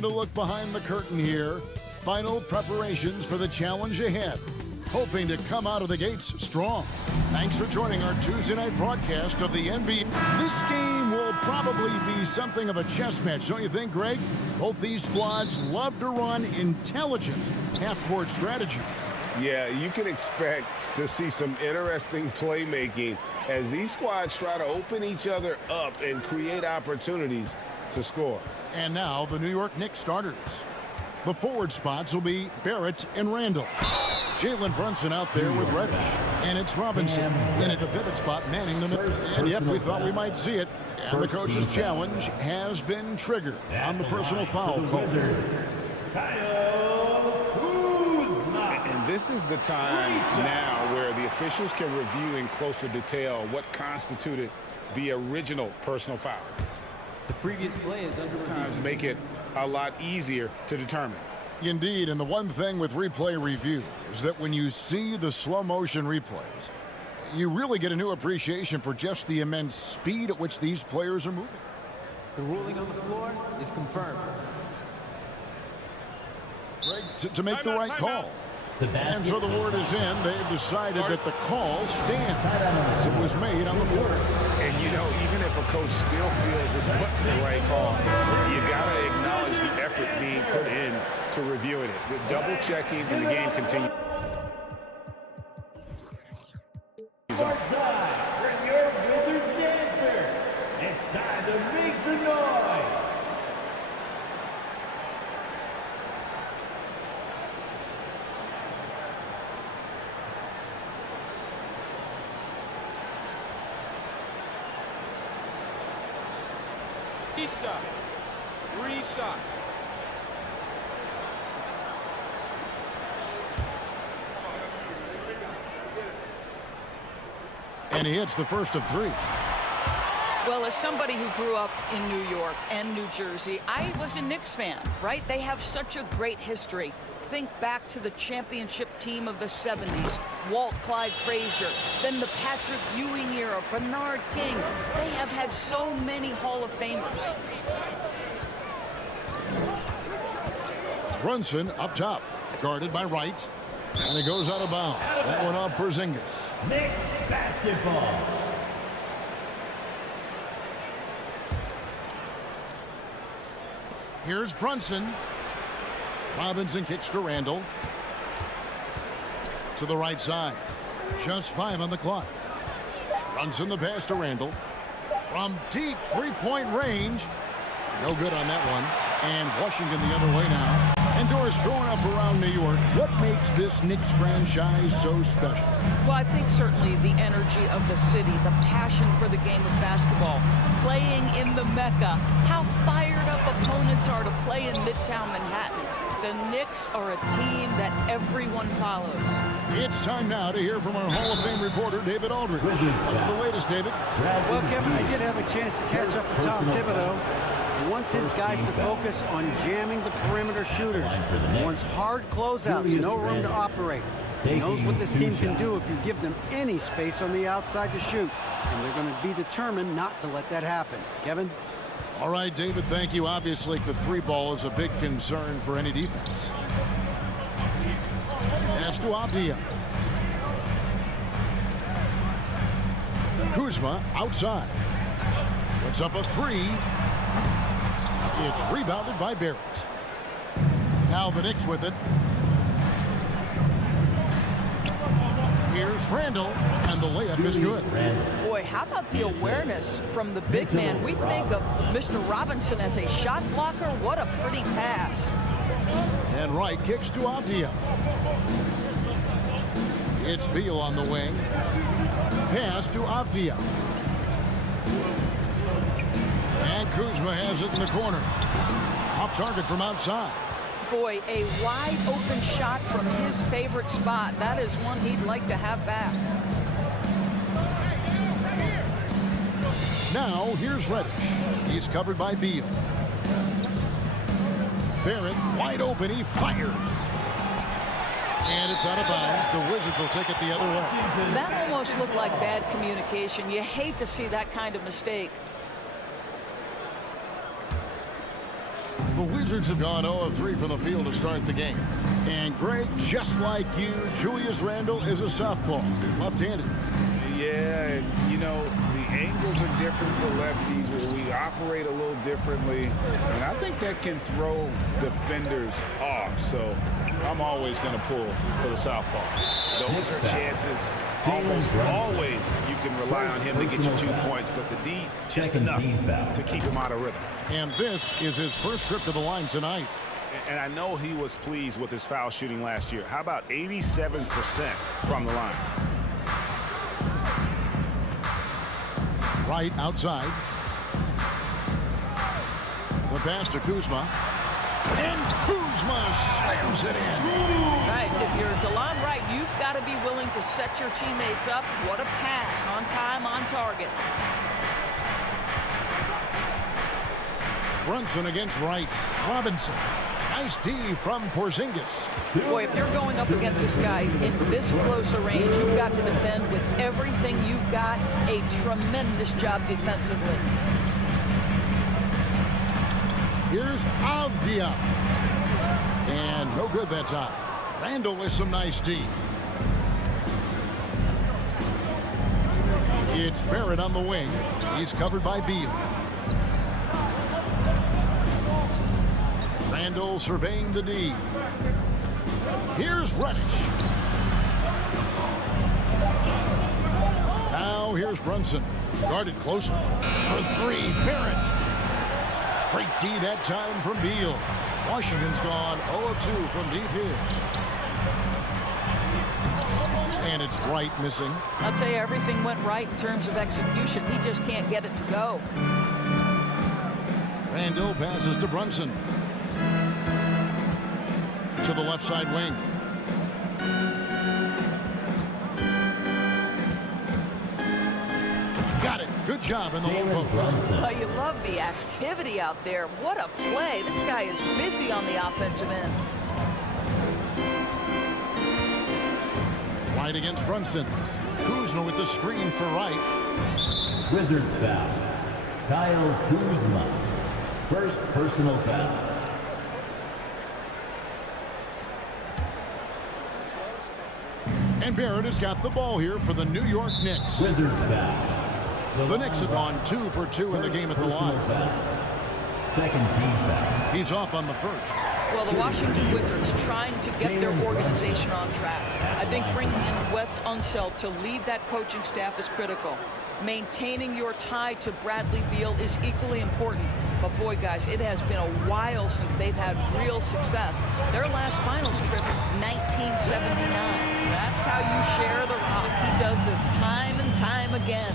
And a look behind the curtain here. Final preparations for the challenge ahead. Hoping to come out of the gates strong. Thanks for joining our Tuesday night broadcast of the NBA. This game will probably be something of a chess match, don't you think, Greg? Both these squads love to run intelligent half-court strategies. Yeah, you can expect to see some interesting playmaking as these squads try to open each other up and create opportunities to score. And now the New York Knicks starters. The forward spots will be Barrett and Randall. Jalen Brunson out there with Reddish. And it's Robinson in at the pivot spot, manning the middle. And yep, we thought we might see it. And the coach's challenge has been triggered on the personal foul call. And this is the time now where the officials can review in closer detail what constituted the original personal foul. The previous play is under Sometimes make it a lot easier to determine. Indeed, and the one thing with replay review is that when you see the slow motion replays, you really get a new appreciation for just the immense speed at which these players are moving. The ruling on the floor is confirmed. Greg, to make the right call. And so the word is in. They've decided that the call stands. It was made on the floor. And, you know, even if a coach still feels this wasn't the right call, you got to acknowledge the effort being put in to reviewing it. The double-checking and the game continues. Bring your Wizards dancers. It's time to make some noise. Three shots. And he hits the first of three. Well, as somebody who grew up in New York and New Jersey, I was a Knicks fan, right? They have such a great history. Think back to the championship team of the 70s, Walt Clyde Frazier, then the Patrick Ewing era, Bernard King. They have had so many Hall of Famers. Brunson up top, guarded by Wright, and it goes out of bounds. That one off Porzingis. Knicks basketball. Here's Brunson. Robinson kicks to Randall. To the right side. Just 5 on the clock. Brunson the pass to Randall. From deep three-point range. No good on that one. And Washington the other way now. And Doris, growing up around New York, what makes this Knicks franchise so special? Well, I think certainly the energy of the city, the passion for the game of basketball, playing in the Mecca, how fired up opponents are to play in Midtown Manhattan. The Knicks are a team that everyone follows. It's time now to hear from our Hall of Fame reporter, David Aldridge. What's the latest, David? Well, Kevin, I did have a chance to catch up with Tom Thibodeau. He wants his guys to focus on jamming the perimeter shooters. He wants hard closeouts, no room to operate. He knows what this team can do if you give them any space on the outside to shoot. And they're going to be determined not to let that happen. Kevin? All right, David, thank you. Obviously, the three ball is a big concern for any defense. Pass to Avdia. Kuzma outside. Puts up a three. It's rebounded by Barrett. Now the Knicks with it. Here's Randall, and the layup is good. Boy, how about the awareness from the big man? We think of Mr. Robinson as a shot blocker. What a pretty pass. And Wright kicks to Avdia. It's Beal on the wing. Pass to Avdia. And Kuzma has it in the corner. Off target from outside. Boy, a wide open shot from his favorite spot. That is one he'd like to have back. Now here's Reddish. He's covered by Beal. Barrett wide open. He fires. And it's out of bounds. The Wizards will take it the other way. That almost looked like bad communication. You hate to see that kind of mistake. The Wizards have gone 0 of 3 from the field to start the game. And Greg, just like you, Julius Randle is a southpaw, left-handed. Yeah, you know, the angles are different for lefties. We operate a little differently, and I think that can throw defenders off. So I'm always going to pull for the southpaw. Those are chances. Almost always you can rely on him to get you 2 points, but the D just enough to keep him out of rhythm. And this is his first trip to the line tonight. And I know he was pleased with his foul shooting last year. How about 87% from the line? Right outside. The pass to Kuzma. And Kuzma slams it in. Right, if you're DeLon Wright, you've got to be willing to set your teammates up. What a pass, on time, on target. Brunson against Wright. Robinson. Nice D from Porzingis. Boy, if you're going up against this guy in this close a range, you've got to defend with everything you've got. A tremendous job defensively. Here's Avdia. And no good that time. Randle with some nice D. It's Barrett on the wing. He's covered by Beal. Randle surveying the D. Here's Reddish. Now here's Brunson. Guarded closer. For 3, Barrett. Great D that time from Beal. Washington's gone 0 of 2 from deep here. And it's Wright missing. I'll tell you, everything went right in terms of execution. He just can't get it to go. Randle passes to Brunson. To the left side wing. Got it. Good job in the low post. Oh, you love the activity out there. What a play. This guy is busy on the offensive end. Wright against Brunson. Kuzma with the screen for Wright. Wizards foul. Kyle Kuzma. First personal foul. And Barrett has got the ball here for the New York Knicks. Wizards foul. The Knicks have gone 2 for 2 in the game at the line. Foul. Second team foul. He's off on the first. Well, the Washington Wizards trying to get their organization on track. I think bringing in Wes Unseld to lead that coaching staff is critical. Maintaining your tie to Bradley Beal is equally important. But boy, guys, it has been a while since they've had real success. Their last finals trip, 1979. That's how you share the rock. He does this time and time again.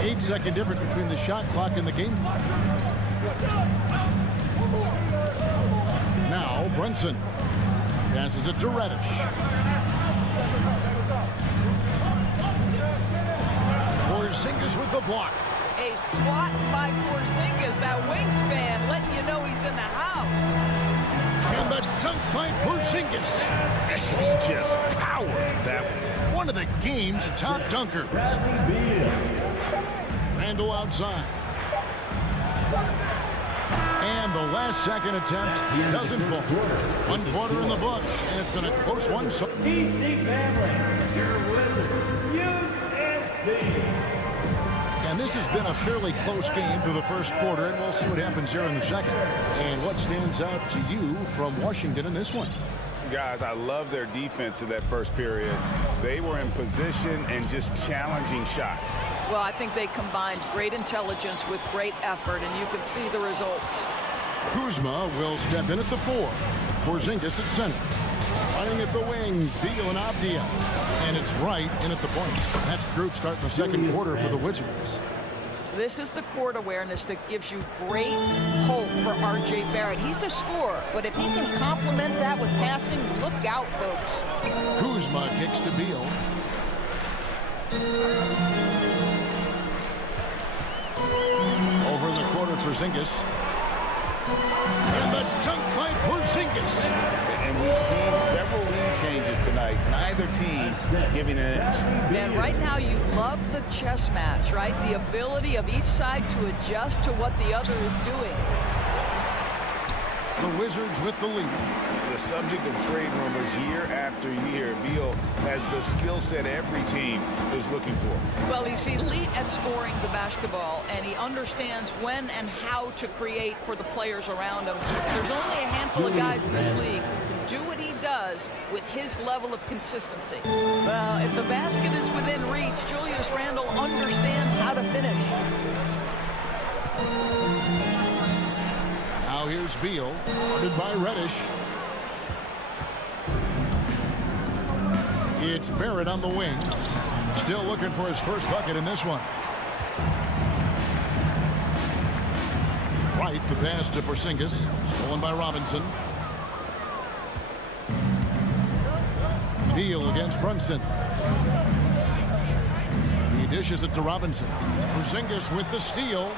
8-second difference between the shot clock and the game clock. Now Brunson passes it to Reddish. Porzingis with the block. A swat by Porzingis, that wingspan, letting you know he's in the house. And the dunk by Porzingis. He just powered that one. One of the game's top dunkers. Randle outside. And the last second attempt doesn't fall. 1 quarter in the books, and it's been a close one. So DC family, your Wizards, UNC. and this has been a fairly close game through the first quarter, and we'll see what happens here in the second. And what stands out to you from Washington in this one? Guys, I love their defense in that first period. They were in position and just challenging shots. Well, I think they combined great intelligence with great effort, and you can see the results. Kuzma will step in at the 4. Porzingis at center. Running at the wings, Beal and Avdia. And it's Wright in at the points. That's the group starting the second quarter for the Wizards. This is the court awareness that gives you great hope for R.J. Barrett. He's a scorer, but if he can complement that with passing, look out, folks. Kuzma kicks to Beal. Over in the corner, Porzingis. And the dunk by Porzingis. And we've seen several lead changes tonight. Neither team giving an inch. And right now you love the chess match, right? The ability of each side to adjust to what the other is doing. The Wizards with the lead. The subject of trade rumors year after year. Beal has the skill set every team is looking for. Well, he's elite at scoring the basketball, and he understands when and how to create for the players around him. There's only a handful of guys in this league who can do what he does with his level of consistency. Well, if the basket is within reach, Julius Randle understands how to finish. Now here's Beal, guarded by Reddish. It's Barrett on the wing. Still looking for his first bucket in this one. White, the pass to Porzingis. Stolen by Robinson. Beal against Brunson. He dishes it to Robinson. Porzingis with the steal.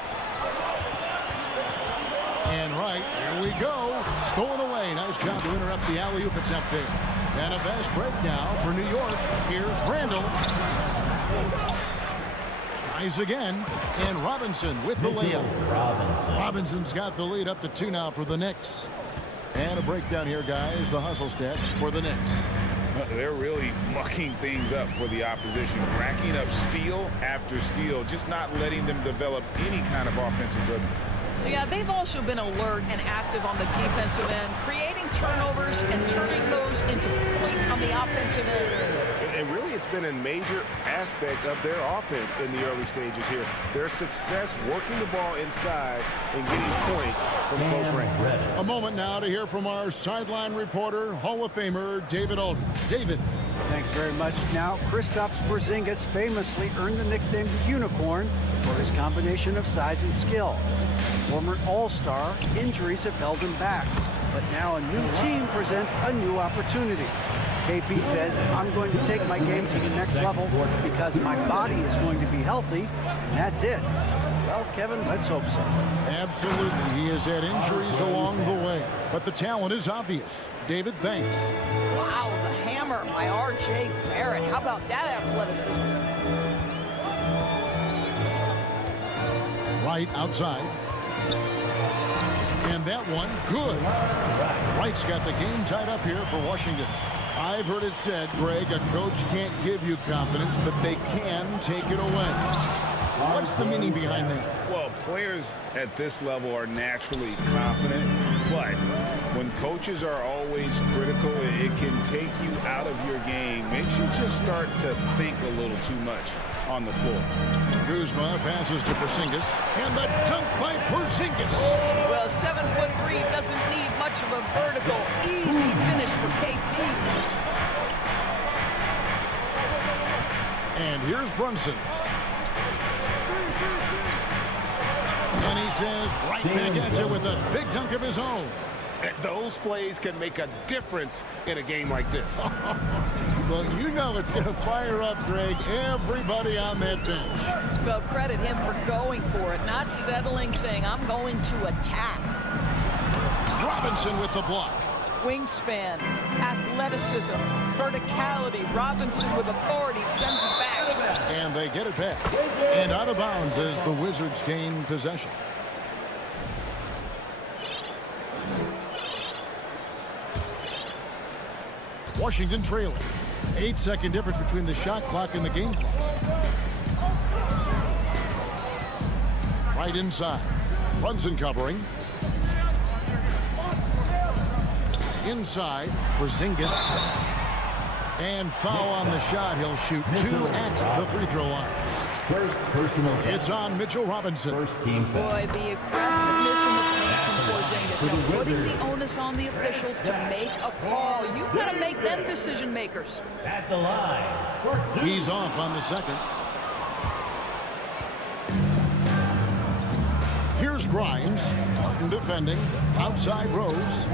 And right, here we go. Stolen away. Nice job to interrupt the alley-oop attempt there. And a fast break now for New York. Here's Randle. Tries again. And Robinson with the layup. Robinson's got the lead up to 2 now for the Knicks. And a breakdown here, guys. The hustle stats for the Knicks. They're really mucking things up for the opposition. Racking up steal after steal. Just not letting them develop any kind of offensive rhythm. Yeah, they've also been alert and active on the defensive end, creating turnovers and turning those into points on the offensive end. And really, it's been a major aspect of their offense in the early stages here. Their success working the ball inside and getting points from close range. A moment now to hear from our sideline reporter, Hall of Famer David Alden. David. Thanks very much. Now, Kristaps Porzingis famously earned the nickname the Unicorn for his combination of size and skill. Former All-Star, injuries have held him back. But now a new team presents a new opportunity. KP says, I'm going to take my game to the next level because my body is going to be healthy, and that's it. Well, Kevin, let's hope so. Absolutely. He has had injuries along the way, but the talent is obvious. David, thanks. Wow, the hammer by R.J. Barrett. How about that athleticism? Right outside. And that one, good. Wright's got the game tied up here for Washington. I've heard it said, Greg, a coach can't give you confidence, but they can take it away. What's the meaning behind that? Well, players at this level are naturally confident, but when coaches are always critical, it can take you out of your game. Makes you just start to think a little too much on the floor. Kuzma passes to Porzingis, and the dunk by Porzingis. Well, 7'3" doesn't need much of a vertical. Easy finish for KP. And here's Brunson. And he says, right back at you with a big dunk of his own. Those plays can make a difference in a game like this. Well, you know it's going to fire up, Greg, everybody on that bench. Well, credit him for going for it, not settling, saying, I'm going to attack. Robinson with the block. Wingspan, athleticism, verticality. Robinson with authority sends it back. And they get it back. And out of bounds as the Wizards gain possession. Washington trailing. 8-second difference between the shot clock and the game clock. Right inside. Brunson covering. Inside, Porzingis. And foul on the shot. He'll shoot 2 at the free throw line. First personal foul. It's on Mitchell Robinson. First team foul. Boy, the aggressiveness in the paint from Porzingis. Now, putting the onus on the officials to make a call. You've got to make them decision makers. At the line. For 2. He's off on the second. Here's Grimes. Martin defending. Outside Rose.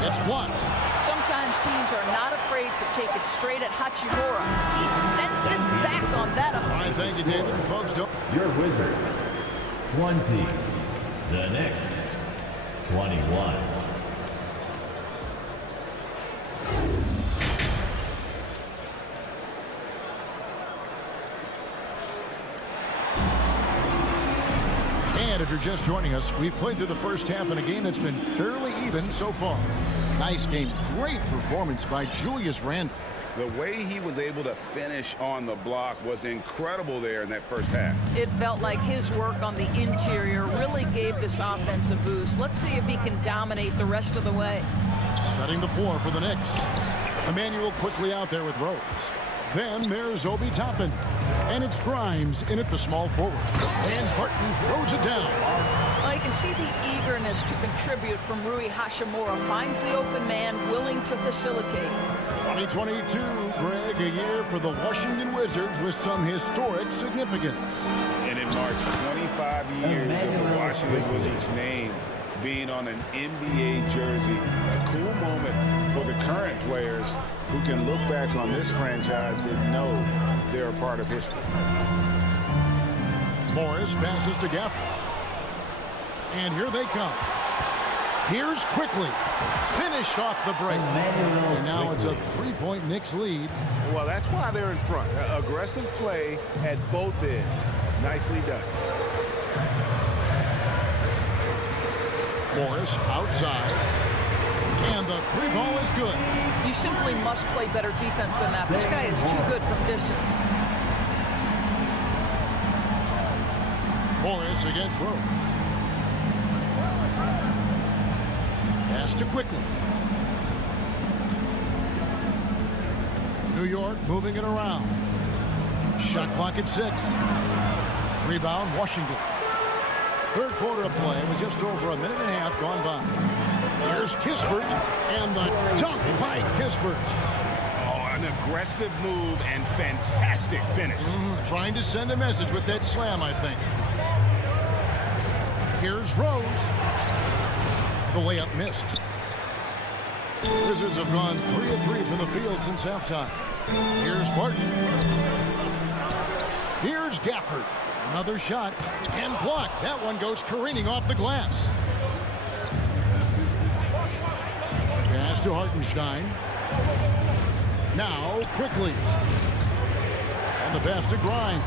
It's blocked. Sometimes teams are not afraid to take it straight at Hachimura. He sends it back on that. All right, thank you, David. Folks, don't. Your Wizards. 20. The Knicks. 21. And if you're just joining us, we've played through the first half in a game that's been fairly even so far. Nice game. Great performance by Julius Randle. The way he was able to finish on the block was incredible there in that first half. It felt like his work on the interior really gave this offense a boost. Let's see if he can dominate the rest of the way. Setting the floor for the Knicks. Emmanuel quickly out there with Rose. Then there's Obi Toppin. And it's Grimes in at the small forward. And Barton throws it down. Well, you can see the eagerness to contribute from Rui Hachimura. Finds the open man willing to facilitate. 2022, Greg, a year for the Washington Wizards with some historic significance. And it marks 25 years of the Washington Wizards' name being on an NBA jersey. A cool moment for the current players who can look back on this franchise and know they're a part of history. Morris passes to Gafford. And here they come. Here's quickly. Finished off the break. And now it's a three-point Knicks lead. Well, that's why they're in front. Aggressive play at both ends. Nicely done. Morris outside. And the three ball is good. You simply must play better defense than that. This guy is too good from distance. Morris against Rose. Pass to quickly. New York moving it around. Shot clock at 6. Rebound, Washington. Third quarter of play with just over a minute and a half gone by. Here's Kispert, and the dunk by Kispert. Oh, an aggressive move and fantastic finish. Trying to send a message with that slam, I think. Here's Rose. The layup missed. Wizards have gone 3 of 3 from the field since halftime. Here's Barton. Here's Gafford. Another shot and blocked. That one goes careening off the glass. Pass to Hartenstein. Now quickly. And the pass to Grimes.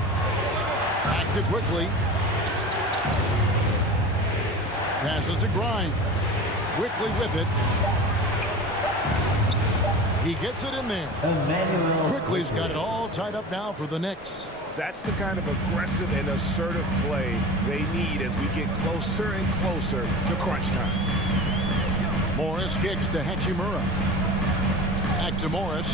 Back to quickly. Passes to Grimes. Quickly with it. He gets it in there. Quickly's got it all tied up now for the Knicks. That's the kind of aggressive and assertive play they need as we get closer and closer to crunch time. Morris kicks to Hachimura. Back to Morris.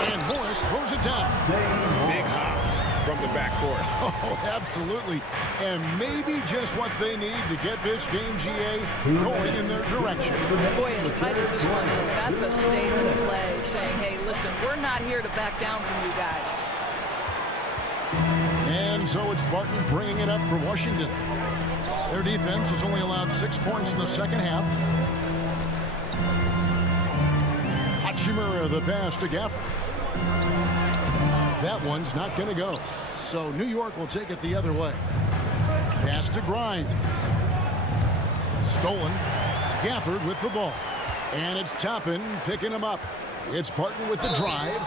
And Morris throws it down. Big hops from the backcourt. Oh, absolutely. And maybe just what they need to get this game, GA, going in their direction. Boy, as tight as this one is, that's a statement play saying, hey, listen, we're not here to back down from you guys. And so it's Barton bringing it up for Washington. Their defense has only allowed 6 points in the second half. Hachimura, the pass to Gafford. That one's not going to go. So New York will take it the other way. Pass to Grimes. Stolen. Gafford with the ball. And it's Toppin picking him up. It's Barton with the drive.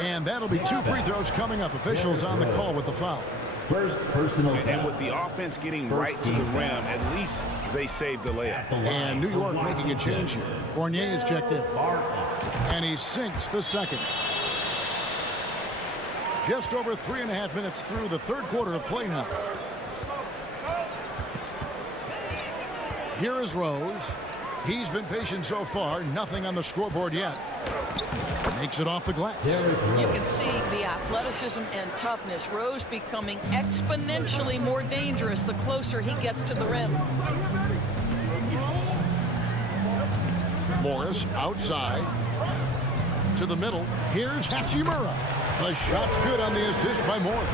And that'll be 2 free throws coming up. Officials on the call with the foul. First personal foul. And with the offense getting right to the rim, at least they saved the layup. And New York making a change here. Fournier is checked in. And he sinks the second. Just over 3.5 minutes through the third quarter of play now. Here is Rose. He's been patient so far. Nothing on the scoreboard yet. Makes it off the glass. You can see the athleticism and toughness. Rose becoming exponentially more dangerous the closer he gets to the rim. Morris outside. To the middle. Here's Hachimura. The shot's good on the assist by Morris.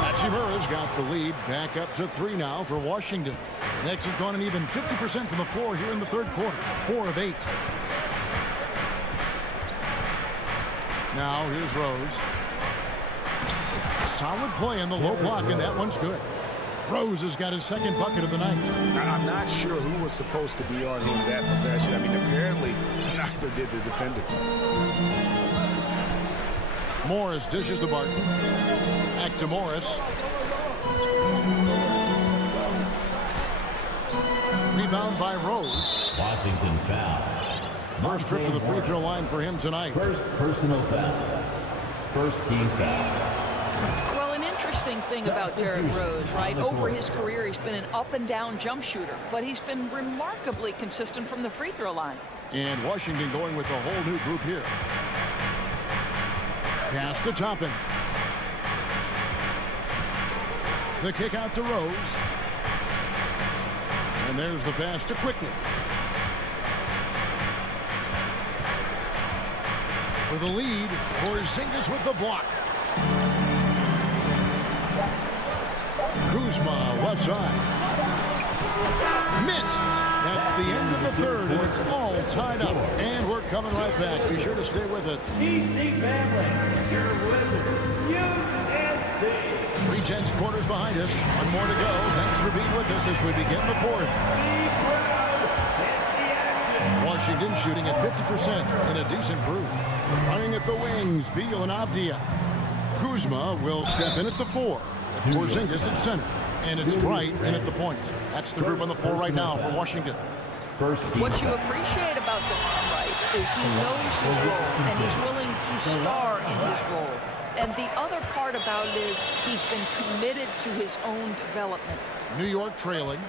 Hachimura's got the lead back up to 3 now for Washington. Knicks have gone an even 50% from the floor here in the third quarter. 4 of 8. Now here's Rose. Solid play in the low block, and that one's good. Rose has got his second bucket of the night. I'm not sure who was supposed to be on him that possession. I mean, apparently, neither did the defender. Morris dishes to Barton. Back to Morris. Rebound by Rose. Washington foul. First trip to the free throw line for him tonight. First personal foul. First team foul. Well, an interesting thing about Derrick Rose, right? Over his career, he's been an up-and-down jump shooter, but he's been remarkably consistent from the free throw line. And Washington going with a whole new group here. Pass to Toppin. The kick out to Rose. And there's the pass to Quickly. For the lead, Porzingis with the block. Kuzma, left side. Missed. That's the end of the third, and it's all tied up. And we're coming right back. Be sure to stay with it. DC family, your winners, USA. 3/10 quarters behind us. One more to go. Thanks for being with us as we begin the fourth. Washington shooting at 50% in a decent group. Running at the wings, Beal and Avdia. Kuzma will step in at the 4. Porzingis at center. And it's Wright in at the point. That's the group on the floor right now for Washington. What you appreciate about Wright is he knows his role, and he's willing to star in his role. And the other part about it is he's been committed to his own development. New York trailing.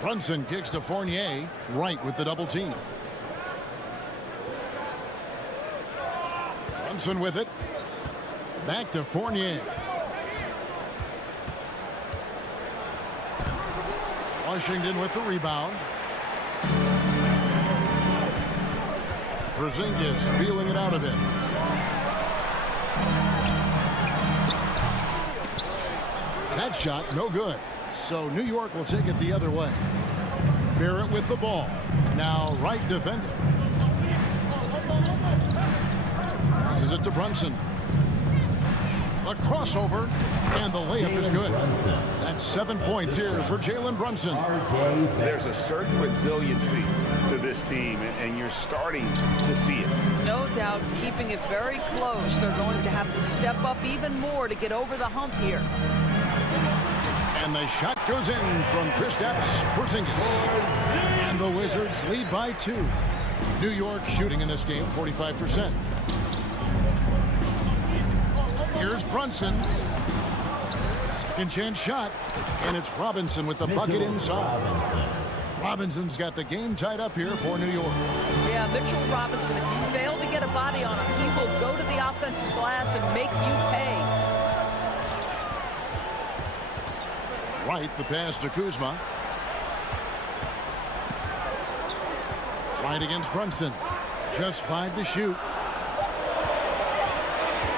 Brunson kicks to Fournier. Wright with the double team. Brunson with it. Back to Fournier. Washington with the rebound. Porzingis feeling it out a bit. That shot, no good. So New York will take it the other way. Barrett with the ball. Now Wright defending. Passes it to Brunson. A crossover, and the layup is good. That's 7 points here for Jalen Brunson. There's a certain resiliency to this team, and you're starting to see it. No doubt, keeping it very close. They're going to have to step up even more to get over the hump here. And the shot goes in from Kristaps Porzingis. And the Wizards lead by 2. New York shooting in this game 45%. Here's Brunson. Second chance shot. And it's Robinson with the bucket inside. Robinson's got the game tied up here for New York. Yeah, Mitchell Robinson, if you fail to get a body on him, he will go to the offensive glass and make you pay. Wright, the pass to Kuzma. Wright against Brunson. Just 5 to shoot.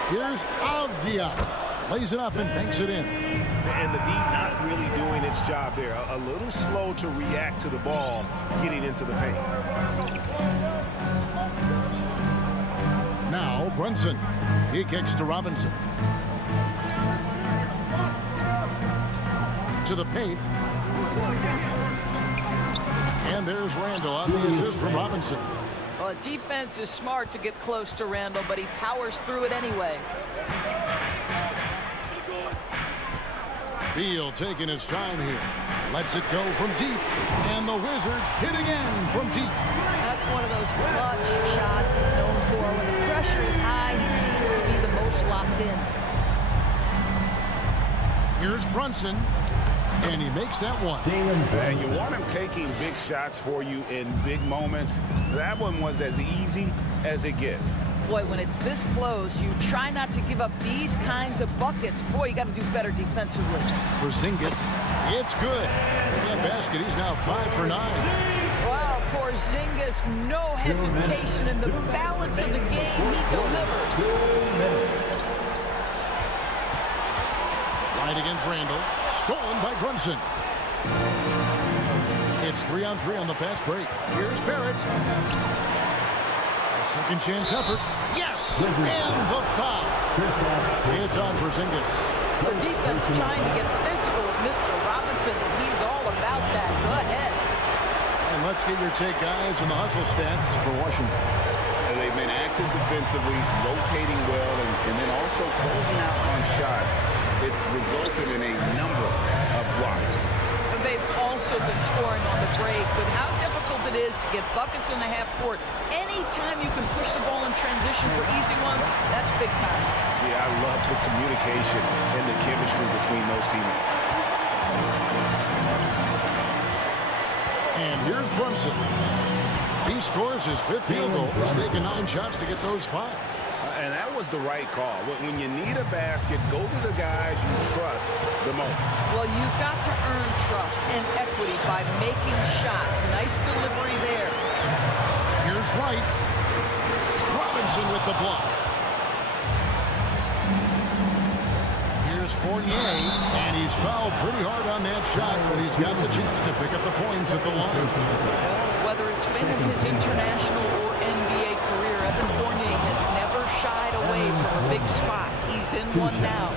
Here's Avdia. Lays it up and banks it in. And the D not really doing its job there. A little slow to react to the ball getting into the paint. Now Brunson. He kicks to Robinson. To the paint. And there's Randall on the assist from Robinson. Well, defense is smart to get close to Randall, but he powers through it anyway. Beal taking his time here. Lets it go from deep. And the Wizards hit again from deep. That's one of those clutch shots he's known for. When the pressure is high, he seems to be the most locked in. Here's Brunson. And he makes that one. And you want him taking big shots for you in big moments. That one was as easy as it gets. Boy, when it's this close, you try not to give up these kinds of buckets. Boy, you got to do better defensively. Porzingis, it's good. That basket, he's now 5 for 9. Wow, Porzingis, no hesitation in the balance of the game. He delivers. Right against Randall. Stolen by Brunson. It's 3-on-3 on the fast break. Here's Barrett. Second chance effort. Yes! And the foul. It's on Porzingis. The defense trying to get physical with Mr. Robinson, and he's all about that. Go ahead. And let's get your take, guys, on the hustle stats for Washington. And they've been active defensively, rotating well, and then also closing out on shots. It's resulted in a number of blocks. And they've also been scoring on the break. With how difficult it is to get buckets in the half court, anytime you can push the ball in transition for easy ones, that's big time. Yeah, I love the communication and the chemistry between those teammates. And here's Brunson. He scores his 5th field goal. He's taken 9 shots to get those 5. And that was the right call. When you need a basket, go to the guys you trust the most. Well, you've got to earn trust and equity by making shots. Nice delivery there. Here's Wright. Robinson with the block. Here's Fournier, and he's fouled pretty hard on that shot, but he's got the chance to pick up the points at the line. Whether it's been in his international or NBA career, Evan Fournier has never shied away from a big spot. He's in one now.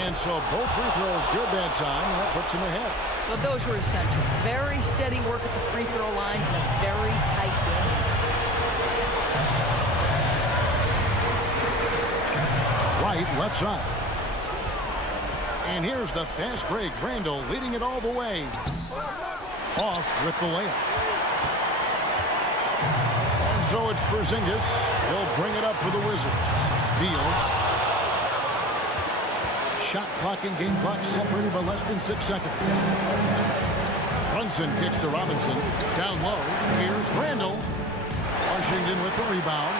And so both free throws good that time, and that puts him ahead. But those were essential. Very steady work at the free throw line in a very tight game. Right, left side. And here's the fast break. Randall leading it all the way. Off with the layup. And so it's Porzingis. He'll bring it up for the Wizards. Deal. Shot clock and game clock separated by less than 6 seconds. Brunson kicks to Robinson. Down low. Here's Randall. Washington with the rebound.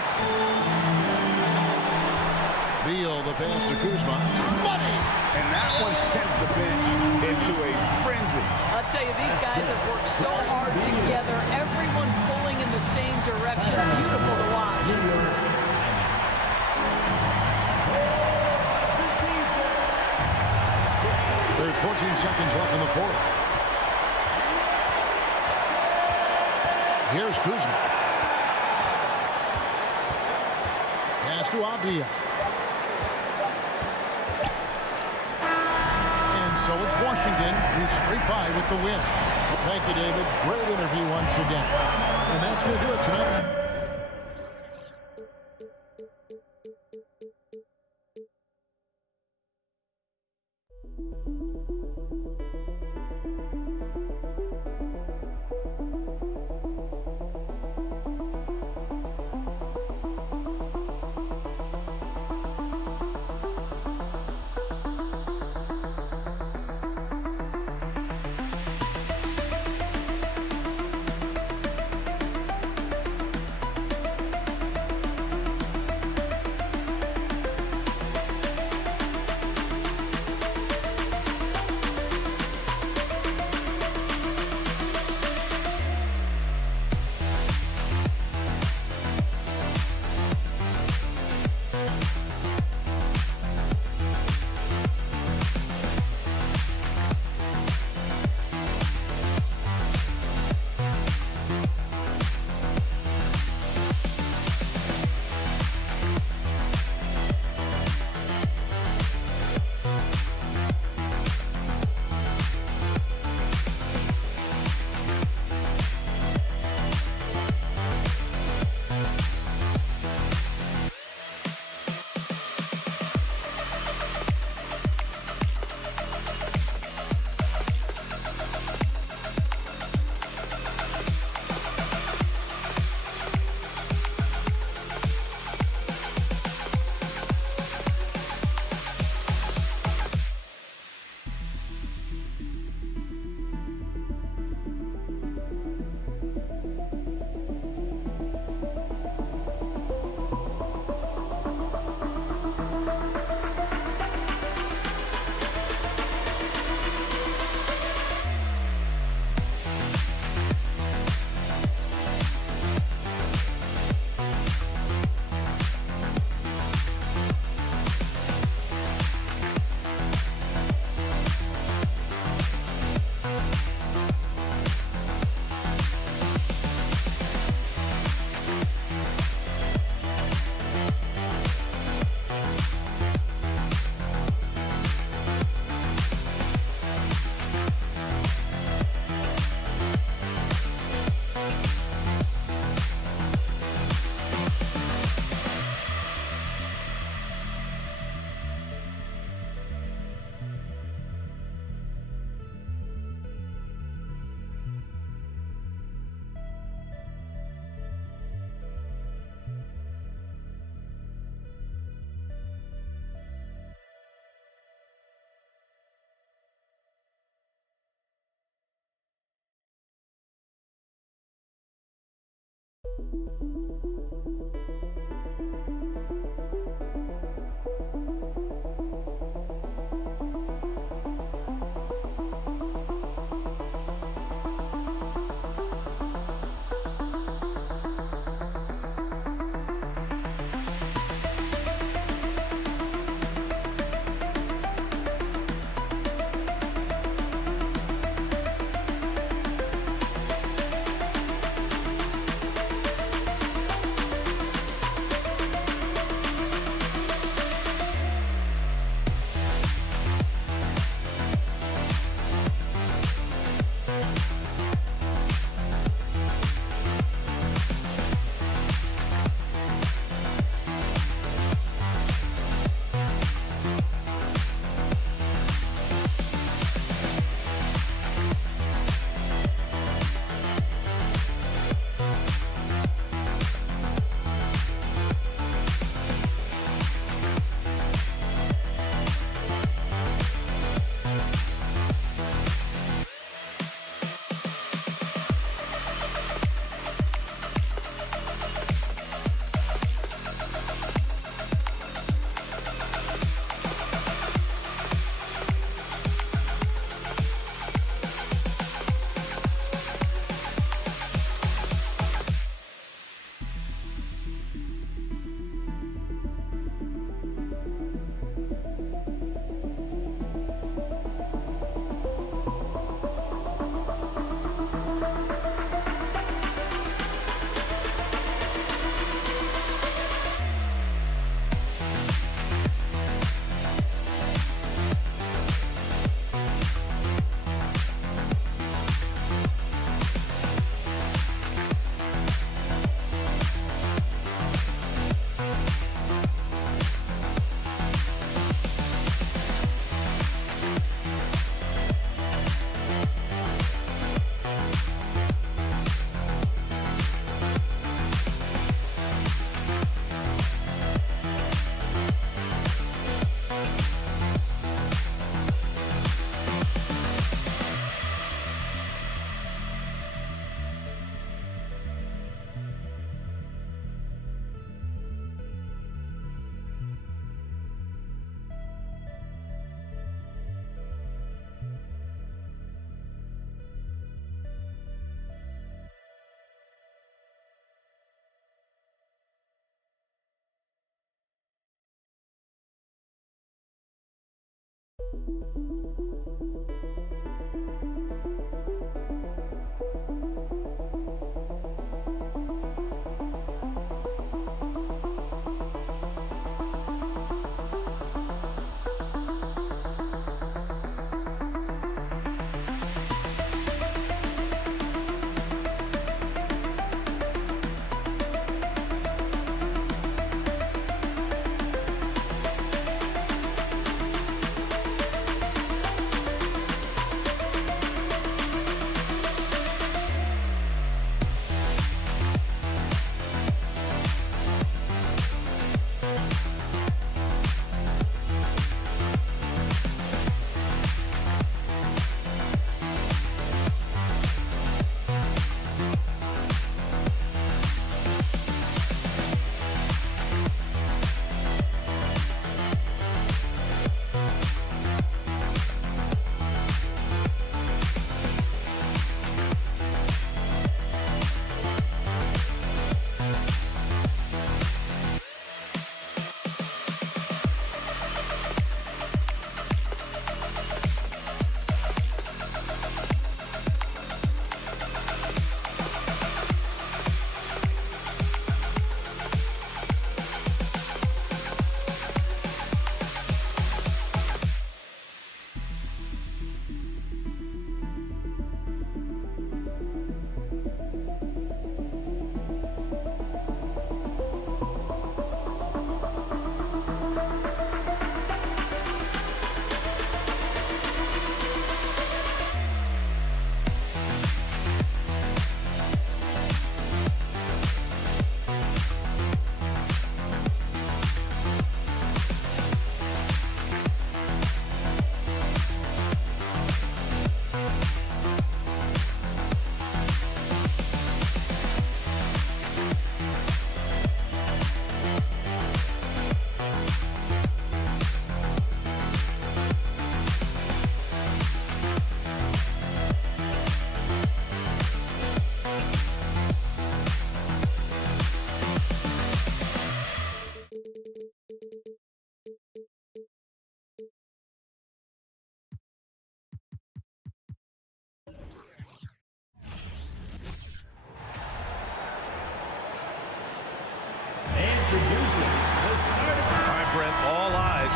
Beal, the pass to Kuzma. Money! And that one sends the bench into a frenzy. I'll tell you, these guys have worked so hard together. Everyone pulling in the same direction. Beautiful to watch. There's 14 seconds left in the 4th. Here's Kuzma. Pass to Avdia. And so it's Washington who's straight by with the win. Thank you, David. Great interview once again. And that's going to do it tonight.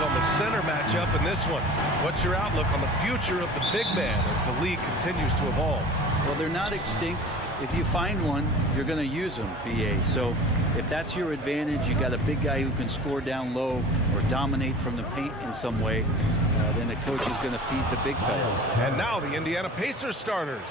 on the center matchup in this one. What's your outlook on the future of the big man as the league continues to evolve? Well, they're not extinct. If you find one, you're going to use them, BA. So if that's your advantage, you got a big guy who can score down low or dominate from the paint in some way, then the coach is going to feed the big fellas. And now the Indiana Pacers starters.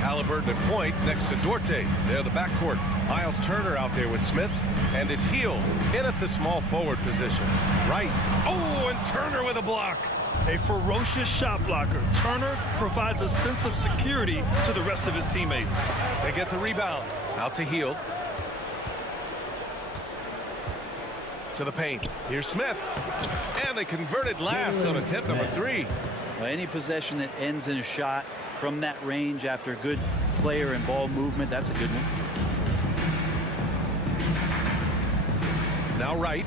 Halliburton at point next to Duarte. They're the backcourt. Miles Turner out there with Smith. And it's Hield in at the small forward position. Right. Oh, and Turner with a block. A ferocious shot blocker. Turner provides a sense of security to the rest of his teammates. They get the rebound. Out to Hield. To the paint. Here's Smith. And they converted last on attempt number 3. Well, any possession that ends in a shot from that range after good player and ball movement, that's a good one. Now right.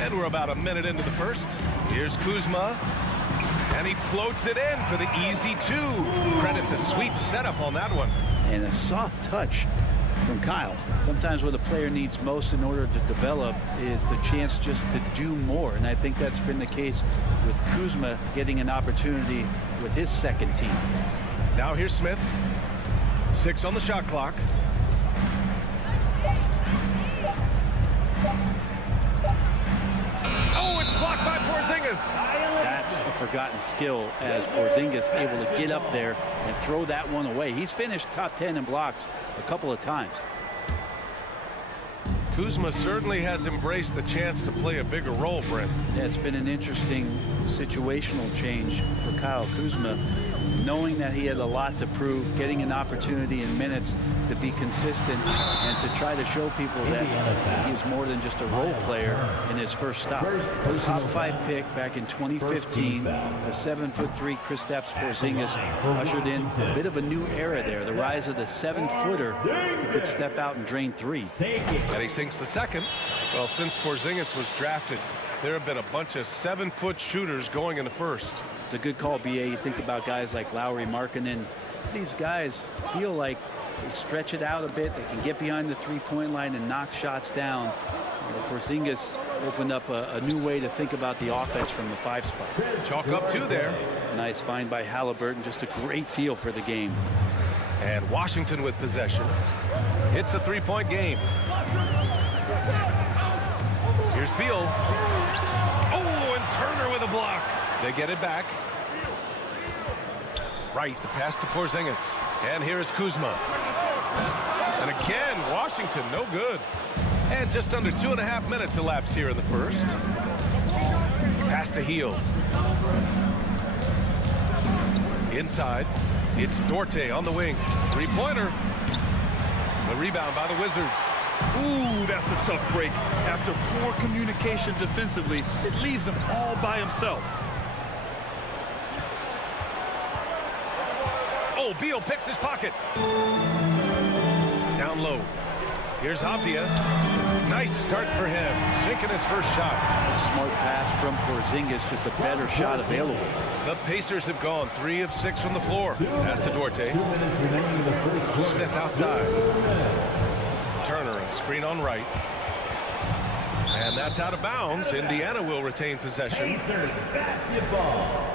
And we're about a minute into the first. Here's Kuzma. And he floats it in for the easy 2. Credit the sweet setup on that one. And a soft touch from Kyle. Sometimes what a player needs most in order to develop is the chance just to do more. And I think that's been the case with Kuzma getting an opportunity with his second team. Now here's Smith. 6 on the shot clock. Oh, it's blocked by Porzingis. That's a forgotten skill as Porzingis able to get up there and throw that one away. He's finished top 10 in blocks a couple of times. Kuzma certainly has embraced the chance to play a bigger role, Brent. Yeah, it's been an interesting situational change for Kyle Kuzma, knowing that he had a lot to prove, getting an opportunity in minutes to be consistent and to try to show people that he's more than just a role player in his first stop. Top 5 pick back in 2015, a 7'3" Kristaps Porzingis ushered in a bit of a new era there, the rise of the 7-footer who could step out and drain threes. And he sinks the second. Well, since Porzingis was drafted, there have been a bunch of 7-foot shooters going in the first. It's a good call, BA. You think about guys like Lowry, Markkanen. These guys feel like they stretch it out a bit. They can get behind the three-point line and knock shots down. Porzingis opened up a new way to think about the offense from the 5 spot. Chalk up 2 there. Nice find by Halliburton. Just a great feel for the game. And Washington with possession. It's a 3-point game. Here's Beal. Oh, and Turner with a block. They get it back. Right, the pass to Porzingis. And here is Kuzma. And again, Washington, no good. And just under 2.5 minutes elapsed here in the first. Pass to Hield. Inside, it's Duarte on the wing. 3-pointer. The rebound by the Wizards. Ooh, that's a tough break. After poor communication defensively, it leaves him all by himself. Oh, Beal picks his pocket. Down low. Here's Avdia. Nice start for him. Sinking his first shot. Smart pass from Porzingis, just a better shot available. The Pacers have gone 3 of 6 from the floor. Pass to Duarte. Smith outside. Turner, a screen on right. And that's out of bounds. Indiana will retain possession. Pacers basketball.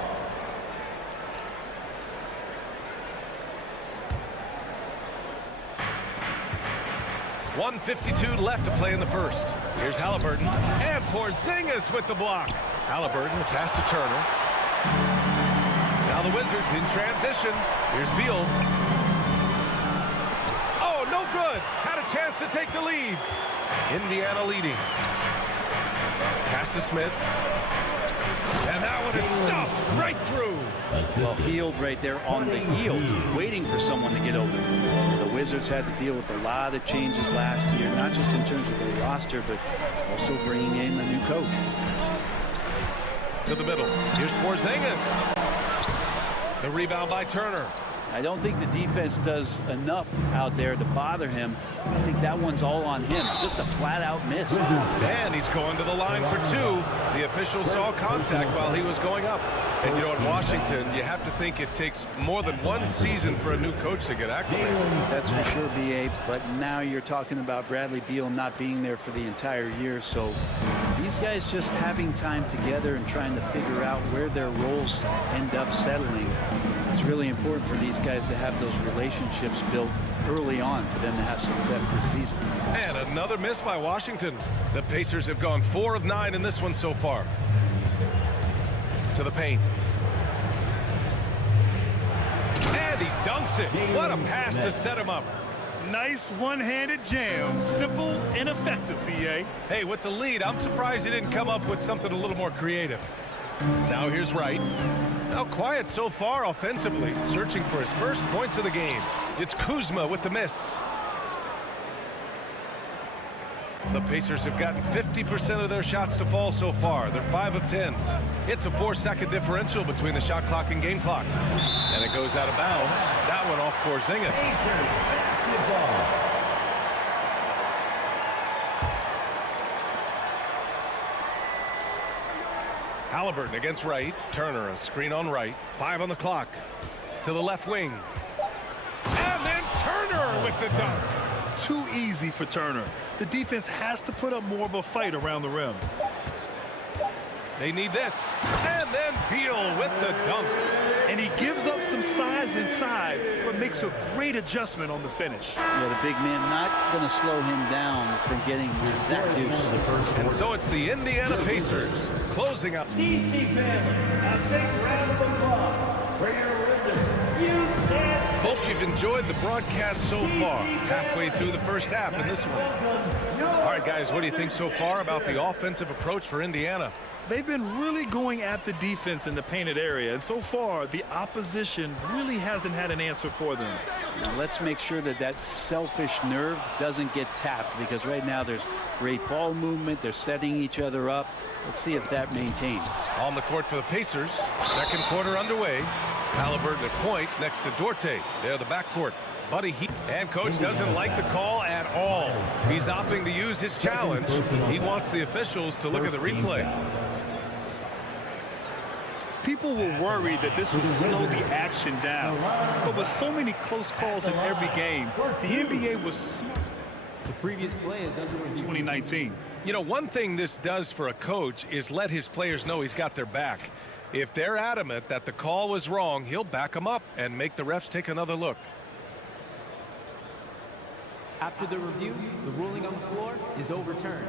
.152 left to play in the first. Here's Halliburton. And Porzingis with the block. Halliburton, the pass to Turner. Now the Wizards in transition. Here's Beal. Oh, no good. Had a chance to take the lead. Indiana leading. Pass to Smith. And that one is stuffed right through. Well, Hield right there on the heel, waiting for someone to get open. The Wizards had to deal with a lot of changes last year, not just in terms of the roster, but also bringing in a new coach. To the middle. Here's Porzingis. The rebound by Turner. I don't think the defense does enough out there to bother him. I think that one's all on him. Just a flat-out miss. And he's going to the line for two. The official saw contact while he was going up. And, you know, in Washington, you have to think it takes more than one season for a new coach to get acclimated. That's for sure, B.A. But now you're talking about Bradley Beal not being there for the entire year. So these guys just having time together and trying to figure out where their roles end up settling. It's really important for these guys to have those relationships built early on for them to have success this season. And another miss by Washington. The Pacers have gone 4 of 9 in this one so far. To the paint. And he dunks it. What a pass to set him up. Nice one-handed jam. Simple and effective, B.A. Hey, with the lead, I'm surprised he didn't come up with something a little more creative. Now here's Wright. Now quiet so far offensively, searching for his first points of the game. It's Kuzma with the miss. The Pacers have gotten 50% of their shots to fall so far. They're 5 of 10. It's a 4-second differential between the shot clock and game clock. And it goes out of bounds. That one off Porzingis. Halliburton against Wright. Turner, a screen on Wright. 5 on the clock. To the left wing. And then Turner with the dunk. Too easy for Turner. The defense has to put up more of a fight around the rim. They need this. And then Beal with the dunk. And he gives up some size inside, but makes a great adjustment on the finish. Yeah, the big man not going to slow him down from getting that deuce. And so it's the Indiana Pacers closing up. DC family, a big round of applause for your winners. Hope you've enjoyed the broadcast so far. Halfway through the first half in this one. All right, guys, what do you think so far about the offensive approach for Indiana? They've been really going at the defense in the painted area, and so far the opposition really hasn't had an answer for them. Now let's make sure that that selfish nerve doesn't get tapped, because right now there's great ball movement. They're setting each other up. Let's see if that maintains. On the court for the Pacers. Second quarter underway. Halliburton at point next to Duarte. They're the backcourt. Buddy Heat. And coach doesn't like the call at all. He's opting to use his challenge. He wants the officials to look at the replay. People were worried that this would slow the action down. But with so many close calls in every game, the NBA was The previous play is under 2019. You know, one thing this does for a coach is let his players know he's got their back. If they're adamant that the call was wrong, he'll back them up and make the refs take another look. After the review, the ruling on the floor is overturned.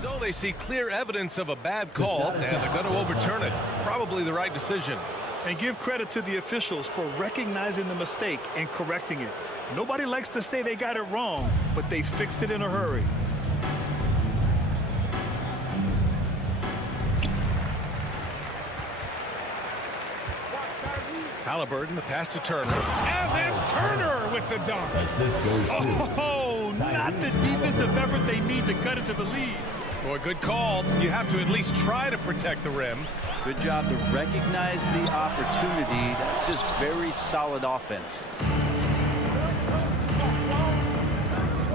So they see clear evidence of a bad call, and they're going to overturn it. Probably the right decision. And give credit to the officials for recognizing the mistake and correcting it. Nobody likes to say they got it wrong, but they fixed it in a hurry. Halliburton, the pass to Turner. And then Turner with the dunk. Oh, not the defensive effort they need to cut into the lead. Boy, good call. You have to at least try to protect the rim. Good job to recognize the opportunity. That's just very solid offense.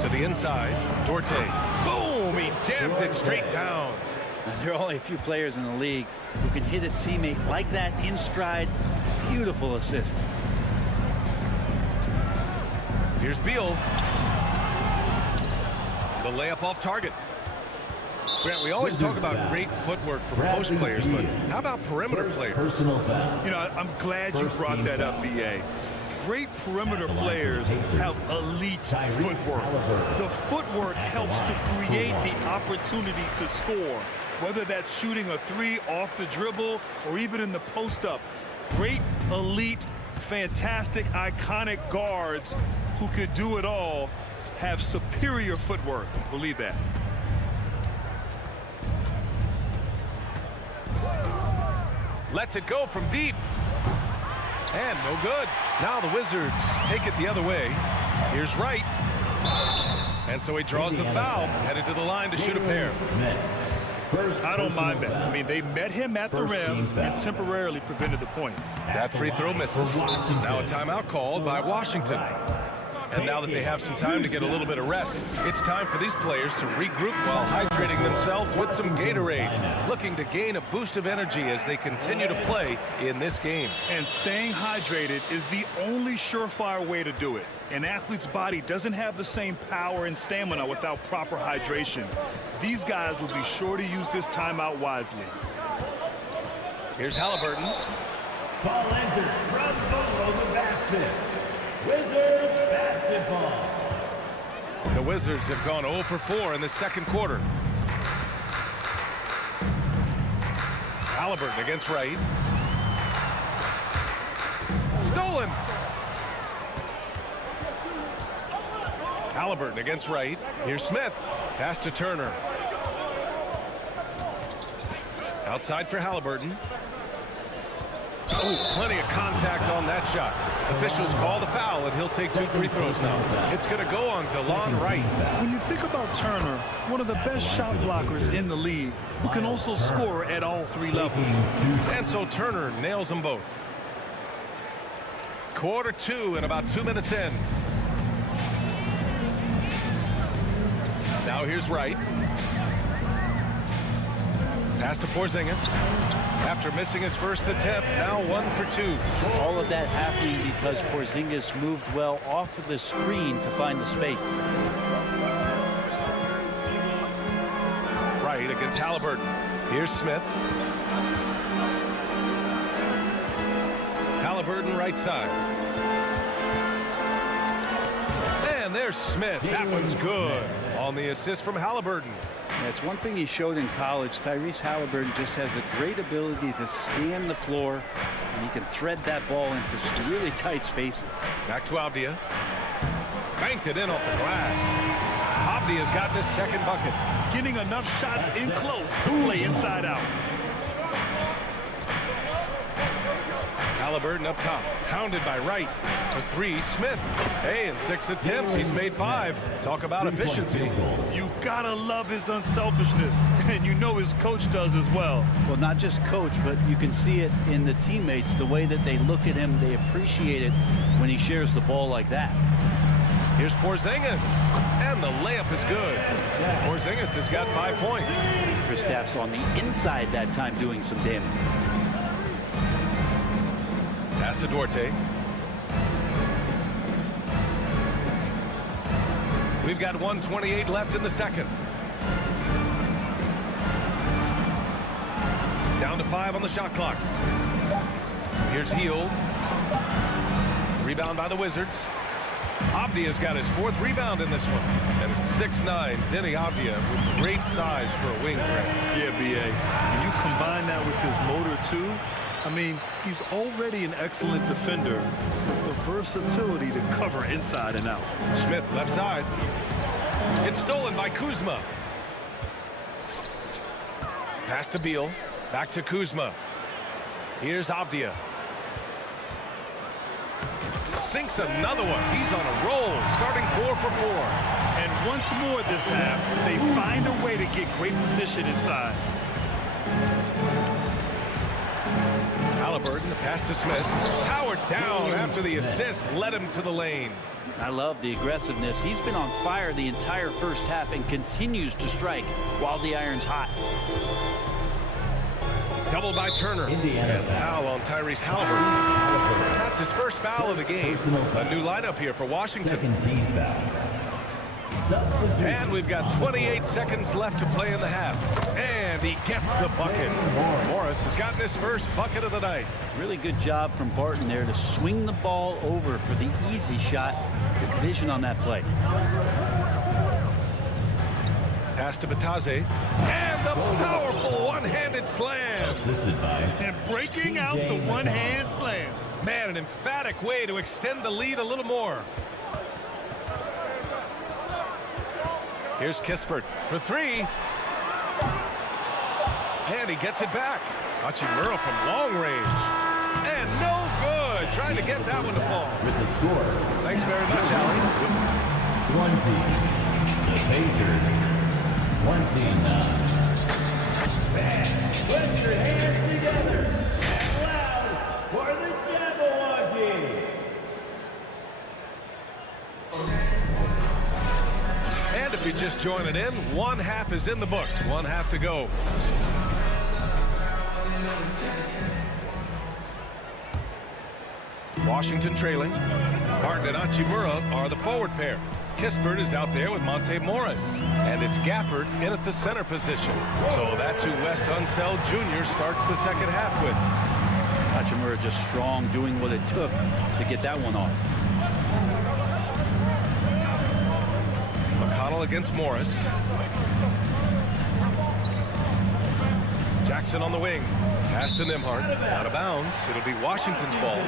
To the inside, Duarte. Boom! He jams it straight down. There are only a few players in the league who can hit a teammate like that in stride. Beautiful assist. Here's Beal. The layup off target. Grant, we always talk about great footwork for post players, but how about perimeter players? You know, I'm glad you brought that up, B.A. Great perimeter players have elite footwork. The footwork helps to create the opportunity to score, whether that's shooting a three off the dribble or even in the post-up. Great, elite, fantastic, iconic guards who could do it all have superior footwork. Believe that. Lets it go from deep. And no good. Now the Wizards take it the other way. Here's Wright. And so he draws the foul, headed to the line to shoot a pair. I don't mind that. I mean, they met him at the rim and temporarily prevented the points. That free throw misses. Now a timeout called by Washington. And now that they have some time to get a little bit of rest, it's time for these players to regroup while hydrating themselves with some Gatorade, looking to gain a boost of energy as they continue to play in this game. And staying hydrated is the only surefire way to do it. An athlete's body doesn't have the same power and stamina without proper hydration. These guys will be sure to use this timeout wisely. Here's Halliburton. Ball entered from below the basket. Wizards basketball. The Wizards have gone 0 for 4 in the second quarter. Halliburton against Wright. Stolen. Halliburton against Wright. Here's Smith. Pass to Turner. Outside for Halliburton. Oh, plenty of contact on that shot. Officials call the foul, and he'll take 2 free throws now. It's going to go on DeLon Wright. When you think about Turner, one of the best shot blockers in the league, who can also score at all 3 levels. And so Turner nails them both. Quarter 2 and about 2 minutes in. Now here's Wright. Pass to Porzingis. After missing his first attempt, now 1 for 2. All of that happening because Porzingis moved well off of the screen to find the space. Wright against Halliburton. Here's Smith. Halliburton right side. And there's Smith. That one's good. On the assist from Halliburton. That's one thing he showed in college. Tyrese Halliburton just has a great ability to scan the floor, and he can thread that ball into really tight spaces. Back to Avdia. Banked it in off the glass. Avdia's got his second bucket. Getting enough shots in close to play inside out. Halliburton up top. Hounded by Wright. For 3, Smith. Hey, in 6 attempts, he's made 5. Talk about efficiency. You gotta love his unselfishness, and you know his coach does as well. Well, not just coach, but you can see it in the teammates, the way that they look at him. They appreciate it when he shares the ball like that. Here's Porzingis, and the layup is good. Porzingis has got 5 points. Kristaps on the inside that time doing some damage. Pass to Duarte. We've got 1:28 left in the second. Down to 5 on the shot clock. Here's Hield. Rebound by the Wizards. Avdia's got his 4th rebound in this one. And it's 6'9", Denny Avdia with great size for a wing threat. Yeah, B.A. When you combine that with his motor, too, I mean, he's already an excellent defender with the versatility to cover inside and out. Smith left side. It's stolen by Kuzma. Pass to Beal. Back to Kuzma. Here's Avdia. Sinks another one. He's on a roll, starting 4 for 4. And once more this half, they find a way to get great position inside. Halliburton, the pass to Smith. Howard down after the assist led him to the lane. I love the aggressiveness. He's been on fire the entire first half and continues to strike while the iron's hot. Doubled by Turner. And foul on Tyrese Halliburton. That's his first foul of the game. A new lineup here for Washington. Second team foul. And we've got 28 seconds left to play in the half. And he gets the bucket. Morris has gotten his first bucket of the night. Really good job from Barton there to swing the ball over for the easy shot. Good vision on that play. Pass to Bataze. And the powerful one-handed slam. Assisted by. And breaking out the one-hand slam. Man, an emphatic way to extend the lead a little more. Here's Kispert for 3. And he gets it back. Hachimura from long range. And no good. Trying to get that one to fall. With the score. Thanks very much, Allie. 1 team. The Pacers. 1 team now. you're just joining in, one half is in the books. One half to go. Washington trailing. Barton and Hachimura are the forward pair. Kispert is out there with Monte Morris. And it's Gafford in at the center position. So that's who Wes Unseld Jr. starts the second half with. Hachimura just strong, doing what it took to get that one off. McConnell against Morris. Jackson on the wing. Pass to Nembhard. Out of bounds. It'll be Washington's ball.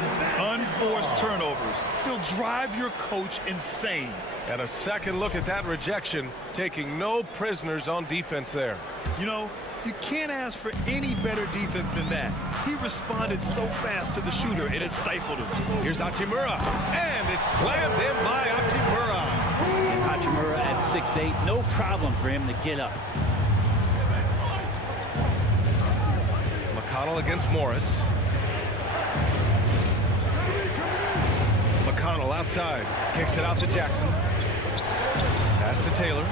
Unforced turnovers. They'll drive your coach insane. And a second look at that rejection, taking no prisoners on defense there. You know, you can't ask for any better defense than that. He responded so fast to the shooter, and it stifled him. Here's Hachimura, and it's slammed in by Hachimura. And Hachimura at 6'8", no problem for him to get up. McConnell against Morris. McConnell outside, kicks it out to Jackson. Pass to Taylor.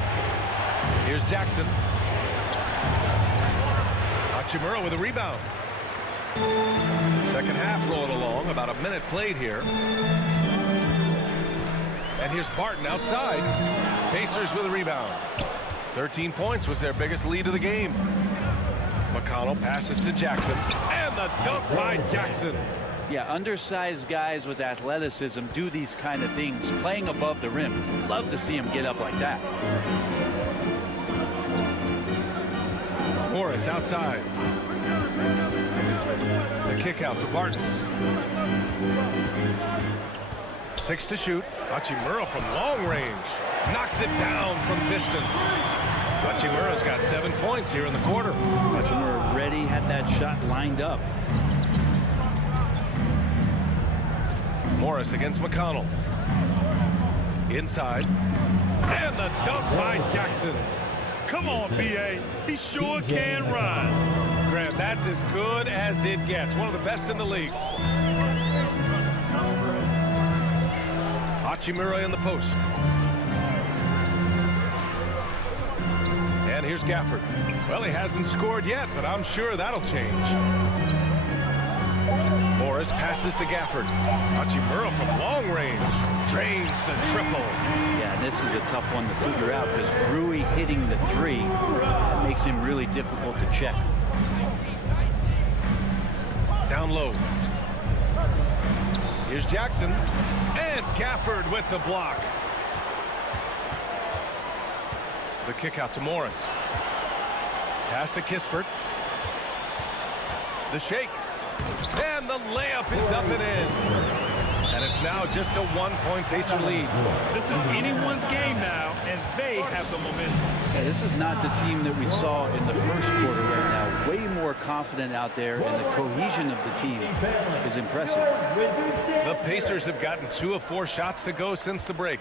Here's Jackson. Hachimura with a rebound. Second half rolling along, about a minute played here. And here's Barton outside. Pacers with a rebound. 13 points was their biggest lead of the game. McConnell passes to Jackson. And the dunk by Jackson. Yeah, undersized guys with athleticism do these kind of things, playing above the rim. Love to see him get up like that. Morris outside. The kick out to Barton. 6 to shoot. Hachimura from long range. Knocks it down from distance. Hachimura's got 7 points here in the quarter. Hachimura ready, had that shot lined up. Morris against McConnell. Inside. And the dunk by Jackson. Come on, B.A. He sure can rise. Grant, that's as good as it gets. One of the best in the league. Hachimura in the post. And here's Gafford. Well, he hasn't scored yet, but I'm sure that'll change. Morris passes to Gafford. Hachimura from long range. Drains the triple. Yeah, and this is a tough one to figure out because Rui hitting the three, that makes him really difficult to check. Down low. Here's Jackson. And Gafford with the block. The kick out to Morris. Pass to Kispert. The shake. And the layup is up and in. And it's now just a 1-point Pacer lead. This is anyone's game now, and they have the momentum. Yeah, this is not the team that we saw in the first quarter right now. Way more confident out there, and the cohesion of the team is impressive. The Pacers have gotten 2 of 4 shots to go since the break.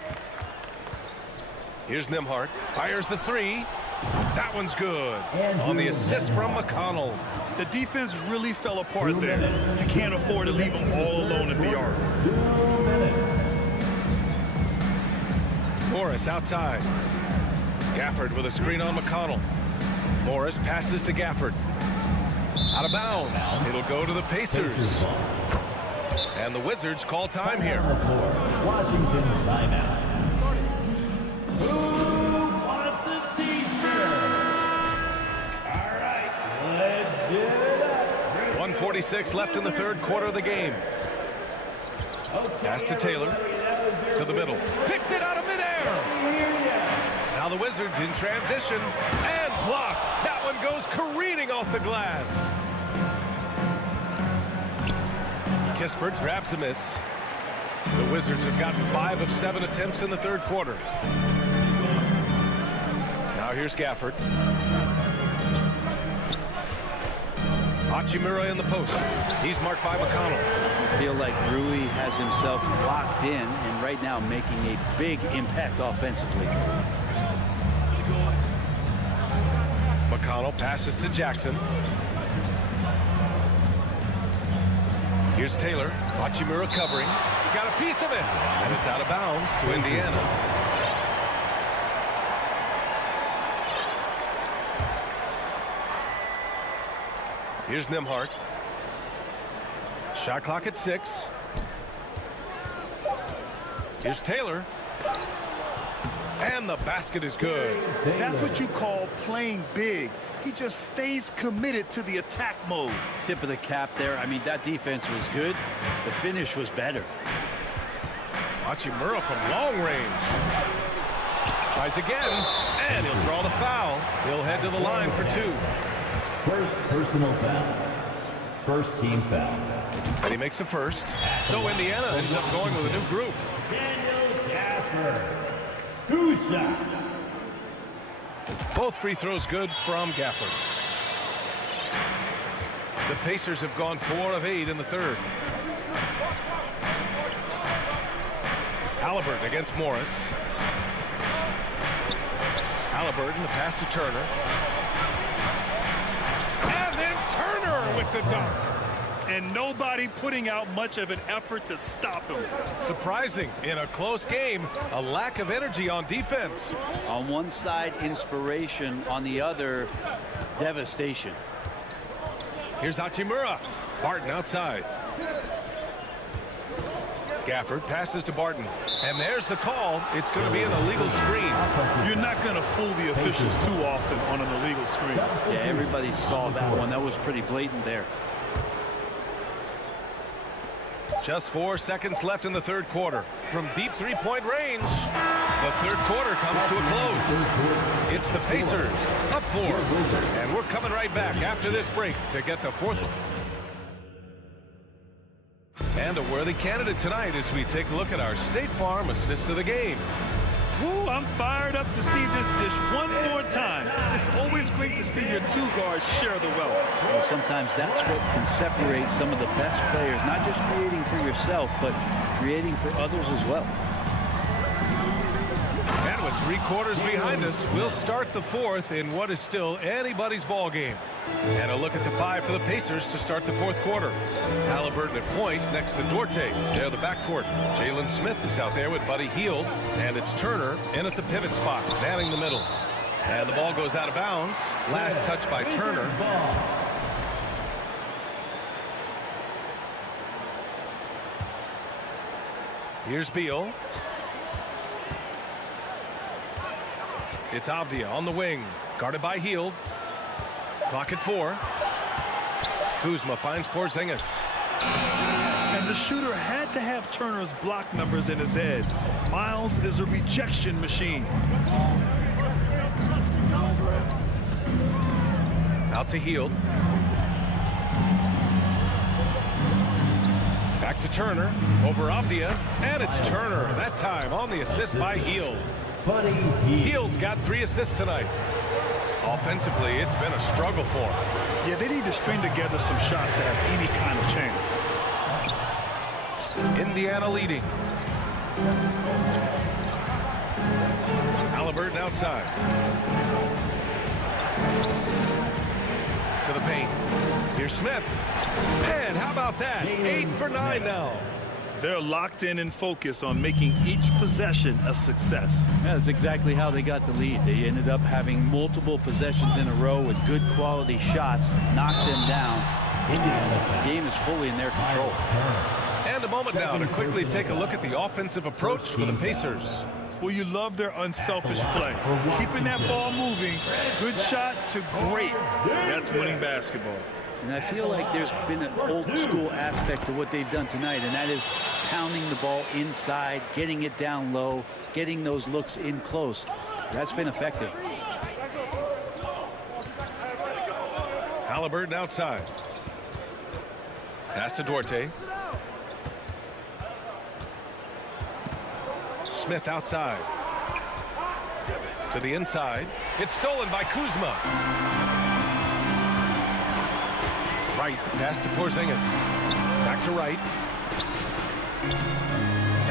Here's Nembhard. Fires the three. That one's good. On the assist from McConnell. The defense really fell apart there. You can't afford to leave them all alone in the arc. Morris outside. Gafford with a screen on McConnell. Morris passes to Gafford. Out of bounds. It'll go to the Pacers. And the Wizards call time here. Washington timeout. 1:46 left in the third quarter of the game. Pass to Taylor. To the middle. Picked it out of midair. Now the Wizards in transition. And blocked. That one goes careening off the glass. Kispert grabs a miss. The Wizards have gotten 5 of 7 attempts in the third quarter. Now here's Gafford. Hachimura in the post. He's marked by McConnell. I feel like Rui has himself locked in and right now making a big impact offensively. McConnell passes to Jackson. Here's Taylor. Hachimura covering. Got a piece of it. And it's out of bounds to Indiana. Here's Nembhard. Shot clock at 6. Here's Taylor. And the basket is good. That's what you call playing big. He just stays committed to the attack mode. Tip of the cap there. I mean, that defense was good. The finish was better. Hachimura from long range. Tries again, and he'll draw the foul. He'll head to the line for 2. First personal foul. First team foul. And he makes a first. So Indiana ends up going with a new group. Daniel Gafford. 2 shots. Both free throws good from Gafford. The Pacers have gone 4 of 8 in the third. Halliburton against Morris. Halliburton, the pass to Turner. And then Turner with the dunk. And nobody putting out much of an effort to stop him. Surprising in a close game, a lack of energy on defense. On one side, inspiration. On the other, devastation. Here's Hachimura. Barton outside. Gafford passes to Barton. And there's the call. It's going to be an illegal screen. You're not going to fool the officials too often on an illegal screen. Yeah, everybody saw that one. That was pretty blatant there. Just 4 seconds left in the third quarter. From deep three-point range, the third quarter comes to a close. It's the Pacers up 4. And we're coming right back after this break to get the fourth one. And a worthy candidate tonight as we take a look at our State Farm assist of the game. Woo, I'm fired up to see this dish one more time. It's always great to see your 2 guards share the wealth. Well, sometimes that's what can separate some of the best players, not just creating for yourself, but creating for others as well. And with 3 quarters behind us, we'll start the fourth in what is still anybody's ball game. And a look at the 5 for the Pacers to start the fourth quarter. Halliburton at point next to Duarte. They're the backcourt. Jalen Smith is out there with Buddy Hield. And it's Turner in at the pivot spot, manning the middle. And the ball goes out of bounds. Last touch by Turner. Here's Beal. It's Avdia on the wing, guarded by Hield. Clock at 4. Kuzma finds Porzingis. And the shooter had to have Turner's block numbers in his head. Miles is a rejection machine. Out to Hield. Back to Turner. Over Avdia. And it's Turner, that time on the assist by Hield. Hield's got 3 assists tonight. Offensively, it's been a struggle for him. Yeah, they need to string together some shots to have any kind of chance. Indiana leading. Halliburton outside. To the paint. Here's Smith. And how about that? 8 for 9 now. They're locked in and focused on making each possession a success. Yeah, that's exactly how they got the lead. They ended up having multiple possessions in a row with good quality shots, knocked them down. The game is fully in their control. And a moment now to quickly take a look at the offensive approach for the Pacers. Well, you love their unselfish play. Keeping that ball moving, good shot to great. That's winning basketball. And I feel like there's been an old school aspect to what they've done tonight, and that is pounding the ball inside, getting it down low, getting those looks in close. That's been effective. Halliburton outside. Pass to Duarte. Smith outside. To the inside. It's stolen by Kuzma. Right, pass to Porzingis. Back to right.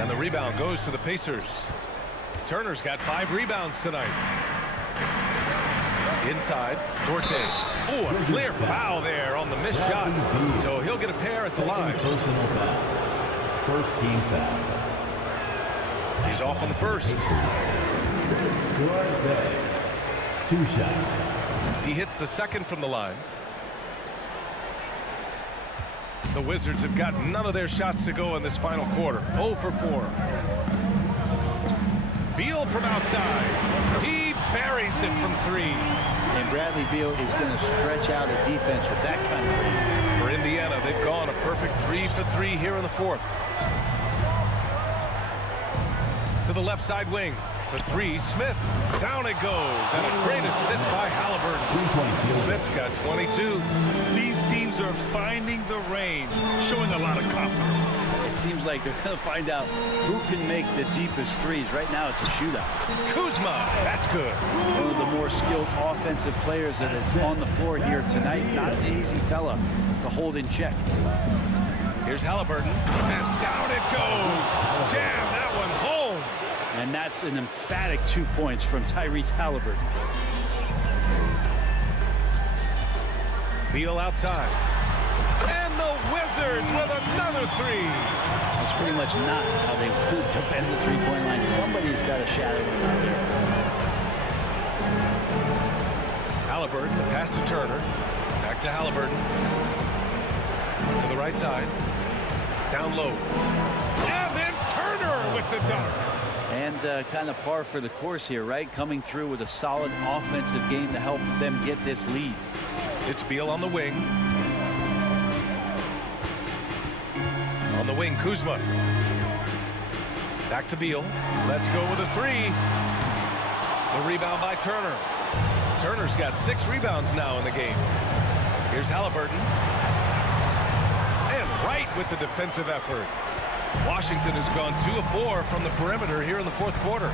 And the rebound goes to the Pacers. Turner's got 5 rebounds tonight. Inside, Duarte. Oh, a clear foul there on the missed shot. So he'll get a pair at the line. Personal foul. First team foul. He's off on the first. 2 shots. He hits the second from the line. The Wizards have got none of their shots to go in this final quarter. 0 for 4. Beal from outside. He buries it from 3. And Bradley Beal is going to stretch out a defense with that kind of lead. For Indiana, they've gone a perfect 3 for 3 here in the 4th. To the left side wing. For 3, Smith. Down it goes. And a great assist by Halliburton. Smith's got 22. These teams are finding the range, showing a lot of confidence. It seems like they're going to find out who can make the deepest threes. Right now, it's a shootout. Kuzma, that's good. One of the more skilled offensive players that is on the floor here tonight. Not an easy fella to hold in check. Here's Halliburton. And down it goes. Jam that one home. And that's an emphatic 2 points from Tyrese Halliburton. Beal outside. And the Wizards with another 3. That's pretty much not how they would defend the three-point line. Somebody's got to shadow them out there. Halliburton, the pass to Turner. Back to Halliburton. To the right side. Down low. And then Turner with the dunk. And kind of par for the course here, right? Coming through with a solid offensive game to help them get this lead. It's Beal on the wing. On the wing, Kuzma. Back to Beal. Let's go with a 3. The rebound by Turner. Turner's got 6 rebounds now in the game. Here's Halliburton. And right with the defensive effort. Washington has gone 2 of 4 from the perimeter here in the 4th quarter.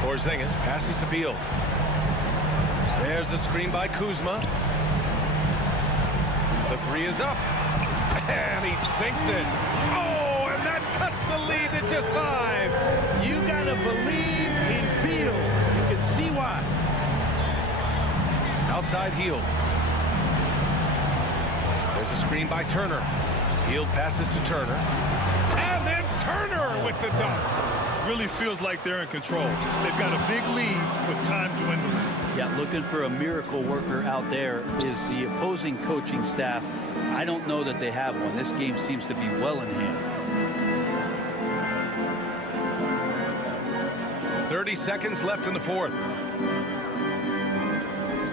Porzingis passes to Beal. There's the screen by Kuzma. The 3 is up. And he sinks it. Oh, and that cuts the lead to just 5. You got to believe in Beal. You can see why. Outside Hield. There's a screen by Turner. Hield passes to Turner. And then Turner with the dunk. Really feels like they're in control. They've got a big lead with time dwindling. Yeah, looking for a miracle worker out there is the opposing coaching staff. I don't know that they have one. This game seems to be well in hand. 30 seconds left in the 4th.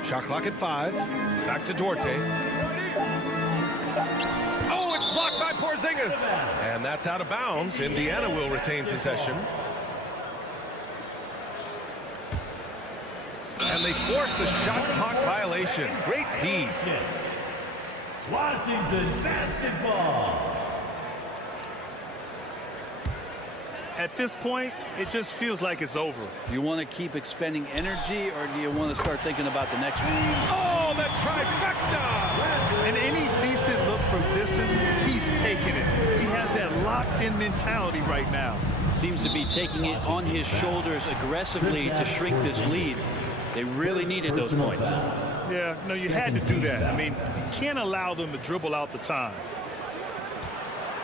Shot clock at 5. Back to Duarte. Oh, it's blocked by Porzingis. And that's out of bounds. Indiana will retain possession. And they force the shot clock violation. Great D. Washington basketball. At this point, it just feels like it's over. Do you want to keep expending energy, or do you want to start thinking about the next one? Oh, the trifecta! And any decent look from distance, he's taking it. He has that locked-in mentality right now. Seems to be taking it on his shoulders aggressively to shrink this lead. They really needed those points. Yeah, no, you had to do that. I mean, you can't allow them to dribble out the time.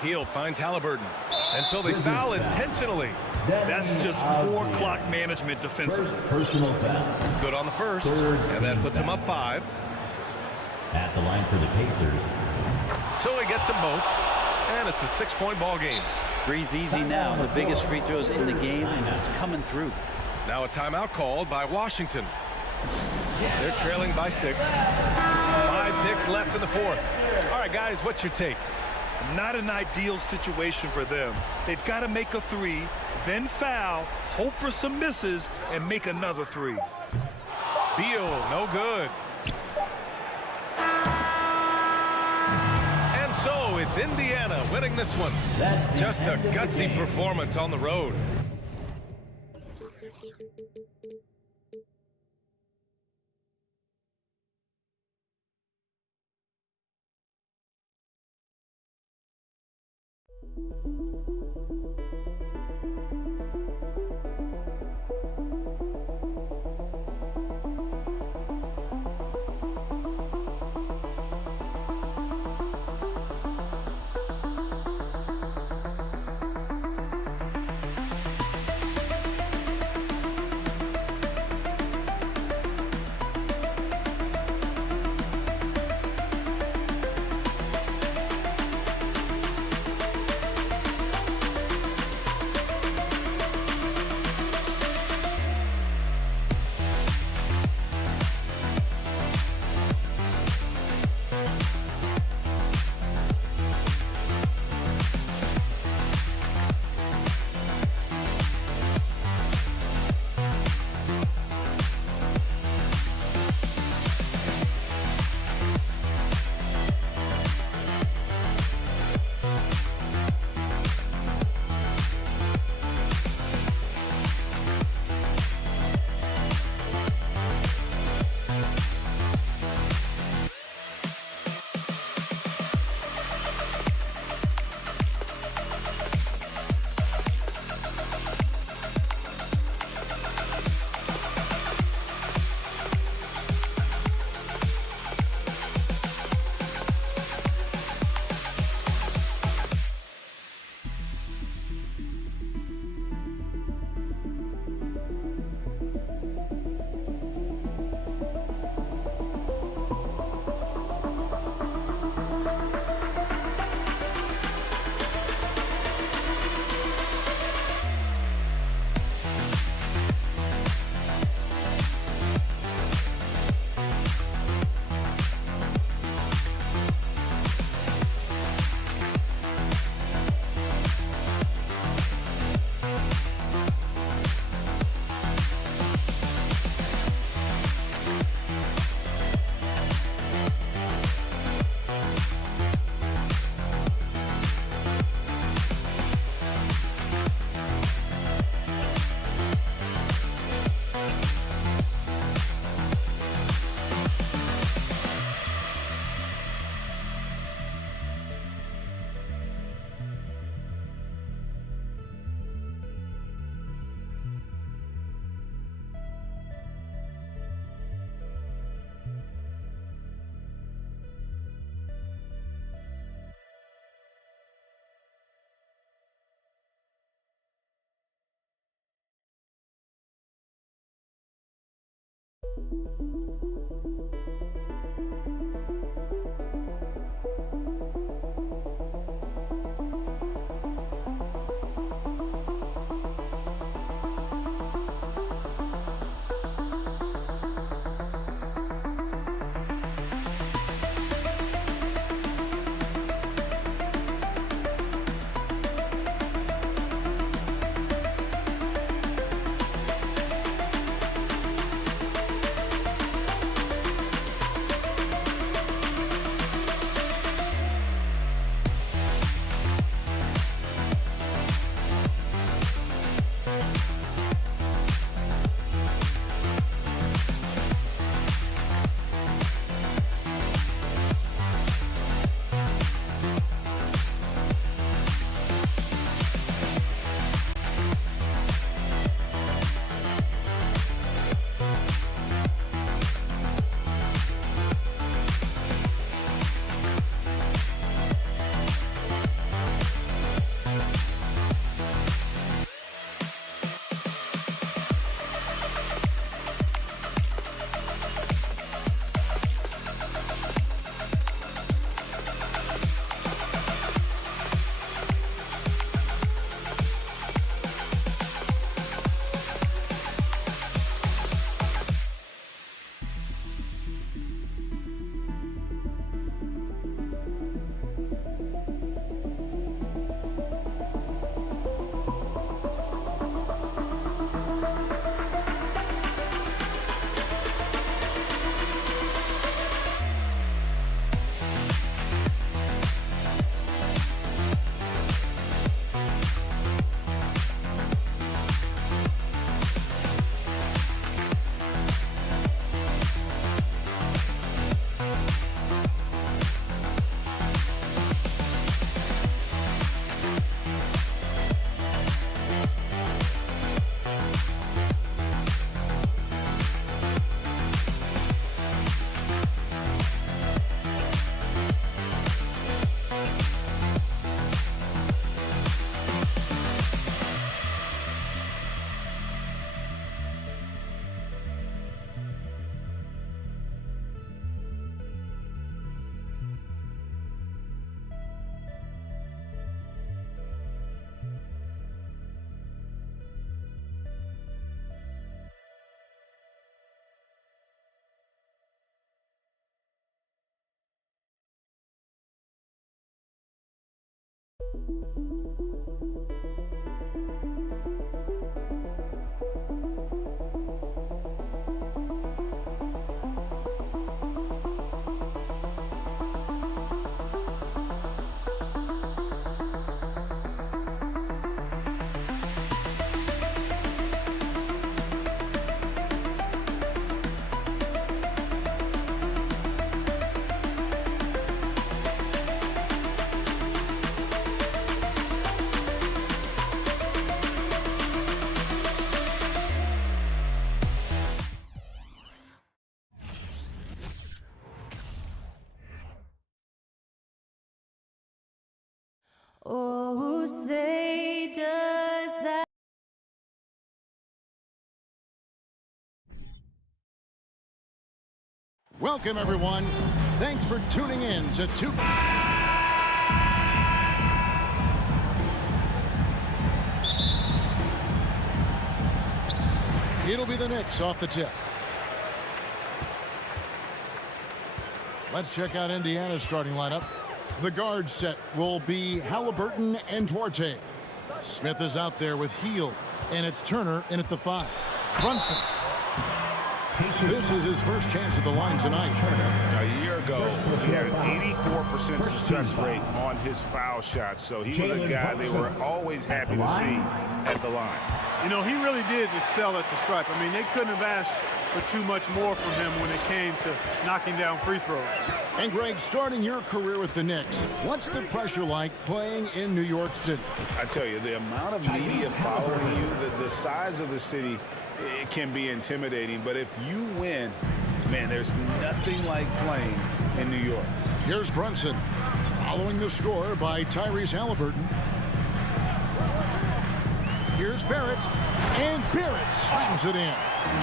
Hield finds Halliburton. And so they foul intentionally. That's just poor clock management defensively. Personal foul. Good on the first. And that puts him up 5. At the line for the Pacers. So he gets them both. And it's a 6-point ball game. Breathe easy now. The biggest free throws in the game, and it's coming through. Now a timeout called by Washington. They're trailing by 6. 5 ticks left in the 4th. All right, guys, what's your take? Not an ideal situation for them. They've got to make a 3, then foul, hope for some misses, and make another 3. Beal, no good. And so it's Indiana winning this one. Just a gutsy performance on the road. Oh, say does that. Welcome, everyone. Thanks for tuning in to It'll be the Knicks off the tip. Let's check out Indiana's starting lineup. The guard set will be Halliburton and Duarte. Smith is out there with Hield, and it's Turner in at the 5. Brunson. This is his first chance at the line tonight. A year ago, he had an 84% success rate on his foul shots, so he was a guy they were always happy to see at the line. You know, he really did excel at the stripe. I mean, they couldn't have asked for too much more from him when it came to knocking down free throws. And Greg, starting your career with the Knicks, what's the pressure like playing in New York City? I tell you, the amount of media following you, the size of the city, it can be intimidating. But if you win, man, there's nothing like playing in New York. Here's Brunson, following the score by Tyrese Halliburton. Here's Barrett, and Barrett slams it in.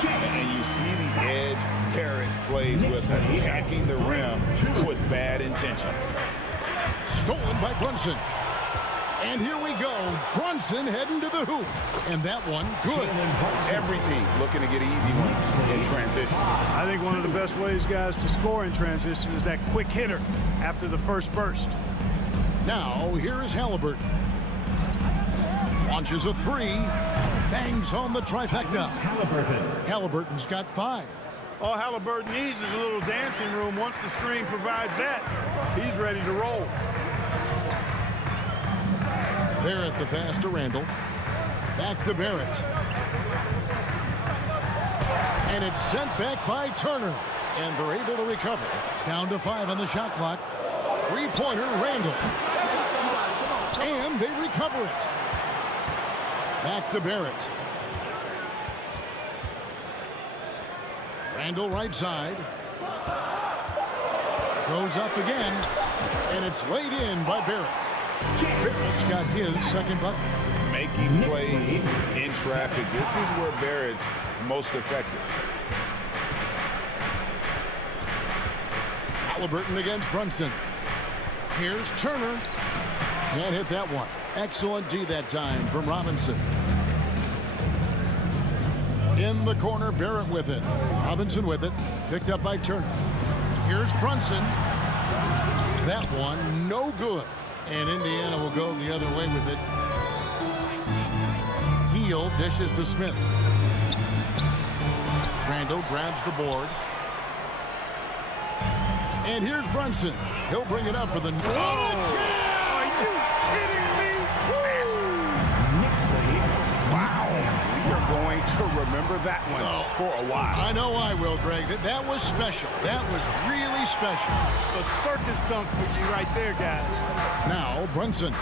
And you see the edge Barrett plays with, attacking the rim with bad intentions. Stolen by Brunson. And here we go. Brunson heading to the hoop. And that one, good. Every team looking to get easy ones in transition. I think one of the best ways, guys, to score in transition is that quick hitter after the first burst. Now, here is Halliburton. Launches a three. Bangs home the trifecta. Halliburton's got 5. All Halliburton needs is a little dancing room. Once the screen provides that, he's ready to roll. Barrett the pass to Randall. Back to Barrett. And it's sent back by Turner. And they're able to recover. Down to 5 on the shot clock. Three-pointer, Randall. And they recover it. Back to Barrett. Randall right side. Goes up again. And it's laid in by Barrett. Barrett's got his second bucket. Making plays in traffic. This is where Barrett's most effective. Halliburton against Brunson. Here's Turner. Can't hit that one. Excellent D that time from Robinson. In the corner, Barrett with it. Robinson with it. Picked up by Turner. Here's Brunson. That one, no good. And Indiana will go the other way with it. Heel dishes to Smith. Randall grabs the board. And here's Brunson. He'll bring it up for the... Are you kidding me? Wow. We are going to remember that one for a while. I know I will, Greg. That was special. That was really special. A circus dunk for you right there, guys. Now, Brunson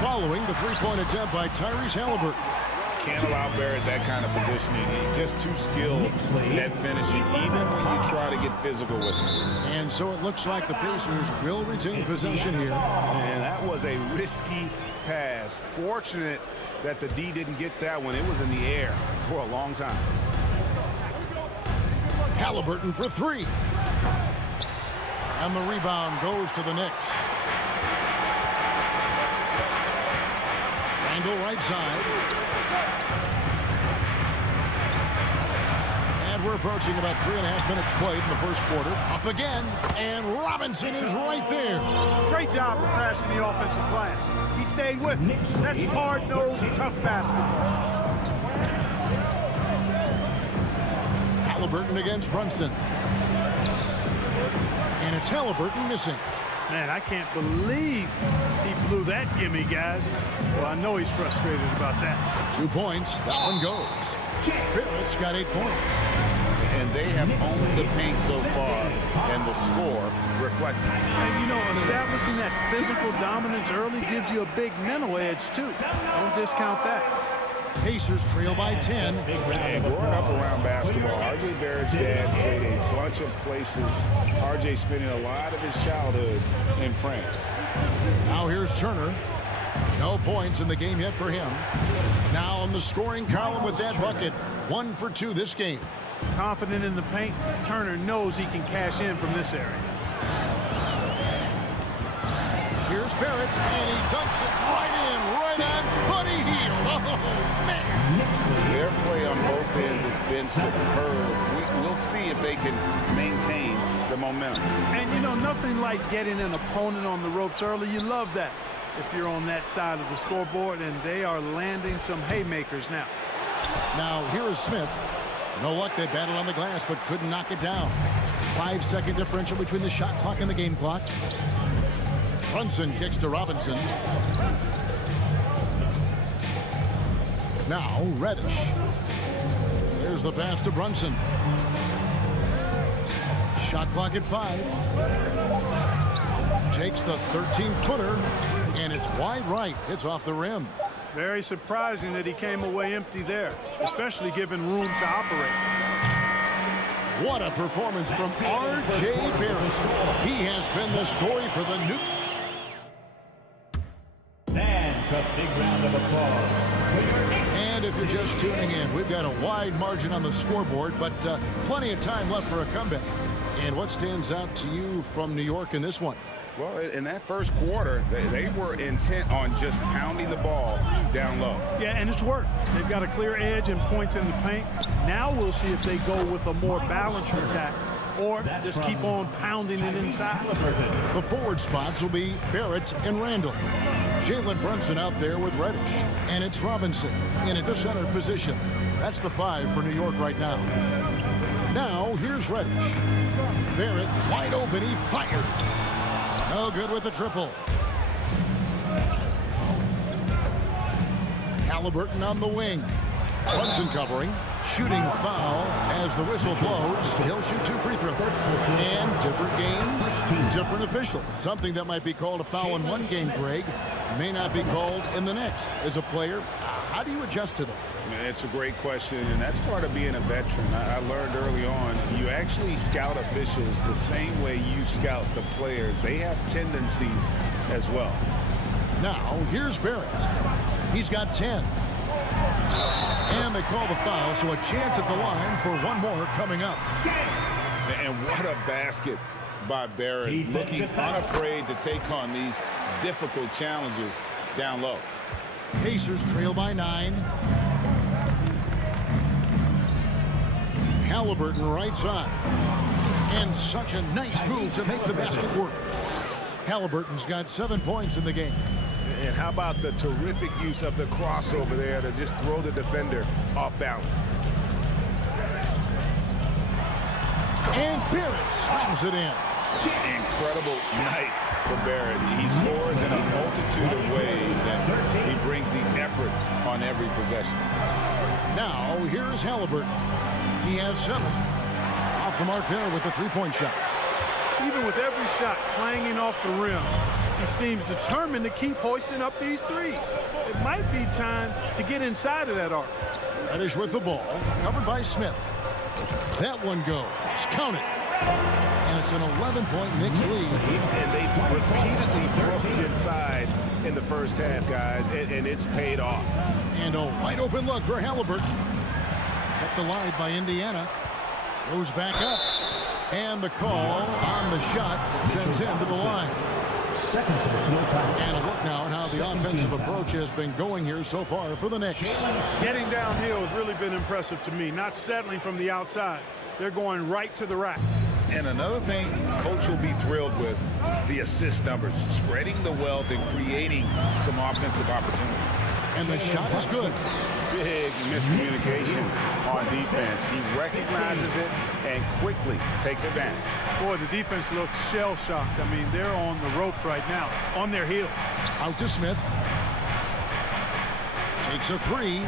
following the three-point attempt by Tyrese Halliburton. Can't allow Barrett that kind of positioning. He's just too skilled at finishing, even when you try to get physical with him. And so it looks like the Pacers will retain possession here. And that was a risky pass. Fortunate that the D didn't get that one. It was in the air for a long time. Halliburton for 3. And the rebound goes to the Knicks. Randall right side. And we're approaching about 3.5 minutes played in the first quarter. Up again, and Robinson is right there. Great job of crashing the offensive glass. He stayed with it. That's hard-nosed, tough basketball. Halliburton against Brunson. And it's Halliburton missing. Man, I can't believe he blew that gimme, guys. Well, I know he's frustrated about that. 2 points. That one goes. Barrett's got 8 points. And they have owned the paint so far, and the score reflects it. And, you know, establishing that physical dominance early gives you a big mental edge, too. Don't discount that. Pacers trail by 10. And growing up around basketball, R.J. Barrett's dad played a bunch of places. R.J. spending a lot of his childhood in France. Now here's Turner. No points in the game yet for him. Now on the scoring column with that bucket. 1 for 2 this game. Confident in the paint, Turner knows he can cash in from this area. Here's Barrett, and he dunks it right on Buddy Hield. Oh, man. Their play on both ends has been superb. We'll see if they can maintain the momentum. And, you know, nothing like getting an opponent on the ropes early. You love that if you're on that side of the scoreboard, and they are landing some haymakers now. Now, here is Smith. No luck, they battled on the glass, but couldn't knock it down. 5-second differential between the shot clock and the game clock. Brunson kicks to Robinson. Now, Reddish. There's the pass to Brunson. Shot clock at 5. Takes the 13-footer, and it's wide right. It's off the rim. Very surprising that he came away empty there, especially given room to operate. What a performance from R.J. Barrett. He has been the story for the Knicks. And a big round of applause And if you're just tuning in, we've got a wide margin on the scoreboard, but plenty of time left for a comeback. And what stands out to you from New York in this one? Well, in that first quarter, they were intent on just pounding the ball down low. Yeah, and it's worked. They've got a clear edge and points in the paint. Now we'll see if they go with a more balanced attack or just keep on pounding it inside. The forward spots will be Barrett and Randall. Jalen Brunson out there with Reddish. And it's Robinson in at the center position. That's the 5 for New York right now. Now, here's Reddish. Barrett wide open. He fires. No good with the triple. Halliburton on the wing. Brunson covering. Shooting foul as the whistle blows. He'll shoot 2 free throws. And different games, different officials. Something that might be called a foul in one game, Greg, may not be called in the next. As a player, how do you adjust to them? It's a great question, and that's part of being a veteran. I learned early on, you actually scout officials the same way you scout the players. They have tendencies as well. Now, here's Barrett. He's got 10. And they call the foul, so a chance at the line for one more coming up. And what a basket by Barrett, looking unafraid to take on these difficult challenges down low. Pacers trail by 9. Halliburton right side. And such a nice move to make the basket work. Halliburton's got 7 points in the game. And how about the terrific use of the crossover there to just throw the defender off balance. And Barrett slams it in. Incredible night for Barrett. He scores in a multitude of ways, and he brings the effort on every possession. Now, here's Halliburton. He has 7. Off the mark there with the three-point shot. Even with every shot clanging off the rim, he seems determined to keep hoisting up these threes. It might be time to get inside of that arc. Reddish with the ball, covered by Smith. That one goes. Count it. And it's an 11-point Knicks lead. And they've repeatedly broke inside in the first half, guys, and it's paid off. And a wide open look for Halliburton. Kept alive by Indiana. Goes back up. And the call on the shot that sends him to the line. And a look now at how the offensive approach has been going here so far for the Knicks. Getting downhill has really been impressive to me. Not settling from the outside. They're going right to the rack. And another thing Coach will be thrilled with, the assist numbers, spreading the wealth and creating some offensive opportunities. And the shot is good. Big miscommunication on defense. He recognizes it and quickly takes advantage. Boy, the defense looks shell-shocked. I mean, they're on the ropes right now, on their heels. Out to Smith. Takes a 3.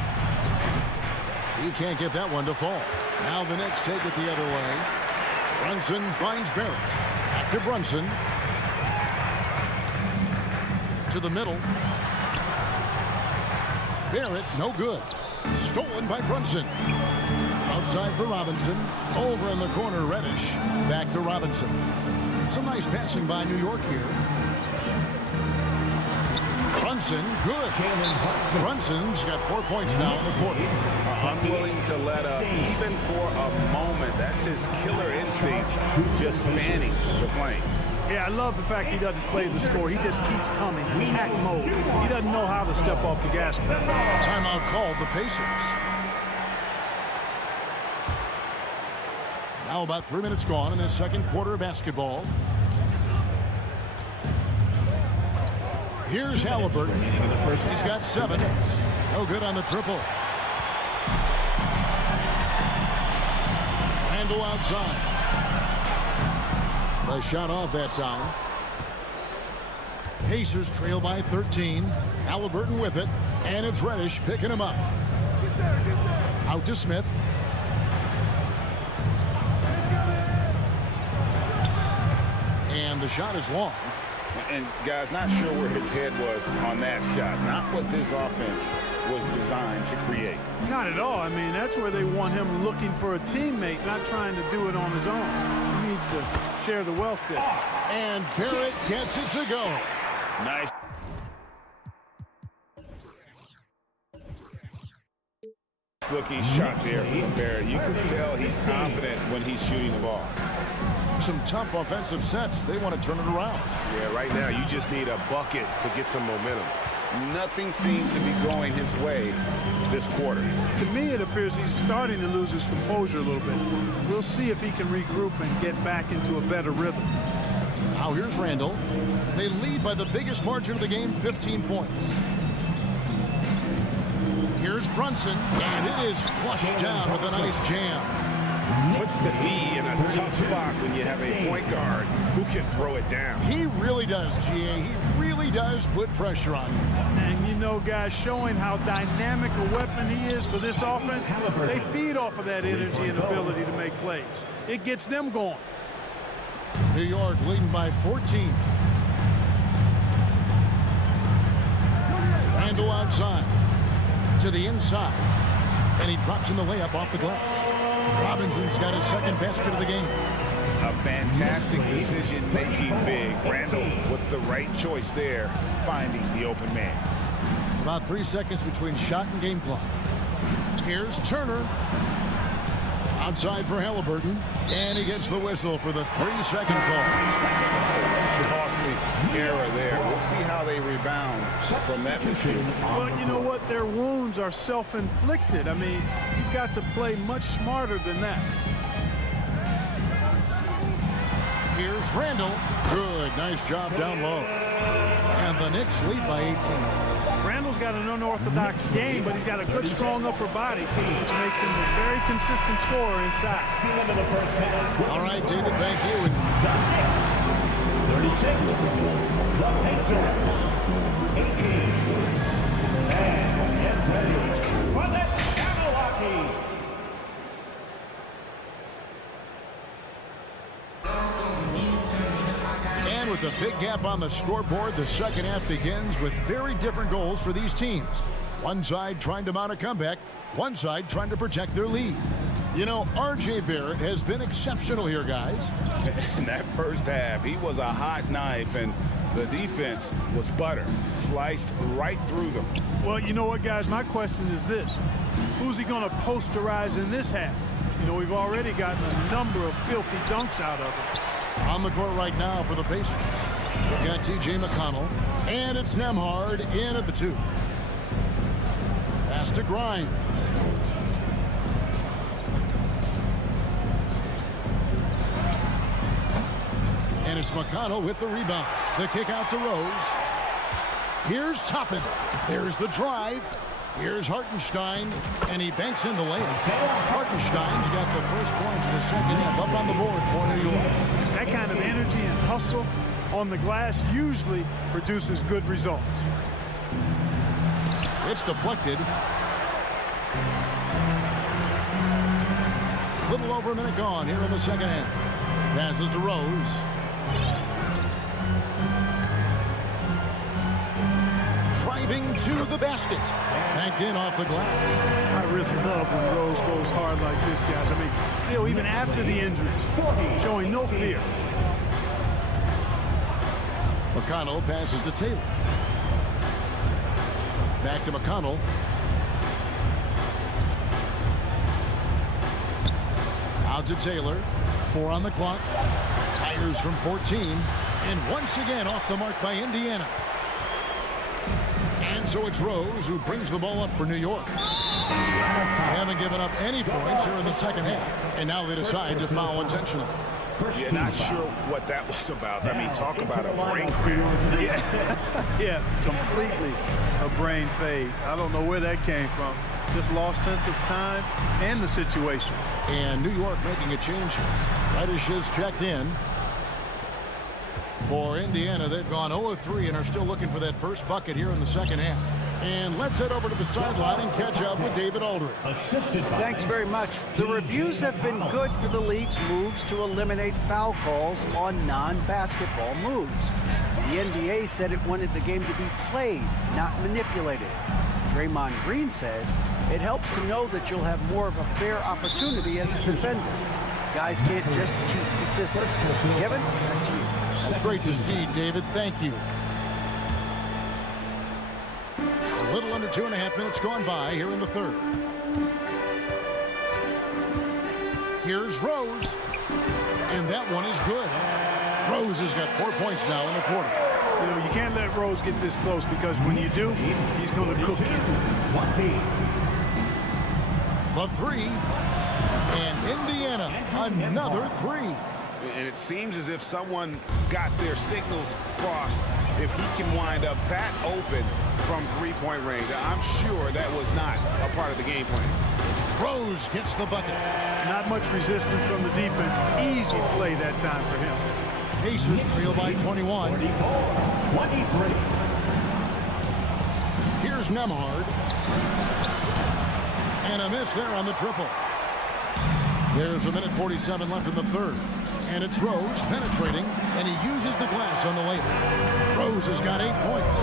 He can't get that one to fall. Now the Knicks take it the other way. Brunson finds Barrett. Back to Brunson. To the middle. Barrett, no good. Stolen by Brunson. Outside for Robinson. Over in the corner, Reddish. Back to Robinson. Some nice passing by New York here. Brunson, good. Brunson's got 4 points now in the quarter. Unwilling to let up even for a moment. That's his killer instinct, just fanning the flame. Yeah, I love the fact he doesn't play the score. He just keeps coming, attack mode. He doesn't know how to step off the gas pedal. Timeout called the Pacers. Now about 3 minutes gone in this second quarter of basketball. Here's Halliburton. He's got 7. No good on the triple. Randall outside. The shot off that time. Pacers trail by 13. Halliburton with it. And it's Reddish picking him up. Out to Smith. And the shot is long. And guys, not sure where his head was on that shot. Not what this offense was designed to create. Not at all. I mean, that's where they want him looking for a teammate, not trying to do it on his own. He needs to share the wealth there. And Barrett gets it to go. Nice. nice-looking shot there from Barrett. You can tell he's confident when he's shooting the ball. Some tough offensive sets. They want to turn it around. Yeah, right now you just need a bucket to get some momentum. Nothing seems to be going his way this quarter. To me, it appears he's starting to lose his composure a little bit. We'll see if he can regroup and get back into a better rhythm. Now here's Randall. They lead by the biggest margin of the game, 15 points. Here's Brunson, and it is flushed down with a nice jam. Puts the D in a tough spot when you have a point guard who can throw it down. He really does, GA. He really does put pressure on you. And you know, guys, showing how dynamic a weapon he is for this offense, they feed off of that energy and ability to make plays. It gets them going. New York leading by 14. Randall outside to the inside, and he drops in the layup off the glass. Robinson's got his second basket of the game. A fantastic decision making big. Randall with the right choice there, finding the open man. About 3 seconds between shot and game clock. Here's Turner. Outside for Halliburton, and he gets the whistle for the 3-second call. Costly error there. We'll see how they rebound from that mistake. Well, you know what? Their wounds are self-inflicted. I mean, you've got to play much smarter than that. Here's Randall. Good, nice job down low. And the Knicks lead by 18. Randall's got an unorthodox game, but he's got a good, strong upper body, which makes him a very consistent scorer inside. All right, David, thank you. And 36, the Pacers, 18. And get ready for the Xellark. And with a big gap on the scoreboard, the second half begins with very different goals for these teams. One side trying to mount a comeback, one side trying to protect their lead. You know, R.J. Barrett has been exceptional here, guys. In that first half, he was a hot knife, and the defense was butter. Sliced right through them. Well, you know what, guys? My question is this. Who's he going to posterize in this half? You know, we've already gotten a number of filthy dunks out of him. On the court right now for the Pacers. We've got T.J. McConnell, and it's Nembhard in at the 2. Pass to Grimes. And it's McConnell with the rebound. The kick out to Rose. Here's Toppin. There's the drive. Here's Hartenstein, and he banks in the layup. Hartenstein's got the first points of the second half up on the board for New York. That kind of energy and hustle on the glass usually produces good results. It's deflected. A little over a minute gone here in the second half. Passes to Rose. Driving to the basket. Banked in off the glass. I really love when Rose goes hard like this, guys. I mean, still, even after the injury, showing no fear. McConnell passes to Taylor. Back to McConnell. Out to Taylor. 4 on the clock. Tigers from 14. And once again off the mark by Indiana. And so it's Rose who brings the ball up for New York. They haven't given up any points here in the second half. And now they decide to foul intentionally. Yeah, not sure what that was about. I mean, talk about a brain cramp. Yeah, completely a brain fade. I don't know where that came from. Just lost sense of time and the situation. And New York making a change here. Reddish is checked in. For Indiana, they've gone 0-3 and are still looking for that first bucket here in the second half. And let's head over to the sideline and catch up with David Aldridge. Thanks very much. The reviews have been good for the league's moves to eliminate foul calls on non-basketball moves. The NBA said it wanted the game to be played, not manipulated. Draymond Green says it helps to know that you'll have more of a fair opportunity as a defender. Guys can't just cheat the system. Kevin, back to you. That's great to see, David. Thank you. A little under 2.5 minutes gone by here in the third. Here's Rose. And that one is good. Rose has got 4 points now in the quarter. You know, you can't let Rose get this close because when you do, he's going to cook you. The three. And Indiana, another three. And it seems as if someone got their signals crossed. If he can wind up that open from three-point range, I'm sure that was not a part of the game plan. Rose gets the bucket. Not much resistance from the defense. Easy play that time for him. Pacers trail by 21. 23. Here's Nemhard. And a miss there on the triple. There's a minute 47 left in the third. And it's Rose penetrating, and he uses the glass on the layup. Rose has got 8 points.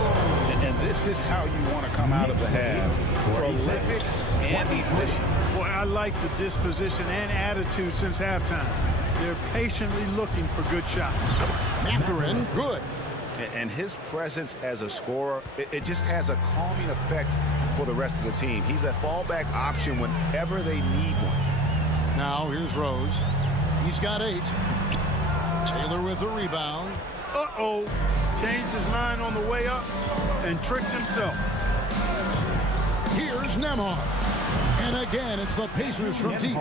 And this is how you want to come out of the half. Prolific and efficient. Boy, I like the disposition and attitude since halftime. They're patiently looking for good shots. Mathurin, good. And his presence as a scorer, it just has a calming effect for the rest of the team. He's a fallback option whenever they need one. Now here's Rose. He's got 8. Taylor with the rebound. Uh-oh. Changed his mind on the way up and tricked himself. Here's Nemhard. And again, it's the Pacers from deep.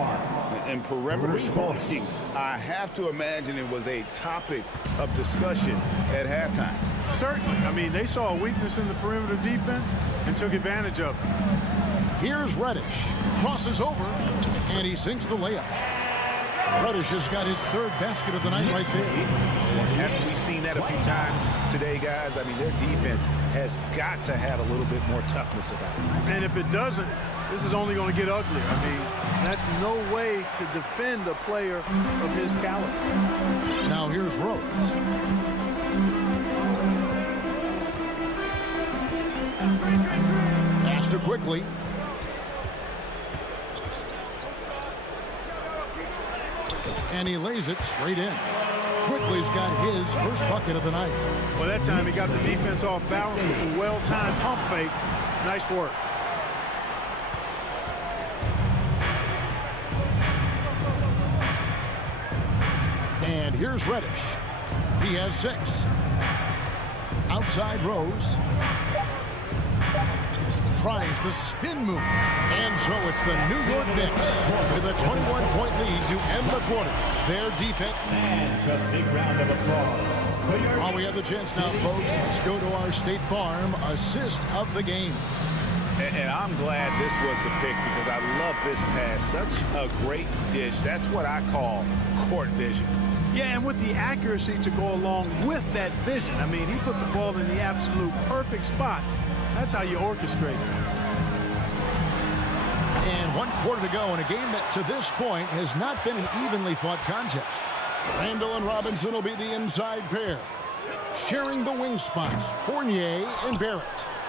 And perimeter scoring, I have to imagine it was a topic of discussion at halftime. Certainly. I mean, they saw a weakness in the perimeter defense and took advantage of it. Here's Reddish. Crosses over, and he sinks the layup. Reddish has got his 3rd basket of the night right there. Haven't we seen that a few times today, guys? I mean, their defense has got to have a little bit more toughness about it. And if it doesn't, this is only going to get uglier. I mean, that's no way to defend a player of his caliber. Now here's Rose. Pass to quickly. And he lays it straight in. Quickly's got his first bucket of the night. Well, that time he got the defense off balance with a well-timed pump fake. Nice work. And here's Reddish. He has 6. Outside Rose. Tries the spin move. And so it's the New York Knicks with a 21-point lead to end the quarter. Their defense. And a big round of applause. While we have the chance now, folks, let's go to our State Farm assist of the game. And I'm glad this was the pick because I love this pass. Such a great dish. That's what I call court vision. Yeah, and with the accuracy to go along with that vision. I mean, he put the ball in the absolute perfect spot. That's how you orchestrate it. And 1 quarter to go in a game that to this point has not been an evenly fought contest. Randall and Robinson will be the inside pair. Sharing the wing spots, Fournier and Barrett.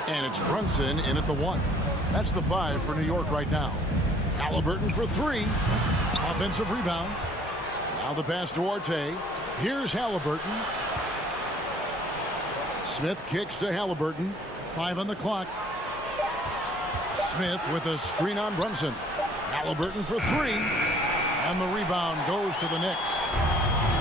And it's Brunson in at the 1. That's the 5 for New York right now. Halliburton for 3. Offensive rebound. Now the pass to Duarte. Here's Halliburton. Smith kicks to Halliburton. 5 on the clock. Smith with a screen on Brunson. Halliburton for 3. And the rebound goes to the Knicks.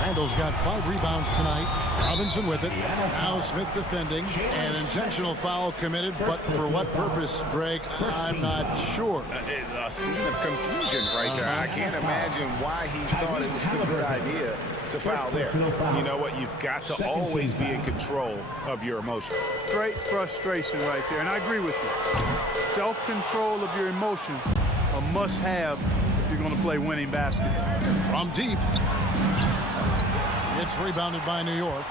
Randall's got 5 rebounds tonight. Robinson with it. Now Smith defending. An intentional foul committed, but for what purpose, Greg? I'm not sure. A scene of confusion right there. I can't imagine why he thought it was a good idea to foul there. You know what? You've got to always be in control of your emotions. Great frustration right there, and I agree with you. Self-control of your emotions, a must-have if you're going to play winning basketball. From deep. It's rebounded by New York.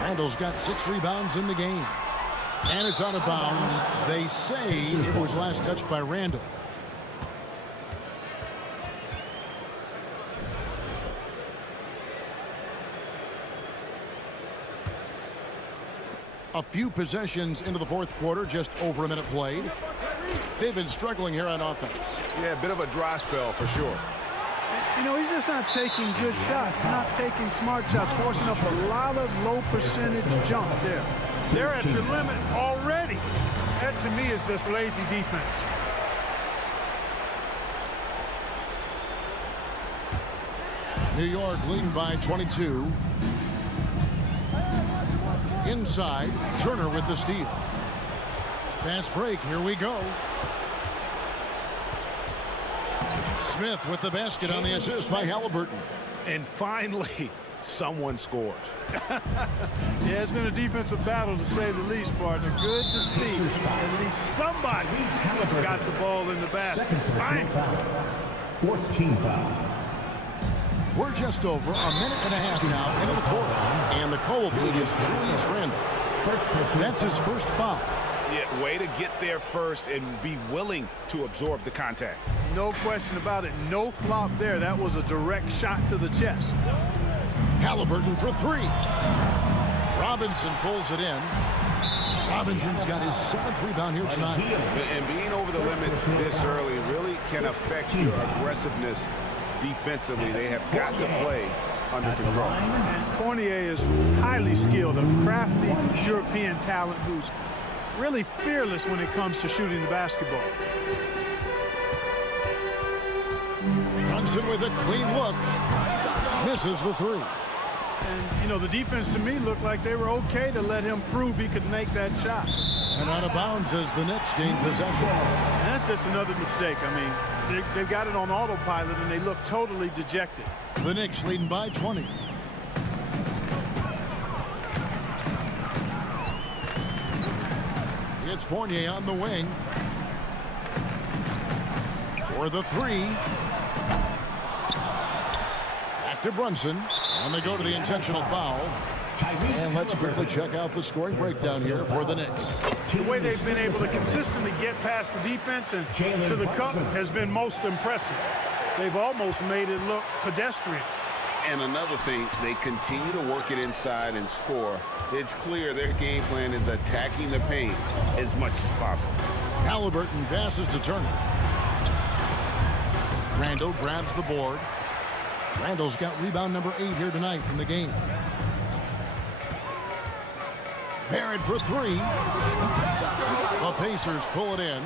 Randall's got 6 rebounds in the game. And it's out of bounds. They say it was last touched by Randall. A few possessions into the 4th quarter, just over a minute played. They've been struggling here on offense. Yeah, a bit of a dry spell for sure. You know, he's just not taking good shots, not taking smart shots, forcing up a lot of low percentage jump there. They're at the limit already. That, to me, is just lazy defense. New York leading by 22. Inside, Turner with the steal. Fast break, here we go. Smith with the basket on the assist by Halliburton. And finally, someone scores. Yeah, it's been a defensive battle to say the least, partner. Good to see at least somebody got the ball in the basket. Finally. Fourth team foul. We're just over a minute and a half now into the quarter. And the call will be against Julius Randle. That's his first foul. Yeah, way to get there first and be willing to absorb the contact. No question about it. No flop there. That was a direct shot to the chest. Halliburton for three. Robinson pulls it in. Robinson's got his 7th rebound here tonight. And being over the limit this early really can affect your aggressiveness defensively. They have got to play under control. And Fournier is highly skilled, a crafty European talent who's really fearless when it comes to shooting the basketball. Brunson with a clean look. Misses the three. And, you know, the defense to me looked like they were okay to let him prove he could make that shot. And out of bounds as the Knicks gain possession. And that's just another mistake. I mean, they've got it on autopilot, and they look totally dejected. The Knicks leading by 20. It's Fournier on the wing. For the three. Back to Brunson. And they go to the intentional foul. And let's quickly check out the scoring breakdown here for the Knicks. The way they've been able to consistently get past the defense and to the cup has been most impressive. They've almost made it look pedestrian. And another thing, they continue to work it inside and score. It's clear their game plan is attacking the paint as much as possible. Halliburton passes to Turner. Randle grabs the board. Randle's got rebound number 8 here tonight in the game. Barrett for three. The Pacers pull it in.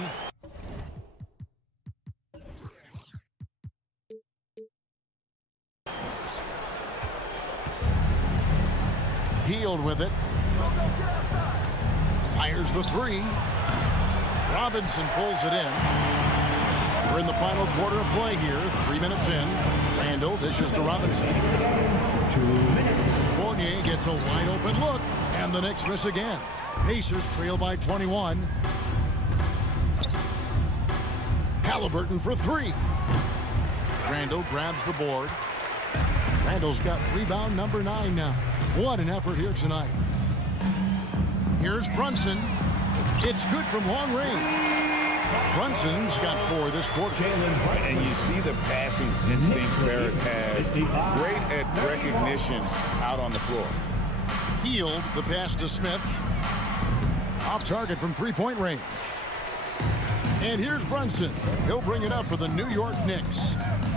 Healed with it. Fires the three. Robinson pulls it in. We're in the final quarter of play here. 3 minutes in. Randle dishes to Robinson. 2 minutes. Fournier gets a wide open look. And the Knicks miss again. Pacers trail by 21. Halliburton for three. Randle grabs the board. Randle's got rebound number 9 now. What an effort here tonight. Here's Brunson. It's good from long range. Brunson's got 4 this quarter. And you see the passing instincts Barrett has. Great at recognition out on the floor. Healed the pass to Smith. Off target from three-point range. And here's Brunson. He'll bring it up for the New York Knicks.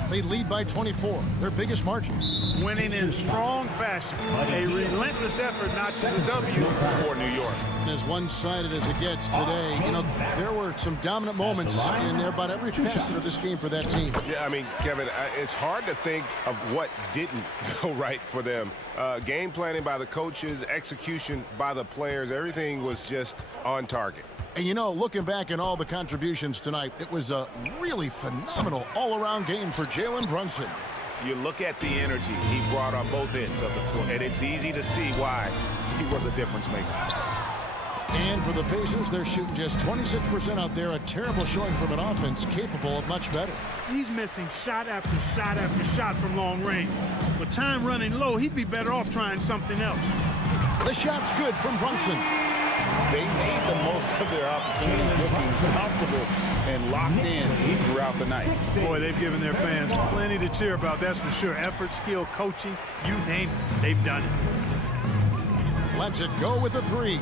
They lead by 24, their biggest margin. Winning in strong fashion. A relentless effort notches a W for New York. As one-sided as it gets today, you know, there were some dominant moments in about every facet of this game for that team. Yeah, I mean, Kevin, it's hard to think of what didn't go right for them. Game planning by the coaches, execution by the players, everything was just on target. And, you know, looking back at all the contributions tonight, it was a really phenomenal all-around game for Jalen Brunson. You look at the energy he brought on both ends of the floor, and it's easy to see why he was a difference maker. And for the Pacers, they're shooting just 26% out there, a terrible showing from an offense capable of much better. He's missing shot after shot after shot from long range. With time running low, he'd be better off trying something else. The shot's good from Brunson. They made the most of their opportunities, looking comfortable and locked in throughout the night. Boy, they've given their fans plenty to cheer about, that's for sure. Effort, skill, coaching, you name it, they've done it. Lets it go with a three.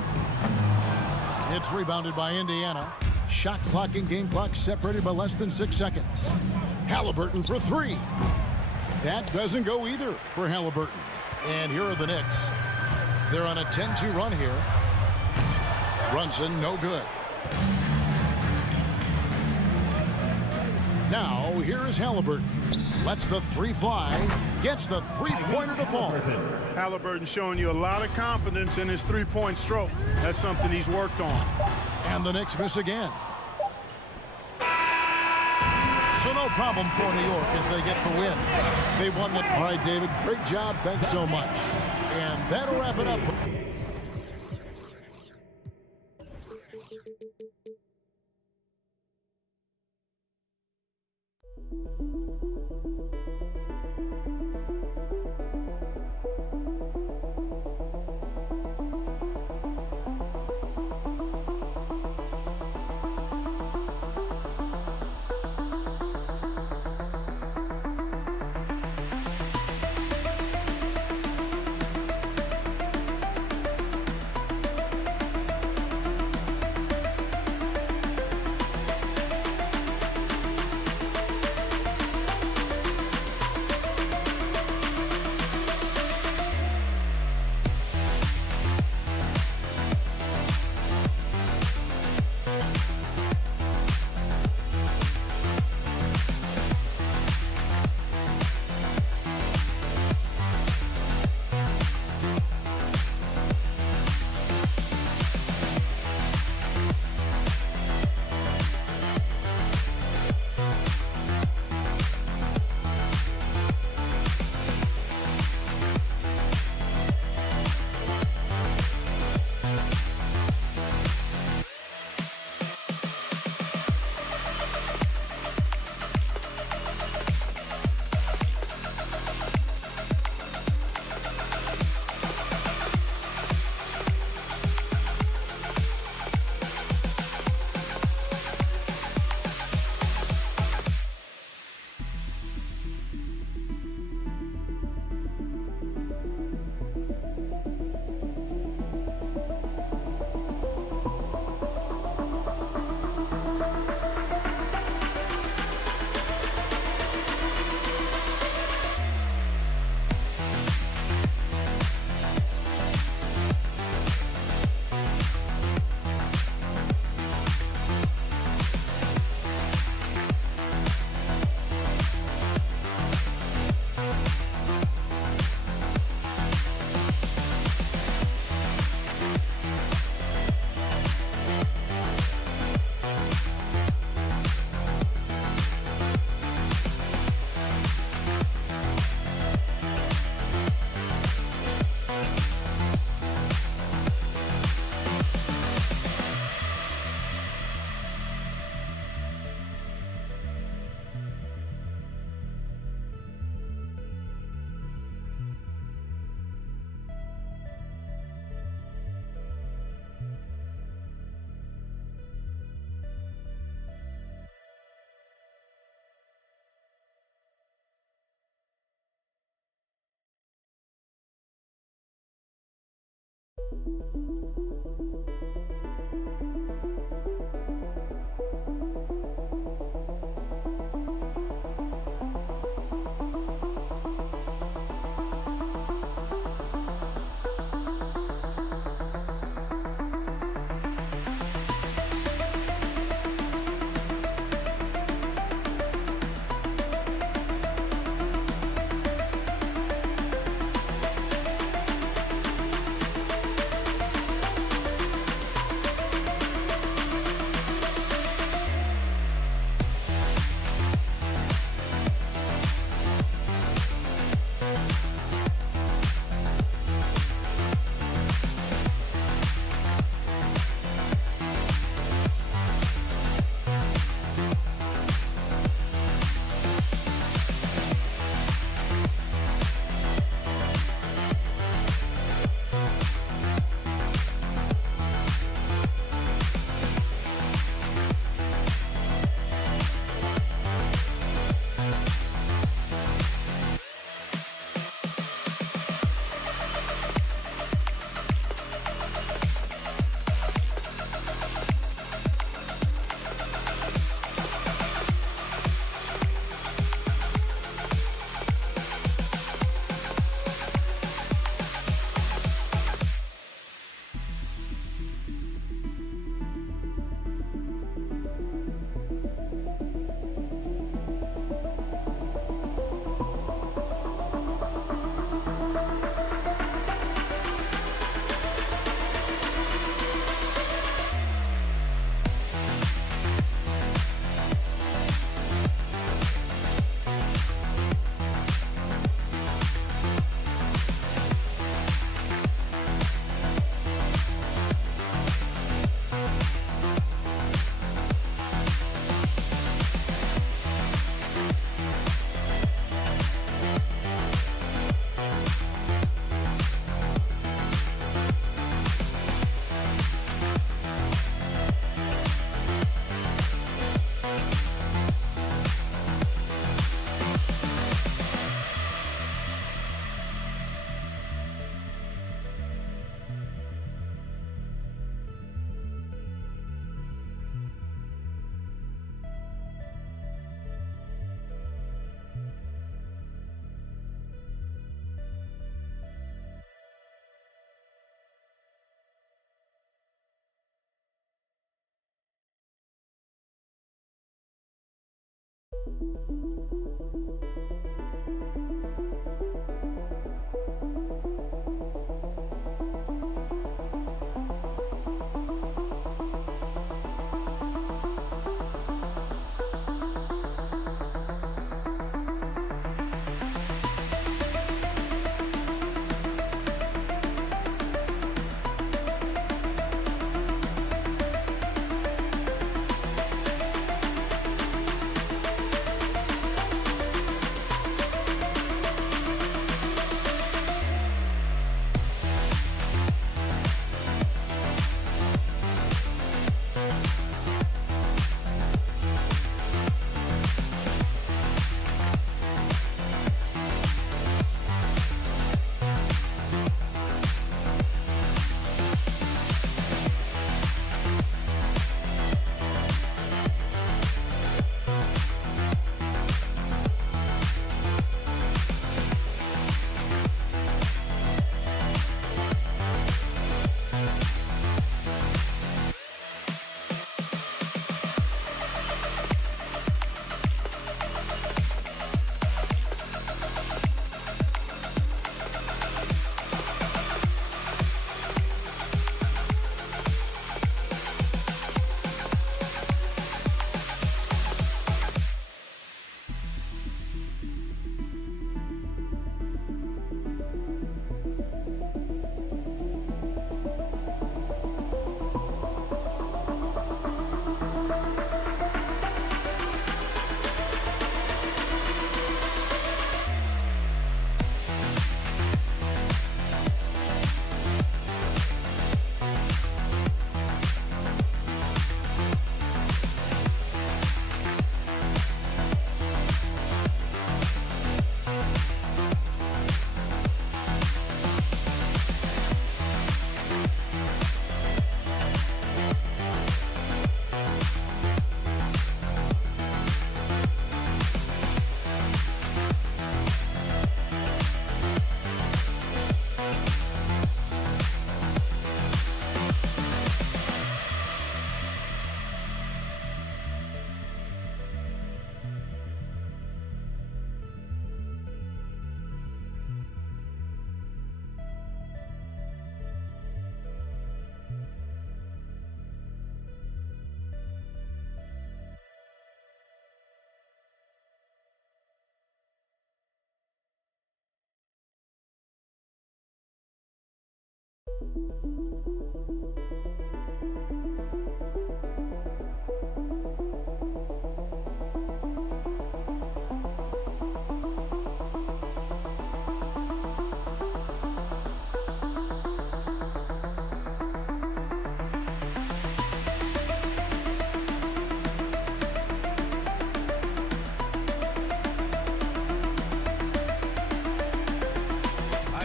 It's rebounded by Indiana. Shot clock and game clock separated by less than 6 seconds. Halliburton for three. That doesn't go either for Halliburton. And here are the Knicks. They're on a 10-2 run here. Brunson, no good. Now, here is Halliburton. Lets the three fly. Gets the three-pointer to fall. Halliburton showing you a lot of confidence in his three-point stroke. That's something he's worked on. And the Knicks miss again. So no problem for New York as they get the win. They won it. All right, David, great job. Thanks so much. And that'll wrap it up.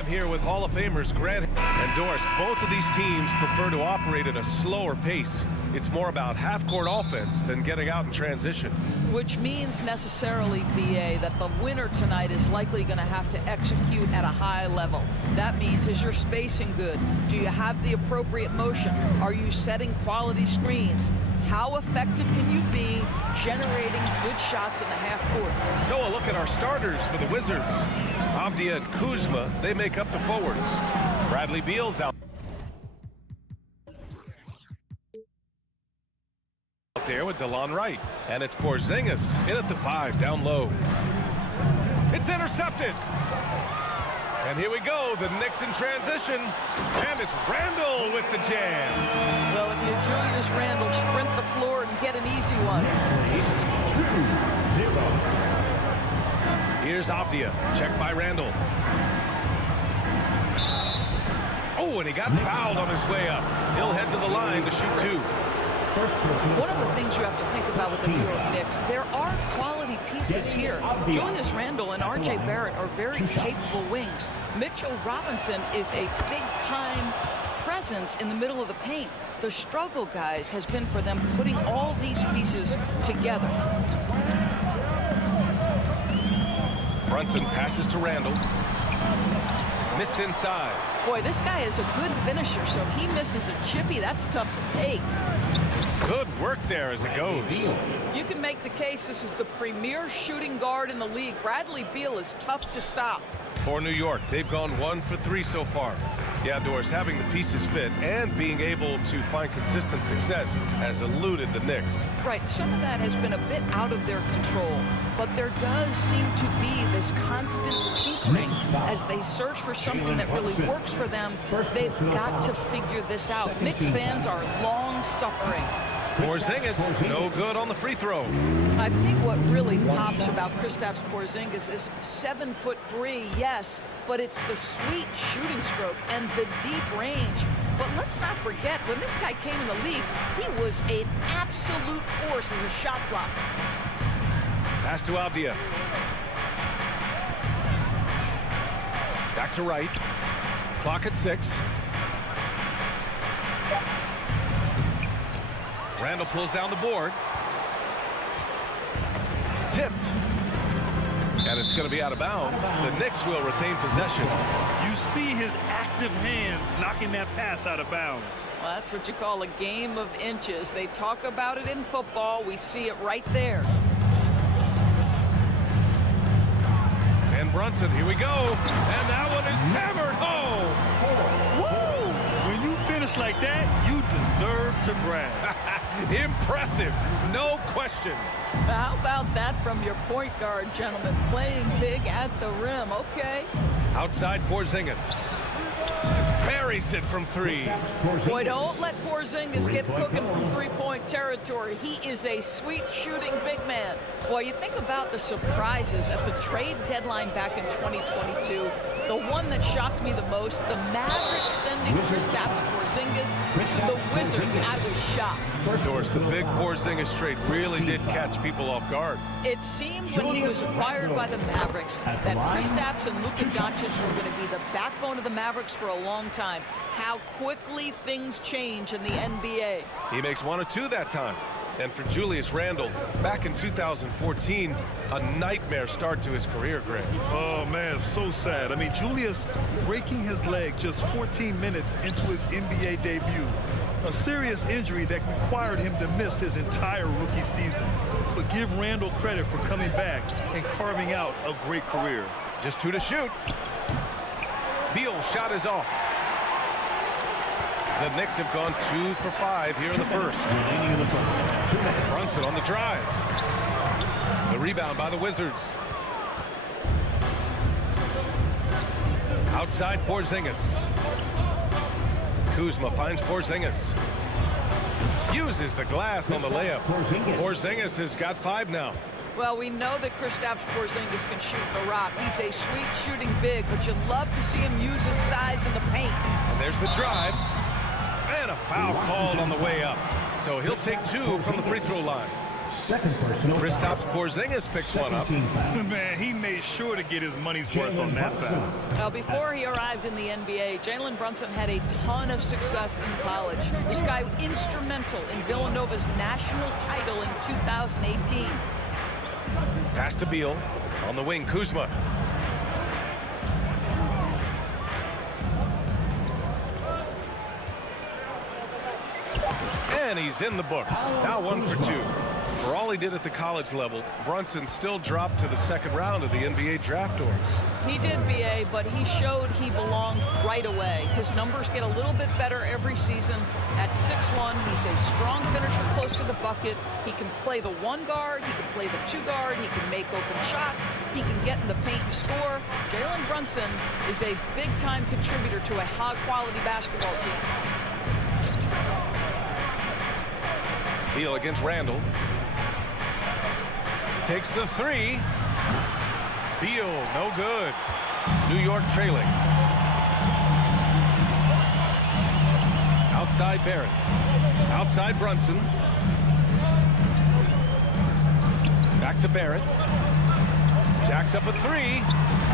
Here with Hall of Famers Grant and Doris. Both of these teams prefer to operate at a slower pace. It's more about half-court offense than getting out in transition. Which means necessarily, BA, that the winner tonight is likely going to have to execute at a high level. That means, is your spacing good? Do you have the appropriate motion? Are you setting quality screens? How effective can you be generating good shots in the half court? So a look at our starters for the Wizards. Avdia and Kuzma, they make up the forwards. Bradley Beal's out there with DeLon Wright. And it's Porzingis in at the 5, down low. It's intercepted. And here we go, the Knicks in transition. And it's Randle with the jam. Well, if you're Julius Randle, sprint the floor and get an easy one. 2-0. Here's Avdia, checked by Randle. Oh, and he got fouled on his way up. He'll head to the line to shoot 2. One of the things you have to think about with the New York Knicks, there are quality pieces here. Julius Randle and R.J. Barrett are very capable wings. Mitchell Robinson is a big-time presence in the middle of the paint. The struggle, guys, has been for them putting all these pieces together. Brunson passes to Randle. Missed inside. Boy, this guy is a good finisher, so he misses a chippy. That's tough to take. Good work there as it goes. You can make the case this is the premier shooting guard in the league. Bradley Beal is tough to stop. For New York, they've gone 1 for 3 so far. Yeah, Doris, having the pieces fit and being able to find consistent success has eluded the Knicks. Right, some of that has been a bit out of their control, but there does seem to be this constant tinkering as they search for something that really works for them. They've got to figure this out. Knicks fans are long-suffering. Porzingis, no good on the free throw. I think what really pops about Kristaps Porzingis is 7'3", yes, but it's the sweet shooting stroke and the deep range. But let's not forget, when this guy came in the league, he was an absolute force as a shot blocker. Pass to Avdia. Back to Wright. Clock at 6. Randle pulls down the board. Tipped. And it's going to be out of bounds. The Knicks will retain possession. You see his active hands knocking that pass out of bounds. Well, that's what you call a game of inches. They talk about it in football. We see it right there. And Brunson, here we go. And that one is hammered home. Woo! When you finish like that, you deserve to brag. Impressive, no question. How about that from your point guard, gentlemen? Playing big at the rim, okay. Outside Porzingis. Buries it from 3. Boy, don't let Porzingis get cooking from three-point territory. He is a sweet shooting big man. Boy, you think about the surprises at the trade deadline back in 2022. The one that shocked me the most, the Mavericks sending Kristaps Porzingis to the Wizards. I was shocked. Doris, the big Porzingis trade really did catch people off guard. It seemed when he was acquired by the Mavericks that Kristaps and Luka Doncic were going to be the backbone of the Mavericks for a long time. How quickly things change in the NBA. He makes 1 or 2 that time. And for Julius Randle, back in 2014, a nightmare start to his career, Greg. Oh, man, so sad. I mean, Julius breaking his leg just 14 minutes into his NBA debut. A serious injury that required him to miss his entire rookie season. But give Randle credit for coming back and carving out a great career. Just 2 to shoot. Beal's shot is off. The Knicks have gone 2 for 5 here in the first. Brunson on the drive. The rebound by the Wizards. Outside Porzingis. Kuzma finds Porzingis. Uses the glass on the layup. Porzingis has got 5 now. Well, we know that Kristaps Porzingis can shoot the rock. He's a sweet shooting big, but you'd love to see him use his size in the paint. And there's the drive. And a foul called on the way up. So he'll take 2 from the free throw line. Kristaps Porzingis picks one up. Man, he made sure to get his money's worth on that foul. Now, before he arrived in the NBA, Jalen Brunson had a ton of success in college. This guy instrumental in Villanova's national title in 2018. Pass to Beal. On the wing, Kuzma. And he's in the books. Now 1 for 2. For all he did at the college level, Brunson still dropped to the second round of the NBA draft doors. He did, BA, but he showed he belonged right away. His numbers get a little bit better every season. At 6'1", he's a strong finisher close to the bucket. He can play the 1 guard, he can play the 2 guard, he can make open shots, he can get in the paint and score. Jalen Brunson is a big-time contributor to a high-quality basketball team. Beal against Randall. Takes the 3. Beal, no good. New York trailing. Outside Barrett. Outside Brunson. Back to Barrett. Jacks up a 3.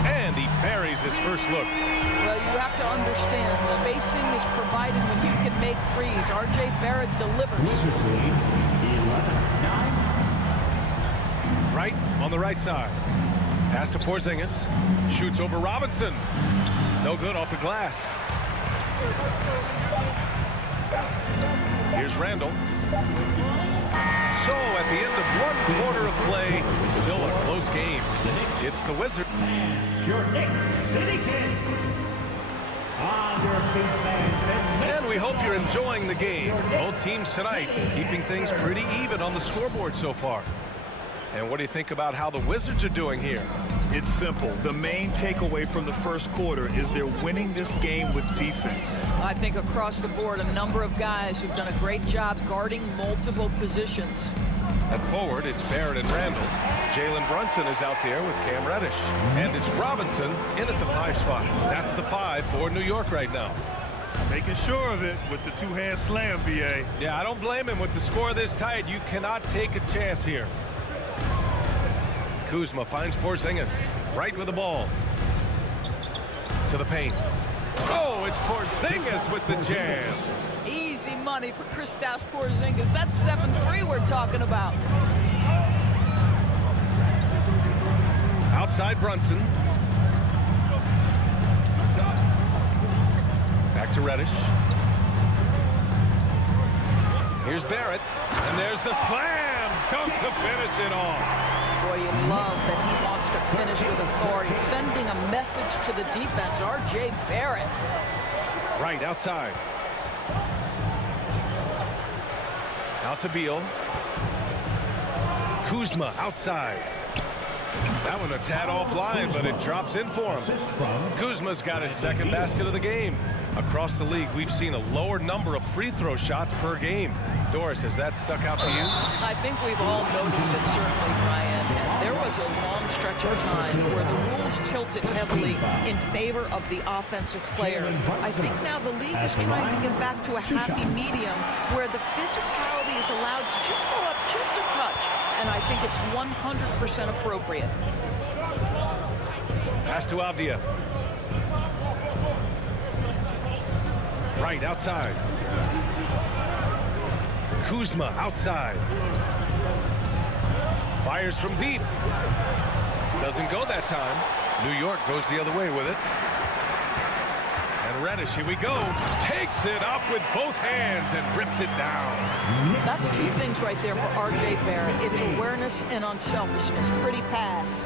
And he buries his first look. Well, you have to understand, spacing is provided when you can make threes. R.J. Barrett delivers. Right on the right side. Pass to Porzingis. Shoots over Robinson. No good off the glass. Here's Randall. So at the end of 1 quarter of play, still a close game. It's the Wizards. Your Knicks City Kings. And we hope you're enjoying the game. Both teams tonight keeping things pretty even on the scoreboard so far. And what do you think about how the Wizards are doing here? It's simple. The main takeaway from the first quarter is they're winning this game with defense. I think across the board, a number of guys who've done a great job guarding multiple positions. At forward, it's Barrett and Randall. Jalen Brunson is out there with Cam Reddish. And it's Robinson in at the 5 spot. That's the 5 for New York right now. Making sure of it with the 2-hand slam, BA. Yeah, I don't blame him. With the score this tight, you cannot take a chance here. Kuzma finds Porzingis right with the ball. To the paint. Oh, it's Porzingis with the jam. Easy money for Kristaps Porzingis. That's 7-3 we're talking about. Outside Brunson. Back to Reddish. Here's Barrett. And there's the slam. Dunk to finish it off. Boy, you love that he wants to finish with authority, sending a message to the defense. R.J. Barrett. Right outside. Out to Beal. Kuzma outside. That one a tad offline, but it drops in for him. Kuzma's got his 2nd basket of the game. Across the league, we've seen a lower number of free throw shots per game. Doris, has that stuck out to you? I think we've all noticed it, certainly, Brian. There was a long stretch of time where the rules tilted heavily in favor of the offensive player. I think now the league is trying to get back to a happy medium where the physicality is allowed to just go up just a touch. And I think it's 100% appropriate. Pass to Avdia. Right outside. Kuzma outside. Fires from deep. Doesn't go that time. New York goes the other way with it. And Reddish, here we go. Takes it up with both hands and rips it down. That's 2 things right there for R.J. Barrett. It's awareness and unselfishness. Pretty pass.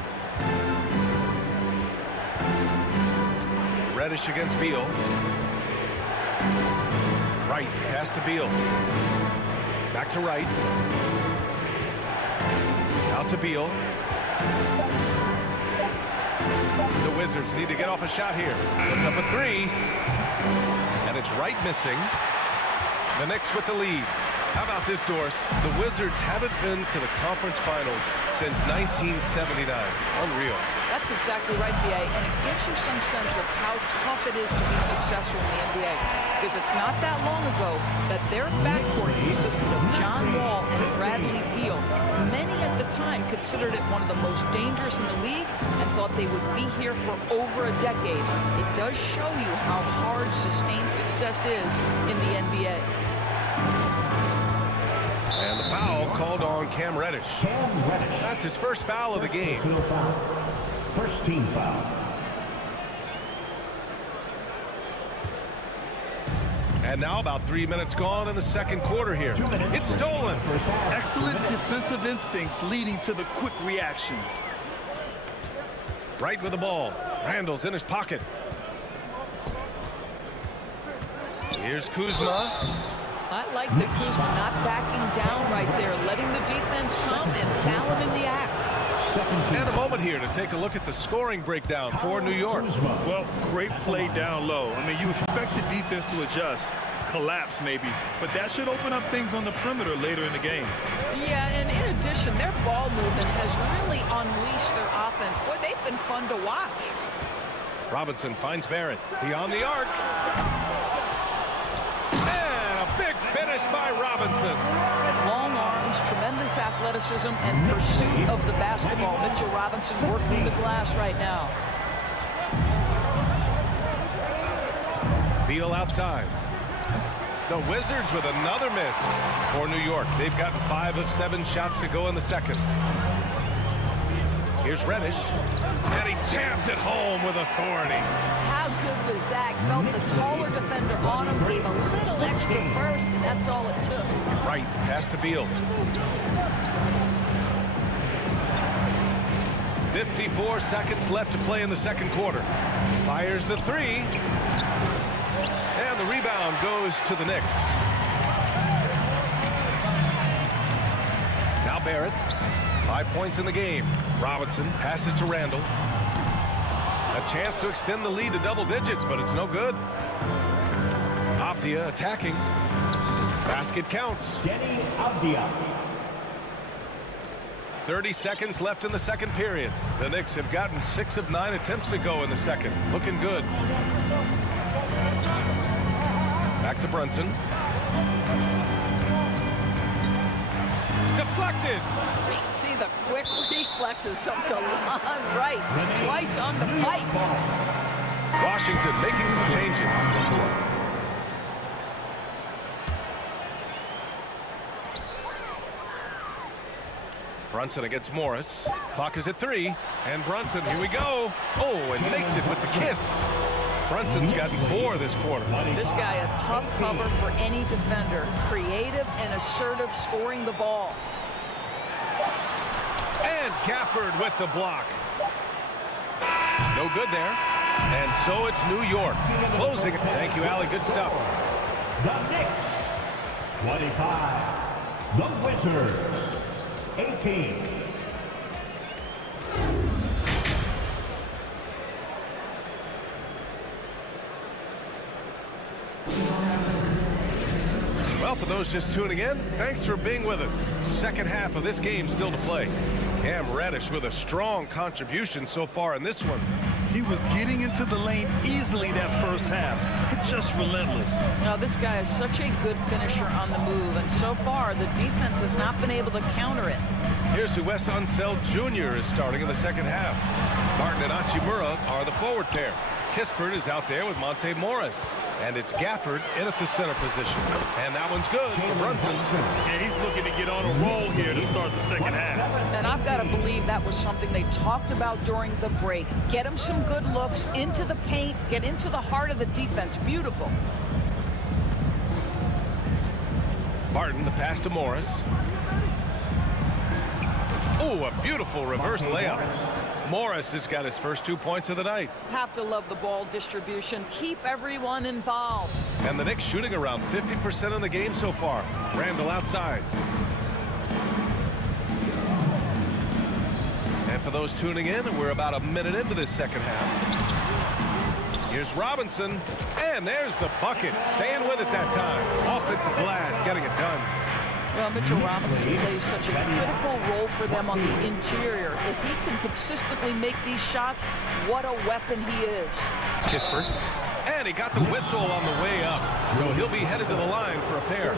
Reddish against Beal. Right, pass to Beal. Back to right. Out to Beal. The Wizards need to get off a shot here. Puts up a 3. And it's Wright missing. The Knicks with the lead. How about this, Doris? The Wizards haven't been to the conference finals since 1979. Unreal. That's exactly right, B.A., and it gives you some sense of how tough it is to be successful in the NBA. Because it's not that long ago that their backcourt consisted of John Wall and Bradley Beal. Many at the time considered it one of the most dangerous in the league and thought they would be here for over a decade. It does show you how hard sustained success is in the NBA. And the foul called on Cam Reddish. That's his first foul of the game. First team foul. And now about 3 minutes gone in the second quarter here. It's stolen. Excellent defensive instincts leading to the quick reaction. Right with the ball. Randall's in his pocket. Here's Kuzma. I like that Kuzma not backing down right there, letting the defense come and foul him in the act. And a moment here to take a look at the scoring breakdown for New York. Well, great play down low. I mean, you expect the defense to adjust, collapse maybe, but that should open up things on the perimeter later in the game. Yeah, and in addition, their ball movement has really unleashed their offense. Boy, they've been fun to watch. Robinson finds Barrett beyond the arc. Big finish by Robinson. Long arms, tremendous athleticism, and pursuit of the basketball. Mitchell Robinson working the glass right now. Beal outside. The Wizards with another miss for New York. They've gotten 5 of 7 shots to go in the second. Here's Reddish, and he jams it home with authority. How good was Zach? Felt the taller defender on him, gave a little extra burst, and that's all it took. Right, pass to Beal. 54 seconds left to play in the second quarter. Fires the three. And the rebound goes to the Knicks. Now Barrett. 5 points in the game. Robinson passes to Randall. A chance to extend the lead to double digits, but it's no good. Avdia attacking. Basket counts. Denny Avdia. 30 seconds left in the second period. The Knicks have gotten 6 of 9 attempts to go in the second. Looking good. Back to Brunson. Deflected. See the quick reflexes of DeLon Wright. Twice on the pipe. Washington making some changes. Brunson against Morris. Clock is at 3. And Brunson, here we go. Oh, and makes it with the kiss. Brunson's got 4 this quarter. This guy a tough cover for any defender. Creative and assertive scoring the ball. And Gafford with the block. No good there. And so it's New York. Closing. Thank you, Allie. Good stuff. The Knicks, 25. The Wizards, 18. Well, for those just tuning in, thanks for being with us. Second half of this game still to play. Cam Reddish with a strong contribution so far in this one. He was getting into the lane easily that first half. Just relentless. Now, this guy is such a good finisher on the move, and so far the defense has not been able to counter it. Here's who Wes Unseld Jr. is starting in the second half. Martin and Hachimura are the forward pair. Kispert is out there with Monte Morris. And it's Gafford in at the center position. And that one's good for Brunson. Yeah, he's looking to get on a roll here to start the second half. And I've got to believe that was something they talked about during the break. Get him some good looks into the paint, get into the heart of the defense. Beautiful. Barton, the pass to Morris. Oh, a beautiful reverse layup. Morris has got his first 2 points of the night. Have to love the ball distribution. Keep everyone involved. And the Knicks shooting around 50% in the game so far. Randall outside. And for those tuning in, we're about a minute into this second half. Here's Robinson, and there's the bucket. Staying with it that time. Offensive glass, getting it done. Well, Mitchell Robinson plays such a critical role for them on the interior. If he can consistently make these shots, what a weapon he is. Kispert, and he got the whistle on the way up, so he'll be headed to the line for a pair.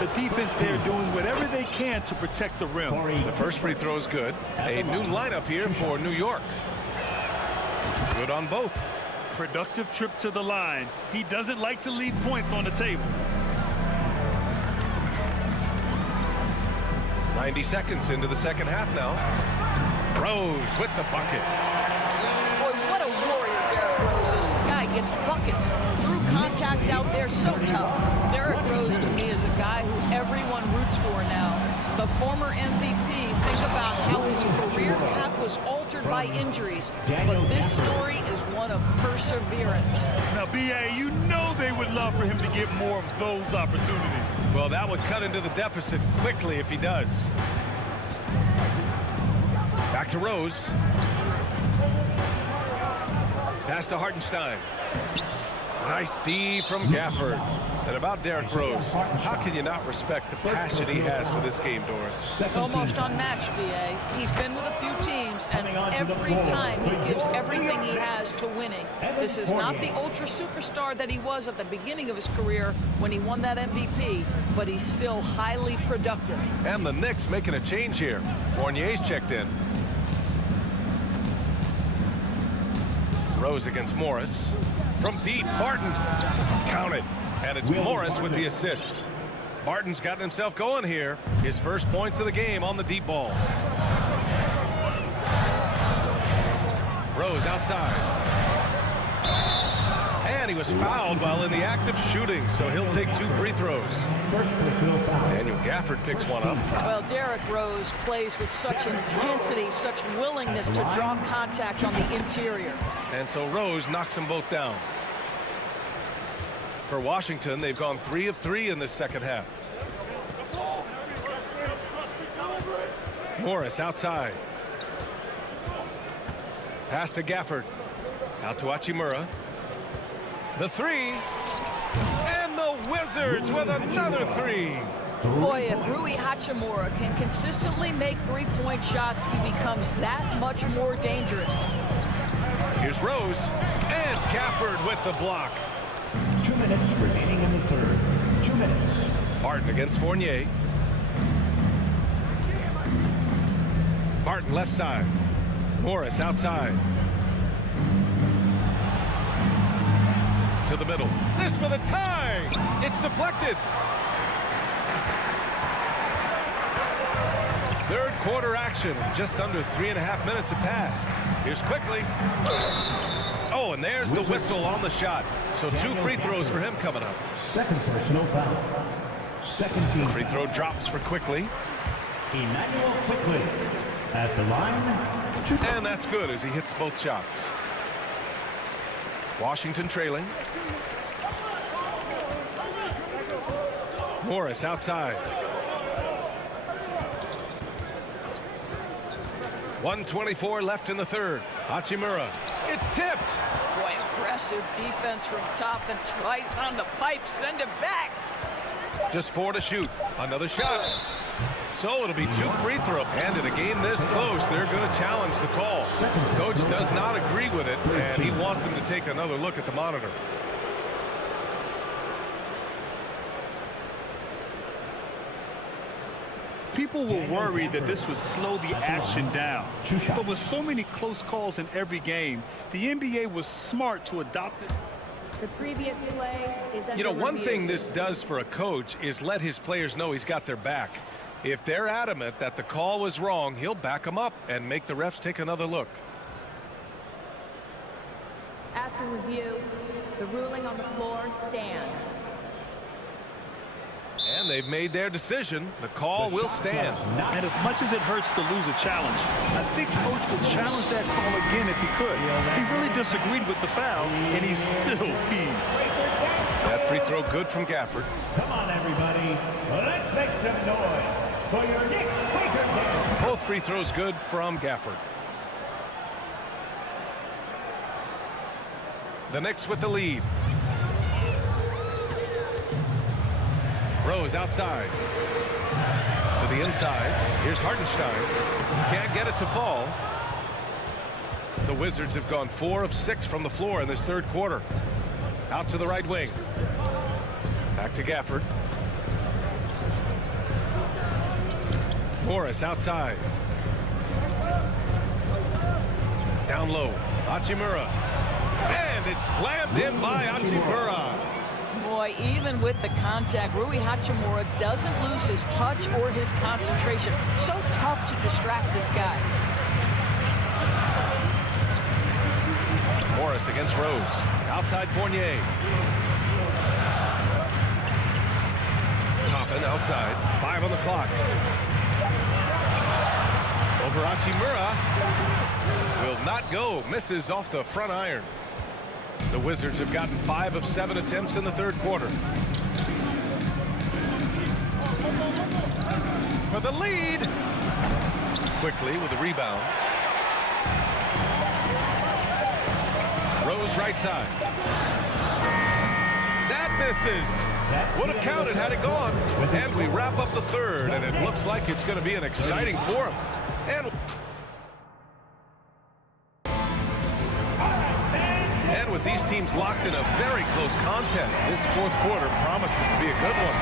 The defense there doing whatever they can to protect the rim. The first free throw is good. A new lineup here for New York. Good on both. Productive trip to the line. He doesn't like to leave points on the table. 90 seconds into the second half now. Rose with the bucket. Boy, what a warrior Derrick Rose is. The guy gets buckets through contact out there, so tough. Derrick Rose, to me, is a guy who everyone roots for now. The former MVP, think about how his career path was altered by injuries. But this story is one of perseverance. Now, B.A., you know they would love for him to get more of those opportunities. Well, that would cut into the deficit quickly if he does. Back to Rose. Pass to Hartenstein. Nice D from Gafford. And about Derrick Rose, how can you not respect the passion he has for this game, Doris? It's almost unmatched, B.A. He's been with a few teams, and every time he gives everything he has to winning. This is not the ultra superstar that he was at the beginning of his career when he won that MVP, but he's still highly productive. And the Knicks making a change here. Fournier's checked in. Rose against Morris. From deep, Barton. Counted. And it's Morris with the assist. Barton's gotten himself going here. His first points of the game on the deep ball. Rose outside. And he was fouled while in the act of shooting, so he'll take 2 free throws. Daniel Gafford picks one up. Well, Derrick Rose plays with such intensity, such willingness to draw contact on the interior. And so Rose knocks them both down. For Washington, they've gone 3 of 3 in this second half. Morris outside. Pass to Gafford. Out to Hachimura. The 3. And the Wizards with another 3. Boy, if Rui Hachimura can consistently make three-point shots, he becomes that much more dangerous. Here's Rose. And Gafford with the block. 2 minutes remaining in the third. 2 minutes. Barton against Fournier. Barton left side. Morris outside. To the middle. This for the tie. It's deflected. Third quarter action. Just under 3.5 minutes have passed. Here's quickly. Oh, and there's the whistle on the shot. So 2 free throws for him coming up. Second personal foul. Second team. Free throw drops for Quickly. Emmanuel Quickly at the line. And that's good as he hits both shots. Washington trailing. Morris outside. 1:24 left in the third. Hachimura. It's tipped. Boy, aggressive defense from top and tries on the pipe. Send it back. Just 4 to shoot. Another shot. So it'll be 2 free throws. And in a game this close, they're going to challenge the call. Coach does not agree with it, and he wants him to take another look at the monitor. People were worried that this would slow the action down. But with so many close calls in every game, the NBA was smart to adopt it. The previous play is under You know, one review. thing this does for a coach is let his players know he's got their back. If they're adamant that the call was wrong, he'll back them up and make the refs take another look. After review, the ruling on the floor stands. And they've made their decision. The call will stand. And as much as it hurts to lose a challenge, I think Coach would challenge that call again if he could. He really disagreed with the foul, and he's still peeved. That free throw good from Gafford. Come on, everybody. Let's make some noise for your Knicks Quaker Dance. Both free throws good from Gafford. The Knicks with the lead. Rose outside. To the inside. Here's Hartenstein. Can't get it to fall. The Wizards have gone 4 of 6 from the floor in this third quarter. Out to the right wing. Back to Gafford. Morris outside. Down low. Hachimura. And it's slammed in by Hachimura. Boy, even with the contact, Rui Hachimura doesn't lose his touch or his concentration. So tough to distract this guy. Morris against Rose. Outside Fournier. Toppin outside. 5 on the clock. Over Hachimura. Will not go. Misses off the front iron. The Wizards have gotten 5 of 7 attempts in the third quarter. For the lead. Quickly with the rebound. Rose right side. That misses. Would have counted had it gone. And we wrap up the third, and it looks like it's going to be an exciting fourth. And with these teams locked in a very close contest, this fourth quarter promises to be a good one.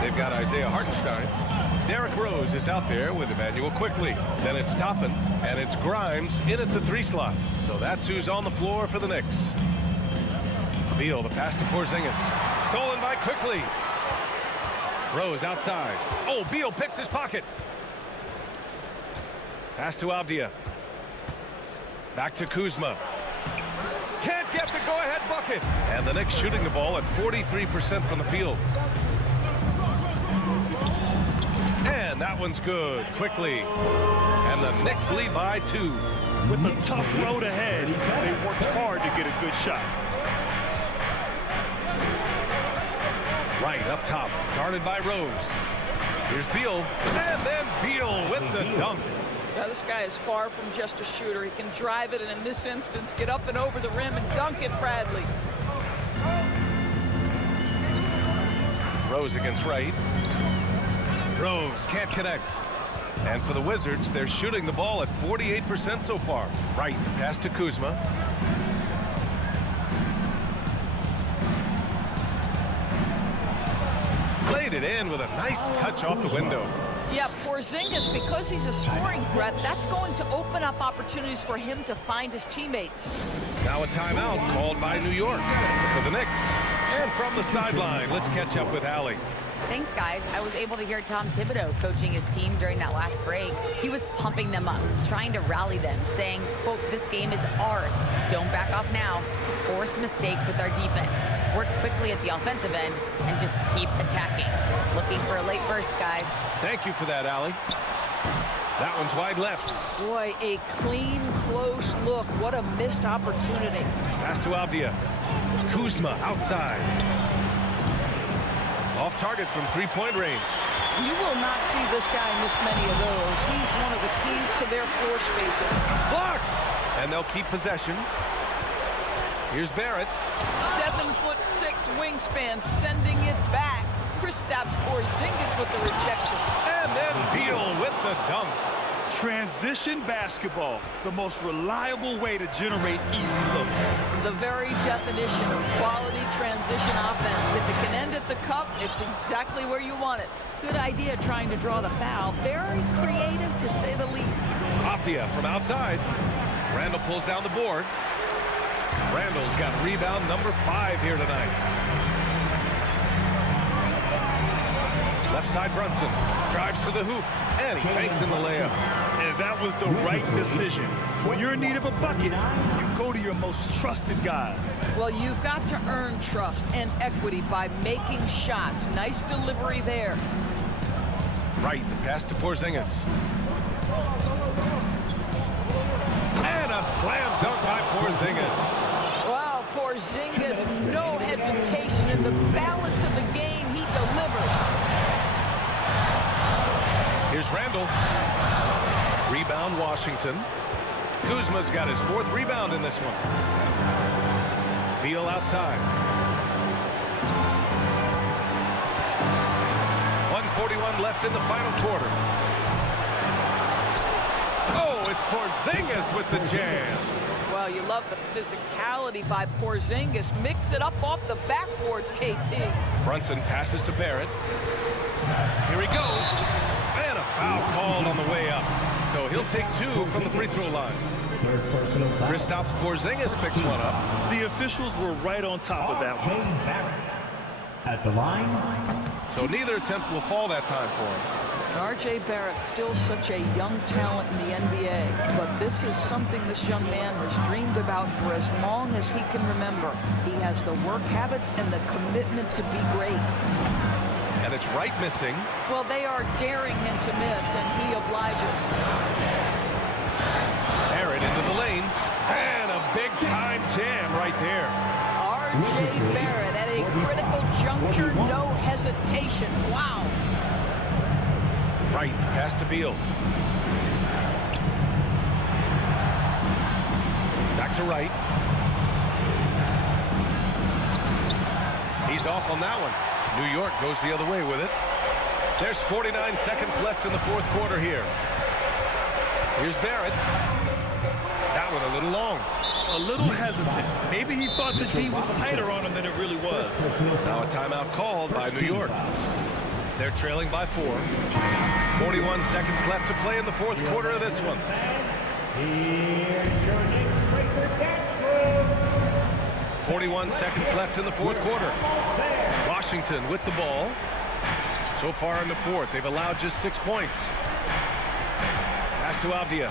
They've got Isaiah Hartenstein. Derrick Rose is out there with Emmanuel Quickly. Then it's Toppin, and it's Grimes in at the 3 slot. So that's who's on the floor for the Knicks. Beal, the pass to Porzingis. Stolen by Quickly. Rose outside. Oh, Beal picks his pocket. Pass to Avdia. Back to Kuzma. Can't get the go-ahead bucket. And the Knicks shooting the ball at 43% from the field. And that one's good. Quickly. And the Knicks lead by 2. With a tough road ahead, they worked hard to get a good shot. Right up top. Guarded by Rose. Here's Beal. And then Beal with the dunk. Now, this guy is far from just a shooter. He can drive it and in this instance get up and over the rim and dunk it, Bradley. Rose against Wright. Rose can't connect. And for the Wizards, they're shooting the ball at 48% so far. Wright, pass to Kuzma. Played it in with a nice touch off the window. Yeah, Porzingis, because he's a scoring threat, that's going to open up opportunities for him to find his teammates. Now a timeout called by New York for the Knicks. And from the sideline, let's catch up with Allie. Thanks, guys. I was able to hear Tom Thibodeau coaching his team during that last break. He was pumping them up, trying to rally them, saying, quote, "This game is ours. Don't back off now. Force mistakes with our defense. Work quickly at the offensive end and just keep attacking." Looking for a late burst, guys. Thank you for that, Allie. That one's wide left. Boy, a clean, close look. What a missed opportunity. Pass to Avdia. Kuzma outside. Off target from 3-point range. You will not see this guy miss many of those. He's one of the keys to their floor spacing. Blocked! And they'll keep possession. Here's Barrett. 7'6" wingspan, sending it back. Kristaps Porzingis with the rejection. And then Beal with the dunk. Transition basketball, the most reliable way to generate easy looks. The very definition of quality transition offense. If it can end at the cup, it's exactly where you want it. Good idea trying to draw the foul. Very creative, to say the least. Avdia from outside. Randall pulls down the board. Randall's got rebound number 5 here tonight. Left side Brunson. Drives to the hoop. And he banks in the layup. And that was the right decision. When you're in need of a bucket, you go to your most trusted guys. Well, you've got to earn trust and equity by making shots. Nice delivery there. Right, the pass to Porzingis. And a slam dunk by Porzingis. Wow, Porzingis, no hesitation in the balance of the game. He delivers. Here's Randall. Rebound, Washington. Kuzma's got his 4th rebound in this one. Beal outside. 1:41 left in the final quarter. Oh, it's Porzingis with the jam. Well, you love the physicality by Porzingis. Mix it up off the backboards, KP. Brunson passes to Barrett. Here he goes. And a foul called on the way up. So he'll take 2 from the free throw line. Kristaps Porzingis picks one up. The officials were right on top of that one. At the line. So neither attempt will fall that time for him. R.J. Barrett, still such a young talent in the NBA, but this is something this young man has dreamed about for as long as he can remember. He has the work habits and the commitment to be great. And it's Wright missing. Well, they are daring him to miss, and he obliges. Barrett into the lane. And a big-time jam right there. R.J. Barrett at a critical juncture, no hesitation. Wow. Wright, pass to Beal. Back to Wright. He's off on that one. New York goes the other way with it. There's 49 seconds left in the 4th quarter here. Here's Barrett. That one a little long. A little hesitant. Maybe he thought the D was tighter on him than it really was. Now a timeout called by New York. They're trailing by 4. 41 seconds left to play in the 4th quarter of this one. 41 seconds left in the 4th quarter. Washington with the ball. So far in the 4th, they've allowed just 6 points. Pass to Avdia.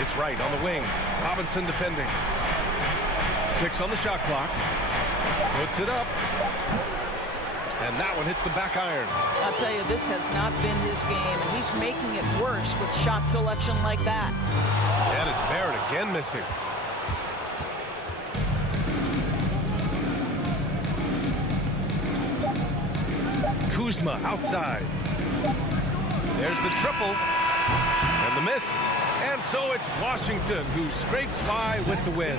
It's Wright on the wing. Robinson defending. 6 on the shot clock. Puts it up. And that one hits the back iron. I'll tell you, this has not been his game, and he's making it worse with shot selection like that. And it's Barrett again missing. Kuzma outside. There's the triple. And the miss. And so it's Washington who scrapes by with the win.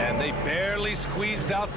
And they barely squeezed out.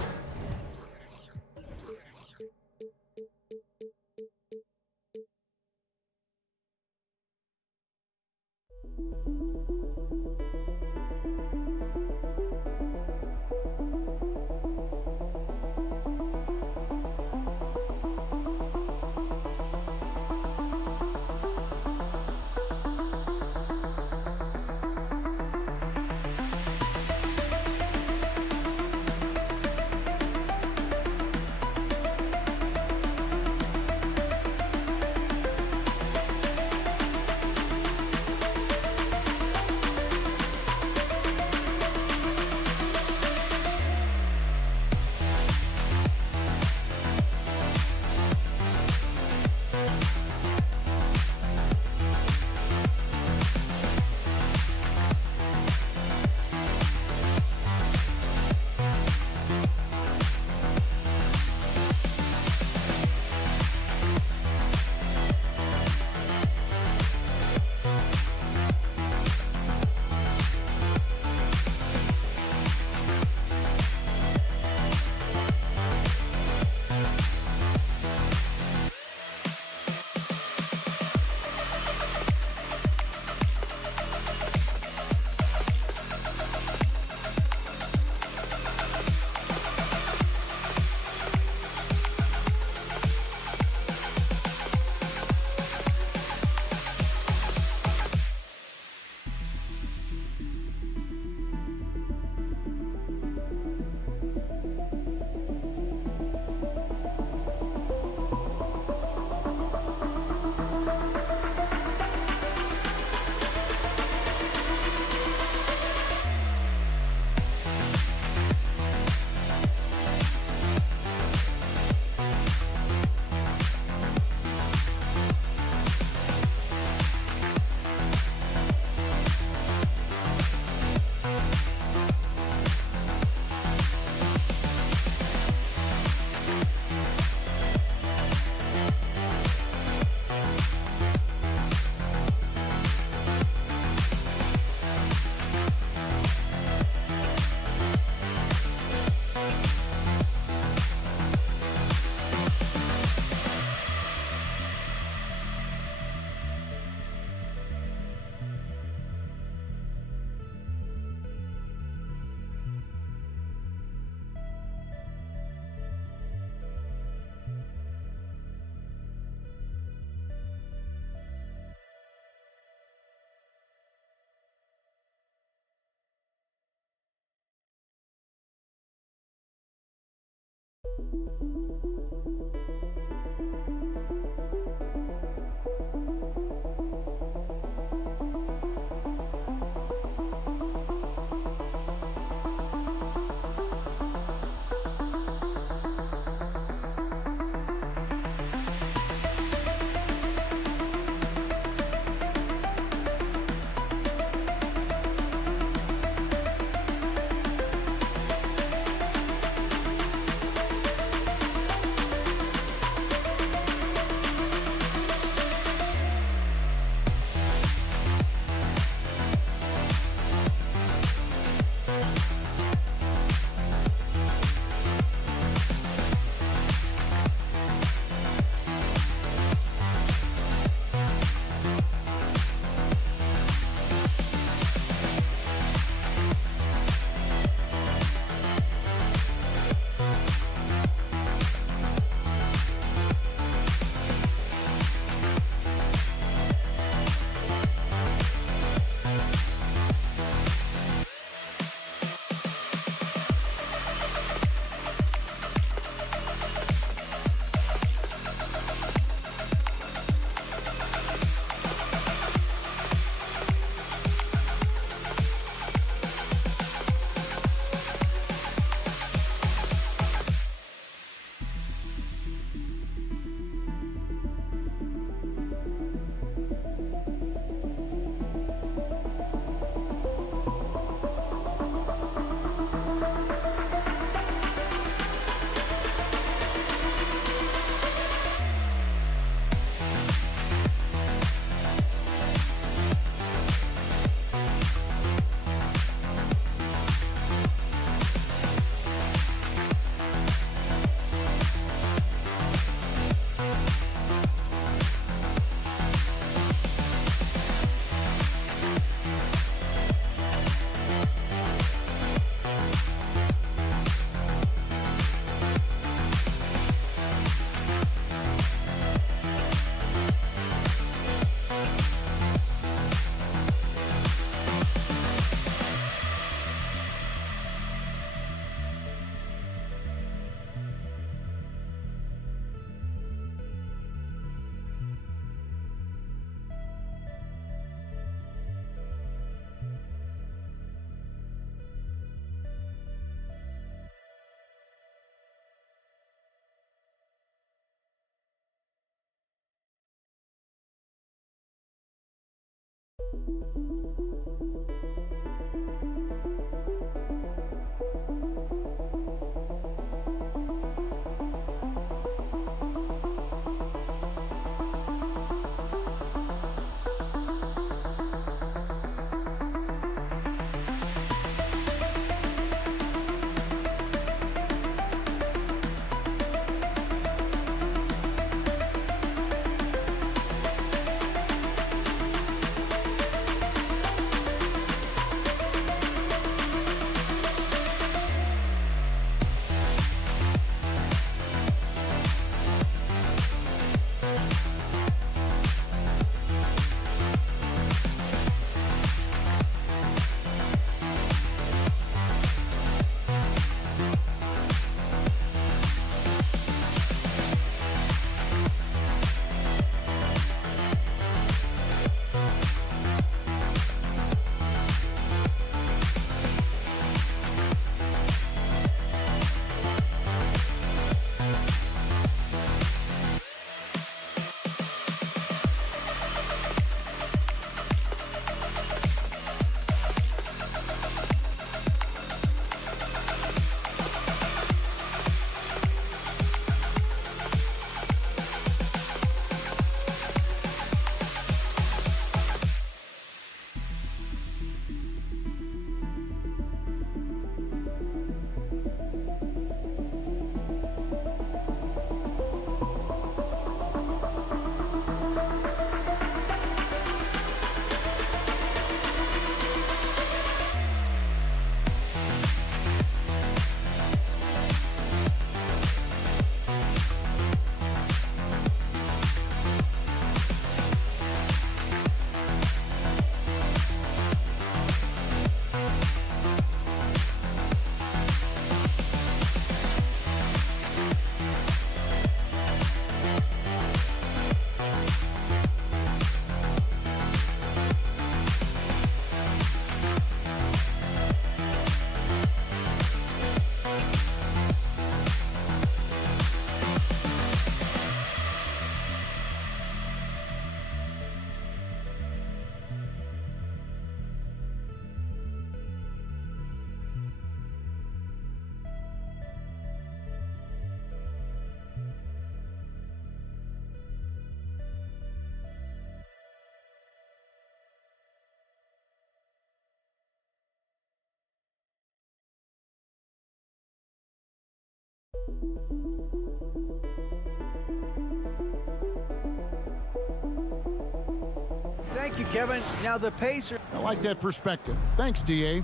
Thank you, Kevin. Now the Pacers. I like that perspective. Thanks, DA.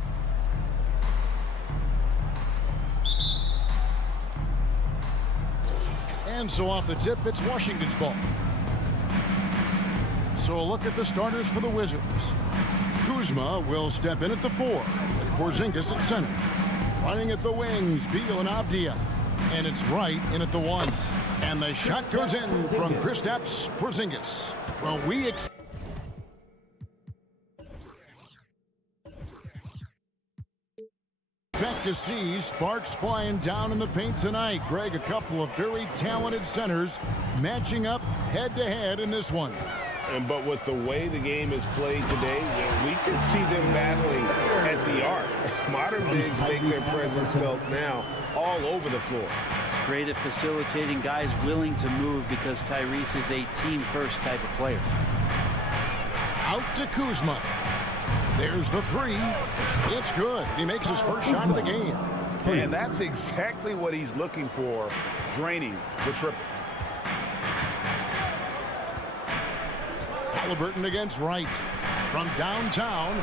And so off the tip, it's Washington's ball. So a look at the starters for the Wizards. Kuzma will step in at the 4. And Porzingis at center. Running at the wings, Beal and Avdia. And it's right in at the 1. And the shot goes in from Kristaps Porzingis. Well, we expect to see sparks flying down in the paint tonight. Greg, a couple of very talented centers matching up head-to-head in this one. But with the way the game is played today, we can see them battling at the arc. Modern bigs make their presence felt now all over the floor. Great at facilitating, guys willing to move because Tyrese is a team-first type of player. Out to Kuzma. There's the 3. It's good. He makes his first shot of the game. And that's exactly what he's looking for, draining the triple. Halliburton against Wright. From downtown,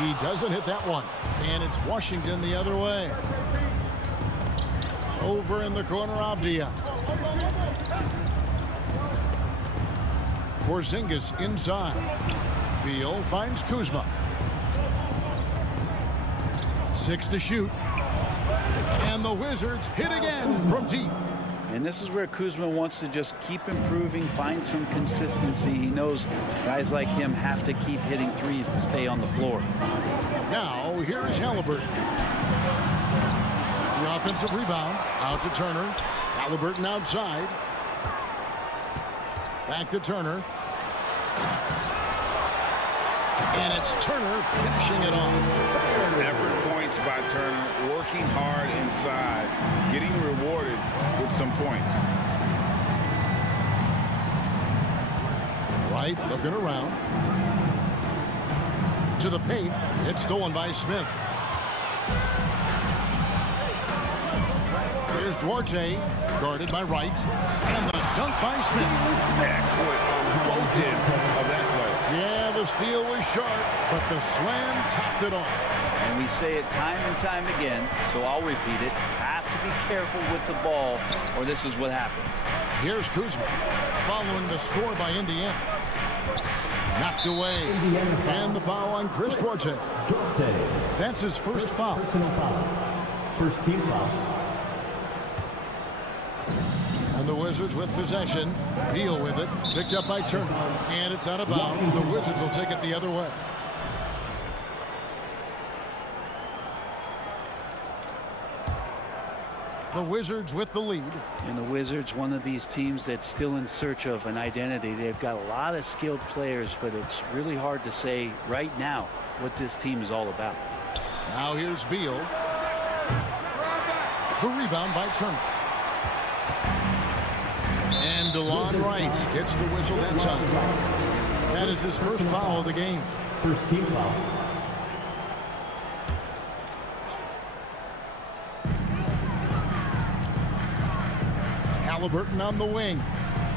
he doesn't hit that one. And it's Washington the other way. Over in the corner, Avdia. Porzingis inside. Beal finds Kuzma. 6 to shoot. And the Wizards hit again from deep. And this is where Kuzma wants to just keep improving, find some consistency. He knows guys like him have to keep hitting threes to stay on the floor. Now, here's Halliburton. The offensive rebound. Out to Turner. Halliburton outside. Back to Turner. And it's Turner finishing it off. Effort points by Turner, working hard inside, getting rewarded with some points. Wright looking around. To the paint. It's stolen by Smith. Here's Duarte, guarded by Wright. And the dunk by Smith. Excellent on both ends of that play. Yeah, the steal was sharp, but the slam topped it off. And we say it time and time again, so I'll repeat it. Have to be careful with the ball, or this is what happens. Here's Kuzma, following the score by Indiana. Knocked away. And the foul on Chris Duarte. That's his first foul. Personal foul. First team foul. And the Wizards with possession. Beal with it. Picked up by Turner. And it's out of bounds. The Wizards will take it the other way. The Wizards with the lead. And the Wizards, one of these teams that's still in search of an identity. They've got a lot of skilled players, but it's really hard to say right now what this team is all about. Now here's Beal. The rebound by Turner. And DeLon Wright gets the whistle that time. That is his first foul of the game. First team foul. Halliburton on the wing.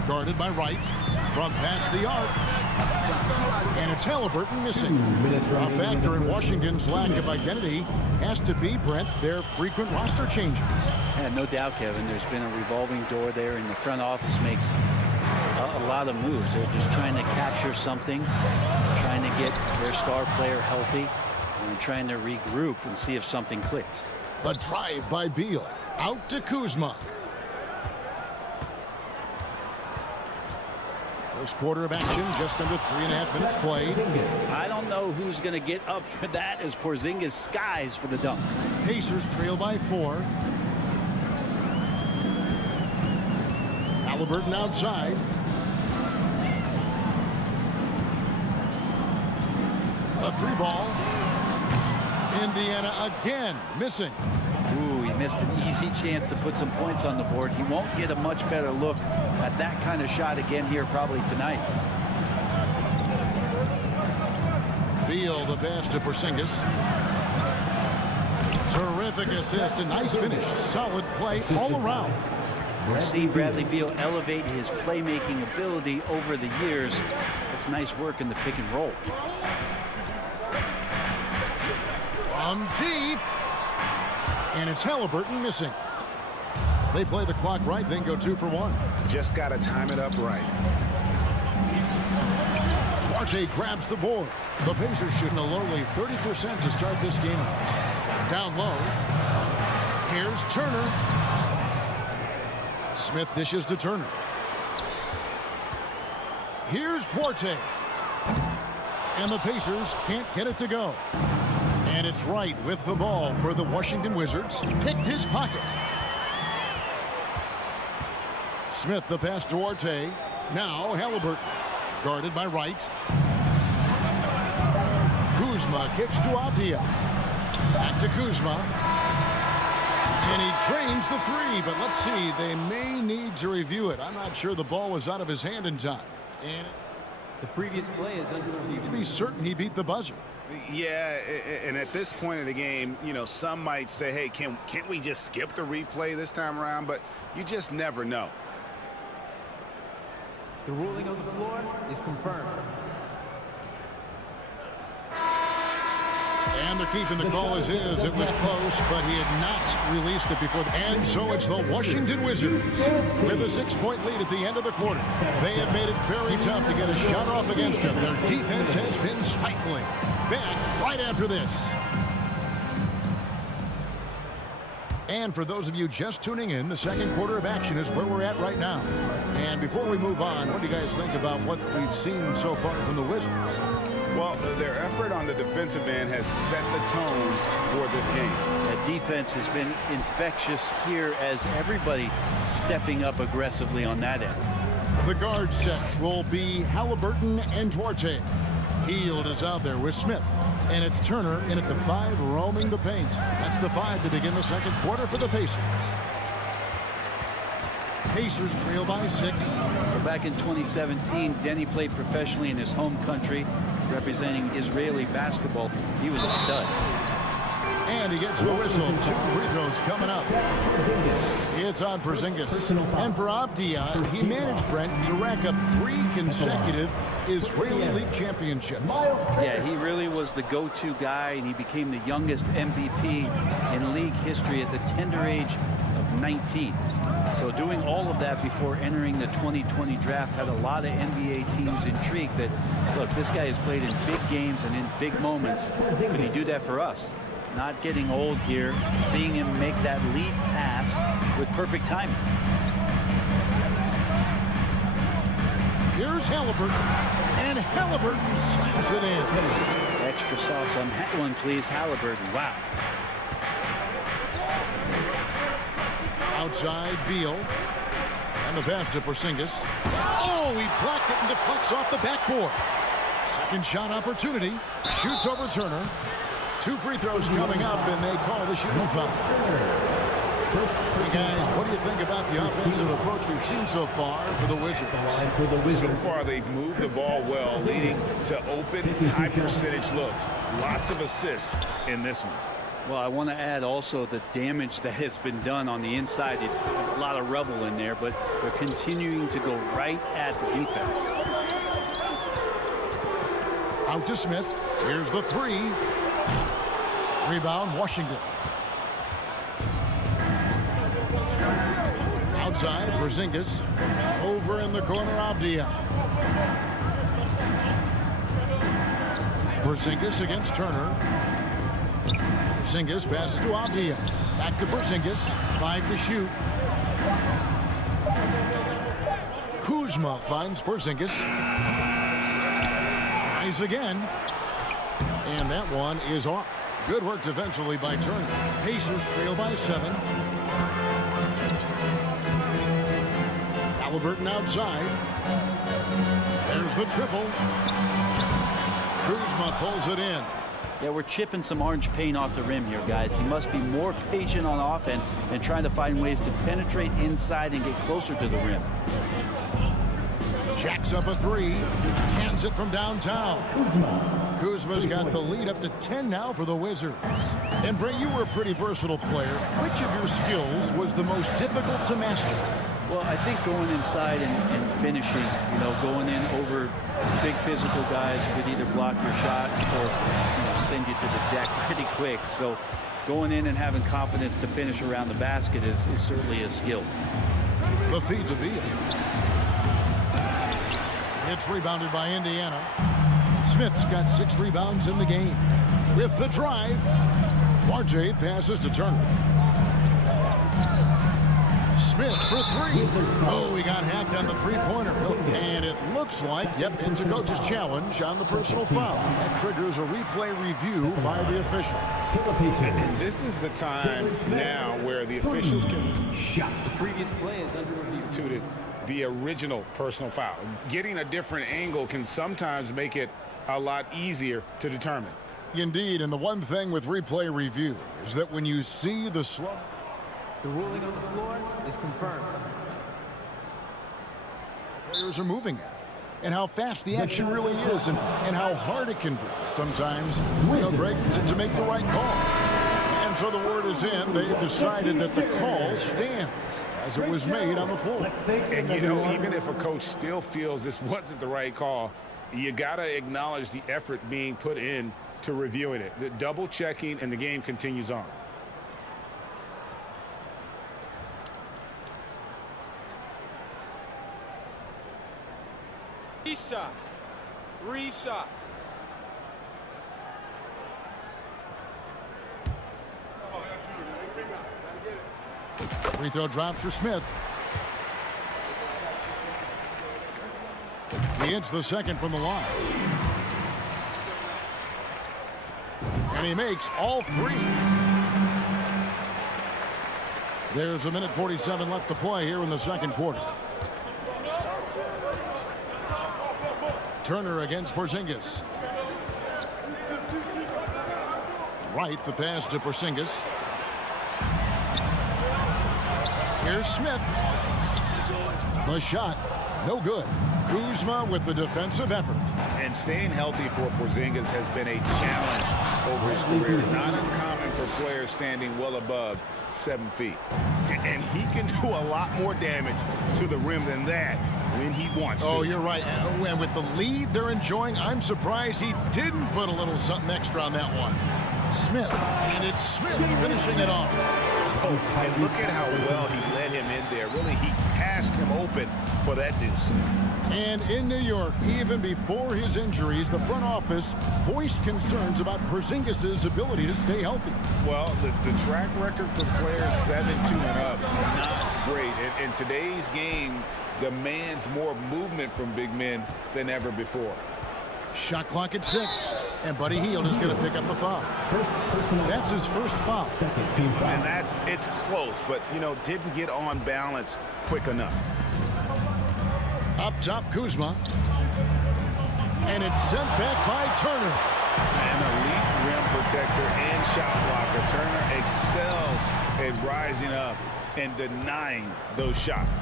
Guarded by Wright. From past the arc. And it's Halliburton missing. A factor in Washington's lack of identity has to be, Brent, their frequent roster changes. Yeah, no doubt, Kevin. There's been a revolving door there, and the front office makes a lot of moves. They're just trying to capture something, trying to get their star player healthy, and trying to regroup and see if something clicks. The drive by Beal. Out to Kuzma. First quarter of action, just under 3.5 minutes played. I don't know who's going to get up for that as Porzingis skies for the dunk. Pacers trail by 4. Halliburton outside. A 3-ball. Indiana again missing. Ooh, he missed an easy chance to put some points on the board. He won't get a much better look at that kind of shot again here probably tonight. Beal the pass to Porzingis. Terrific assist, a nice finish. Solid play all around. We've seen Bradley Beal elevate his playmaking ability over the years. It's nice work in the pick and roll. From deep. And it's Halliburton missing. They play the clock right, then go 2 for 1. Just got to time it up right. Duarte grabs the board. The Pacers shooting a lowly 30% to start this game out. Down low. Here's Turner. Smith dishes to Turner. Here's Duarte. And the Pacers can't get it to go. And it's Wright with the ball for the Washington Wizards. Picked his pocket. Smith the pass to Duarte. Now Halliburton. Guarded by Wright. Kuzma kicks to Avdia. Back to Kuzma. And he drains the 3, but let's see. They may need to review it. I'm not sure the ball was out of his hand in time. And the previous play is under review. To be certain he beat the buzzer. Yeah, and at this point of the game, you know, some might say, hey, can't we just skip the replay this time around? But you just never know. The ruling on the floor is confirmed. And they're keeping the call as is. It was close, but he had not released it before. And so it's the Washington Wizards with a 6-point lead at the end of the quarter. They have made it very tough to get a shot off against them. Their defense has been stifling. Back right after this. And for those of you just tuning in, the second quarter of action is where we're at right now. And before we move on, what do you guys think about what we've seen so far from the Wizards? Well, their effort on the defensive end has set the tone for this game. The defense has been infectious here as everybody stepping up aggressively on that end. The guard set will be Halliburton and Duarte. Hield is out there with Smith. And it's Turner in at the 5, roaming the paint. That's the 5 to begin the second quarter for the Pacers. Pacers trail by 6. Well, back in 2017, Denny played professionally in his home country, representing Israeli basketball. He was a stud. And he gets the whistle. 2 free throws coming up. It's on Porzingis. And for Avdia, he managed, Brent, to rack up 3 consecutive Israeli League championships. Yeah, he really was the go-to guy, and he became the youngest MVP in league history at the tender age of 19. So doing all of that before entering the 2020 draft had a lot of NBA teams intrigued that, look, this guy has played in big games and in big moments. Could he do that for us? Not getting old here, seeing him make that lead pass with perfect timing. Here's Halliburton, and Halliburton slams it in. Extra sauce on that one, please, Halliburton. Wow. Outside, Beal. And the pass to Porzingis. Oh, he blocked it and deflects off the backboard. Second shot opportunity. Shoots over Turner. 2 free throws coming up, and they call the shooting foul. Hey guys, what do you think about the offensive approach we've seen so far for the Wizards? So far, they've moved the ball well, leading to open, high-percentage looks. Lots of assists in this one. Well, I want to add also the damage that has been done on the inside. It's a lot of rubble in there, but they're continuing to go right at the defense. Out to Smith. Here's the 3. Rebound, Washington. Outside, Porzingis. Over in the corner, Avdia. Porzingis against Turner. Porzingis passes to Avdia. Back to Porzingis. 5 to shoot. Kuzma finds Porzingis. Tries again. And that one is off. Good work defensively by Turner. Pacers trail by 7. Halliburton outside. There's the triple. Kuzma pulls it in. Yeah, we're chipping some orange paint off the rim here, guys. He must be more patient on offense and trying to find ways to penetrate inside and get closer to the rim. Jacks up a 3. Hands it from downtown. Kuzma's got the lead up to 10 now for the Wizards. And Brent, you were a pretty versatile player. Which of your skills was the most difficult to master? Well, I think going inside and finishing, going in over big physical guys who could either block your shot or send you to the deck pretty quick. So going in and having confidence to finish around the basket is certainly a skill. The feed to Beal. It's rebounded by Indiana. Smith's got 6 rebounds in the game. With the drive, RJ passes to Turner. Smith for 3. Oh, he got hacked on the 3-pointer. And it looks like, it's a coach's challenge on the personal foul. That triggers a replay review by the official. And this is the time now where the officials can shot. The previous play is under review. The original personal foul. Getting a different angle can sometimes make it a lot easier to determine. Indeed, and the one thing with replay review is that when you see the slow, the ruling on the floor is confirmed. Players are moving at, and how fast the action really is, and how hard it can be sometimes, Greg, to make the right call. And so the word is in. They've decided that the call stands as it was made on the floor. And even if a coach still feels this wasn't the right call, you got to acknowledge the effort being put in to reviewing it. The double checking, and the game continues on. Three shots. Free throw drops for Smith. He hits the second from the line. And he makes all 3. There's a minute 47 left to play here in the second quarter. Turner against Porzingis. right, the pass to Porzingis. Here's Smith. The shot, no good. Kuzma with the defensive effort. And staying healthy for Porzingis has been a challenge over his career. Not uncommon for players standing well above 7 feet. And he can do a lot more damage to the rim than that when he wants to. Oh, you're right. And with the lead they're enjoying, I'm surprised he didn't put a little something extra on that one. Smith, and it's Smith finishing it off. Oh, and look at how well he led him in there. Really, he passed him open for that deuce. And in New York, even before his injuries, the front office voiced concerns about Porzingis' ability to stay healthy. Well, the track record for players 7-2 and up, not great. And today's game demands more movement from big men than ever before. Shot clock at 6, and Buddy Hield is going to pick up a foul. That's his first foul. And it's close, but, you know, didn't get on balance quick enough. Up top, Kuzma. And it's sent back by Turner. An elite rim protector and shot blocker. Turner excels at rising up and denying those shots.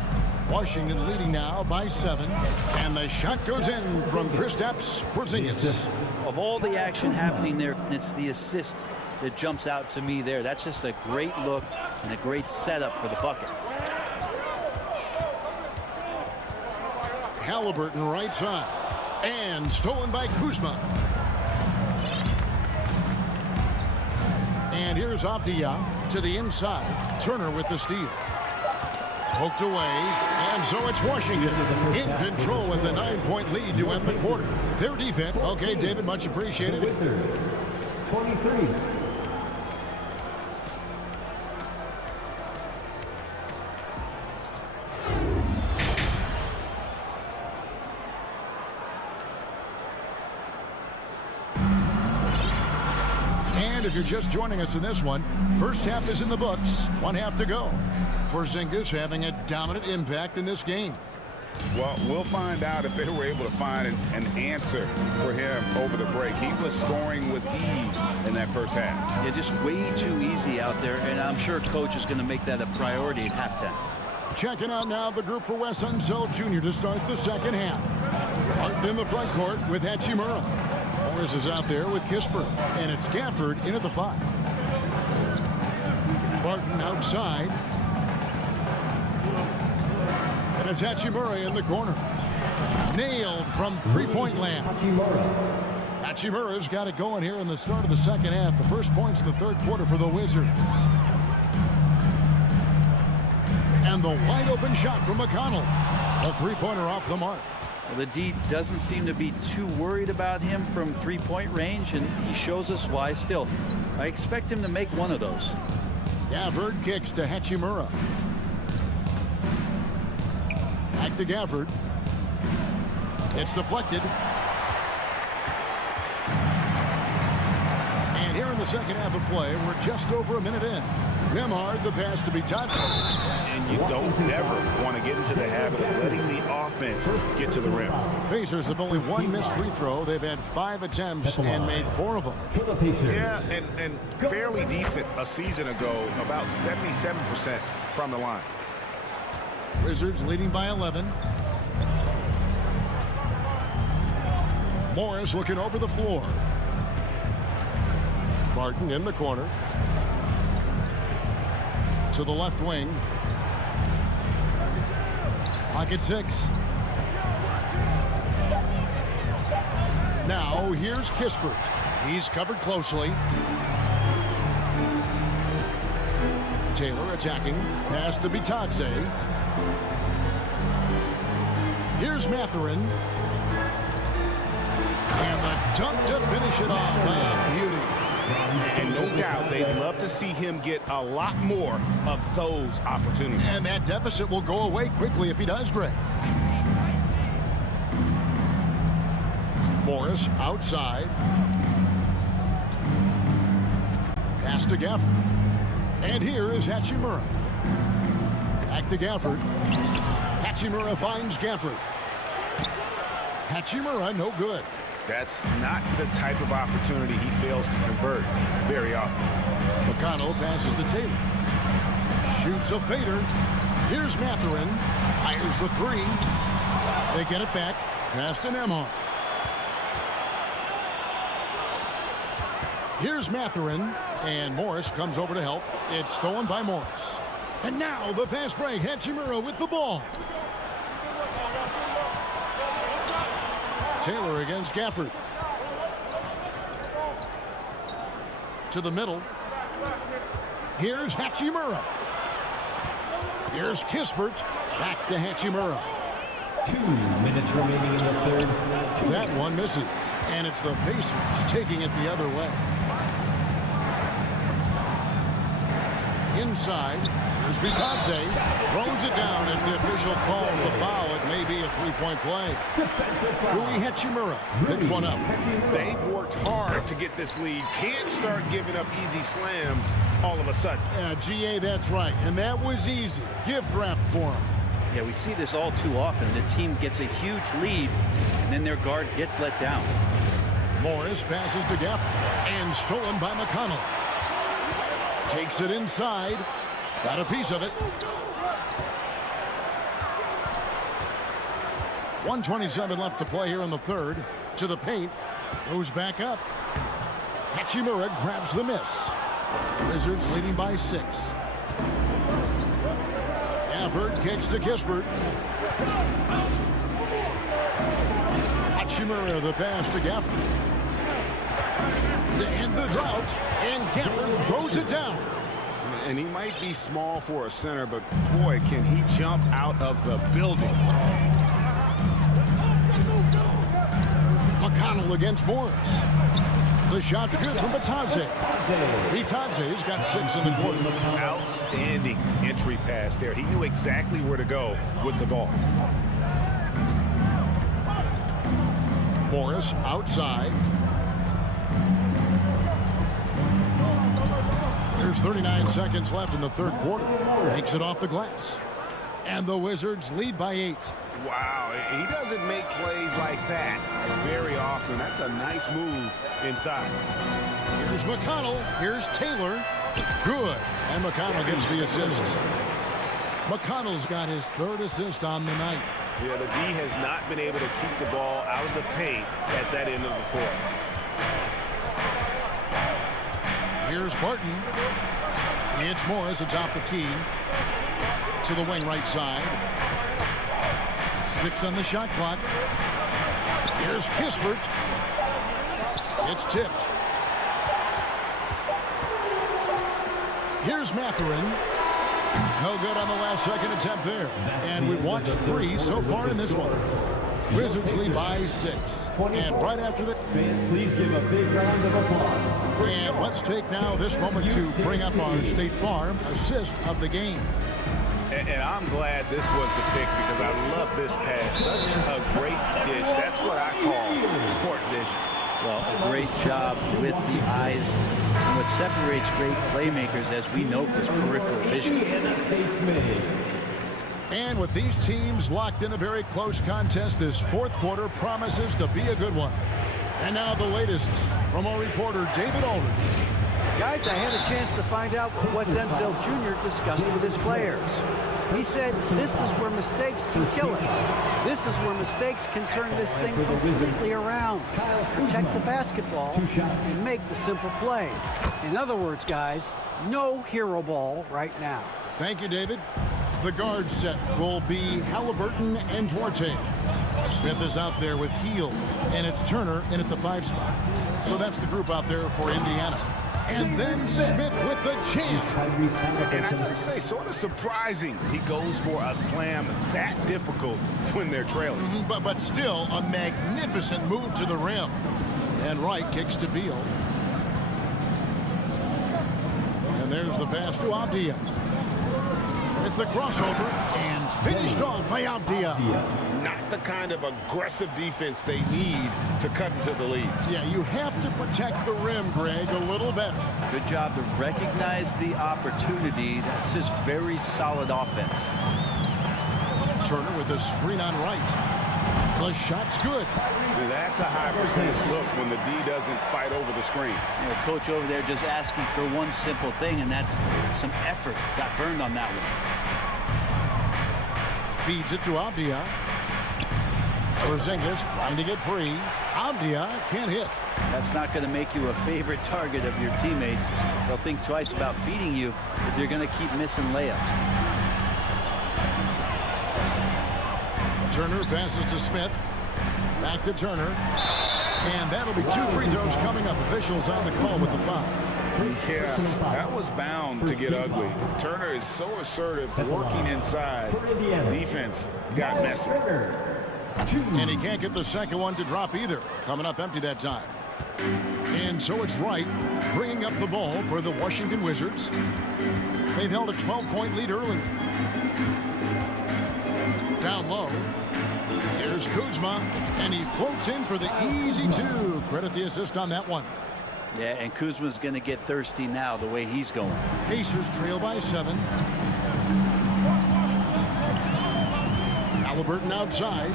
Washington leading now by 7. And the shot goes in from Kristaps Porzingis. Of all the action happening there, it's the assist that jumps out to me there. That's just a great look and a great setup for the bucket. Halliburton right side. And stolen by Kuzma. And here's Avdia to the inside. Turner with the steal. Poked away. And so it's Washington in control with the 9-point lead to end the quarter. Their defense. Okay, David, much appreciated. 23. If you're just joining us in this one, first half is in the books. 1 half to go. Porzingis having a dominant impact in this game. Well, we'll find out if they were able to find an answer for him over the break. He was scoring with ease in that first half. Yeah, just way too easy out there, and I'm sure coach is going to make that a priority at halftime. Checking out now the group for Wes Unseld Jr. to start the second half. Martin in the front court with Hachimura. Morris is out there with Kispert, and it's Gafford in at the 5. Barton outside. And it's Hachimura in the corner. Nailed from three-point land. Hachimura's got it going here in the start of the second half. The first points in the third quarter for the Wizards. And the wide-open shot from McConnell. A three-pointer off the mark. Well, the D doesn't seem to be too worried about him from three-point range, and he shows us why. Still, I expect him to make one of those. Gafford kicks to Hachimura. Back to Gafford. It's deflected. And here in the second half of play, we're just over a minute in. Nembhard, the pass to be touched. And you don't ever want to get into the habit of letting the offense get to the rim. Pacers have only one missed free throw. They've had 5 attempts and made 4 of them. Yeah, and fairly decent a season ago, about 77% from the line. Wizards leading by 11. Morris looking over the floor. Martin in the corner. To the left wing. Pocket 6. Now here's Kispert. He's covered closely. Taylor attacking. Pass to Bitadze. Here's Mathurin. And the dunk to finish it off. Beauty. And no doubt they'd love to see him get a lot more of those opportunities. And that deficit will go away quickly if he does, Greg. Morris outside. Pass to Gafford. And here is Hachimura. Back to Gafford. Hachimura finds Gafford. Hachimura no good. That's not the type of opportunity he fails to convert very often. McConnell passes to Taylor. Shoots a fader. Here's Mathurin. Fires the three. They get it back. Pass to Nemhard. Here's Mathurin. And Morris comes over to help. It's stolen by Morris. And now the fast break. Hachimura with the ball. Taylor against Gafford. To the middle. Here's Hachimura. Here's Kispert. Back to Hachimura. 2 minutes remaining in the third. That one misses. And it's the Pacers taking it the other way. Inside. Here's Bitadze. Throws it down as the official calls the foul. It may be a three-point play. Rui Hachimura picks one up. They've worked hard to get this lead. Can't start giving up easy slams all of a sudden. GA, that's right. And that was easy. Gift wrap for him. Yeah, we see this all too often. The team gets a huge lead, and then their guard gets let down. Morris passes to Gafford. And stolen by McConnell. Takes it inside. Got a piece of it. 1:27 left to play here in the third. To the paint. Goes back up. Hachimura grabs the miss. Wizards leading by 6. Gafford kicks to Kispert. Hachimura the pass to Gafford. To end the drought. And Gafford throws it down. And he might be small for a center, but boy, can he jump out of the building. McConnell against Morris. The shot's good from Bitadze. Bitadze's got 6 in the quarter. Outstanding entry pass there. He knew exactly where to go with the ball. Morris outside. There's 39 seconds left in the third quarter. Makes it off the glass. And the Wizards lead by 8. Wow, he doesn't make plays like that very often. That's a nice move inside. Here's McConnell. Here's Taylor. Good. And McConnell gets the assist. McConnell's got his 3rd assist on the night. Yeah, the D has not been able to keep the ball out of the paint at that end of the floor. Here's Barton. It's Morris atop the key. To the wing right side. 6 on the shot clock. Here's Kispert. It's tipped. Here's Mathurin. No good on the last second attempt there. And we've watched 3 so far in this one. Wizards lead by 6. And right after that, please give a big round of applause. And let's take now this moment to bring up our State Farm assist of the game. And I'm glad this was the pick because I love this pass. Such a great dish. That's what I call court vision. Well, a great job with the eyes. And what separates great playmakers, as we note, is peripheral vision. And with these teams locked in a very close contest, this fourth quarter promises to be a good one. And now the latest from our reporter, David Aldridge. Guys, I had a chance to find out what Wes Unseld Jr. discussed with his players. He said, this is where mistakes can kill us. This is where mistakes can turn this thing completely around. Protect the basketball and make the simple play. In other words, guys, no hero ball right now. Thank you, David. The guard set will be Halliburton and Duarte. Smith is out there with Heel, and it's Turner in at the 5 spot. So that's the group out there for Indiana. And then Smith with the jam. And I gotta say, sort of surprising he goes for a slam that difficult when they're trailing. But still a magnificent move to the rim. And Wright kicks to Beal. And there's the pass to Avdia. With the crossover and finished off by Avdia. Not the kind of aggressive defense they need to cut into the lead. Yeah, you have to protect the rim, Greg, a little better. Good job to recognize the opportunity. That's just very solid offense. Turner with a screen on Wright. The shot's good. That's a high percentage look when the D doesn't fight over the screen. You know, coach over there just asking for one simple thing, and that's some effort. Got burned on that one. Feeds it to Avdia. Porzingis trying to get free. Avdia can't hit. That's not going to make you a favorite target of your teammates. They'll think twice about feeding you if you're going to keep missing layups. Turner passes to Smith. Back to Turner. And that'll be 2 free throws coming up. Officials on the call with the foul. Yeah, that was bound to get ugly. Turner is so assertive, working inside. Defense got messy. And he can't get the second one to drop either. Coming up empty that time. And so it's Wright bringing up the ball for the Washington Wizards. They've held a 12-point lead early. Down low. Here's Kuzma, and he floats in for the easy 2. Credit the assist on that one. Yeah, and Kuzma's going to get thirsty now the way he's going. Pacers trail by 7. Halliburton outside.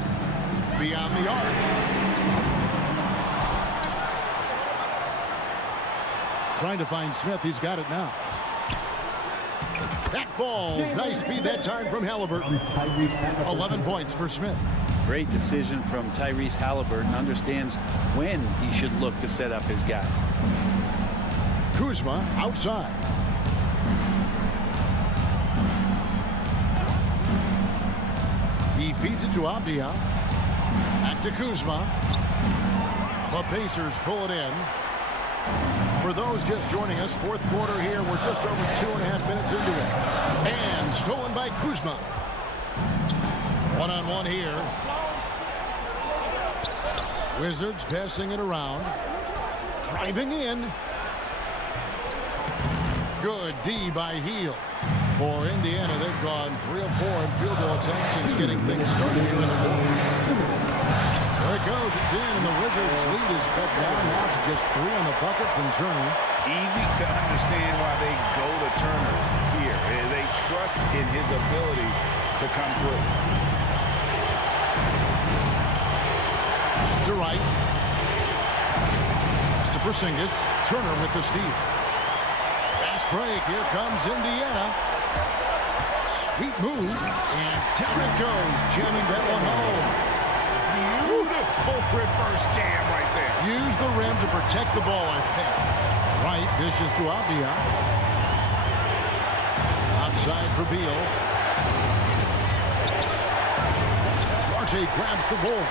Beyond the arc. Trying to find Smith. He's got it now. That falls. Nice feed that time from Halliburton. 11 points for Smith. Great decision from Tyrese Halliburton. Understands when he should look to set up his guy. Kuzma outside. He feeds it to Avdia. Back to Kuzma. The Pacers pull it in. For those just joining us, fourth quarter here. We're just over 2.5 minutes into it. And stolen by Kuzma. One-on-one here. Wizards passing it around. Driving in. Good D by Heel. For Indiana, they've gone 3 of 4 in field goal attempts since getting things started here in the fourth. There it goes. It's in, and the Wizards' lead is cut down now to just 3 on the bucket from Turner. Easy to understand why they go to Turner here. They trust in his ability to come through. To right. It's to Porzingis. Turner with the steal. Fast break. Here comes Indiana. Sweet move. And down it goes. Jamming that one home. Beautiful reverse jam right there. Use the rim to protect the ball, I think. Right. Dishes to Avdia. Outside for Beal. Duarte grabs the ball.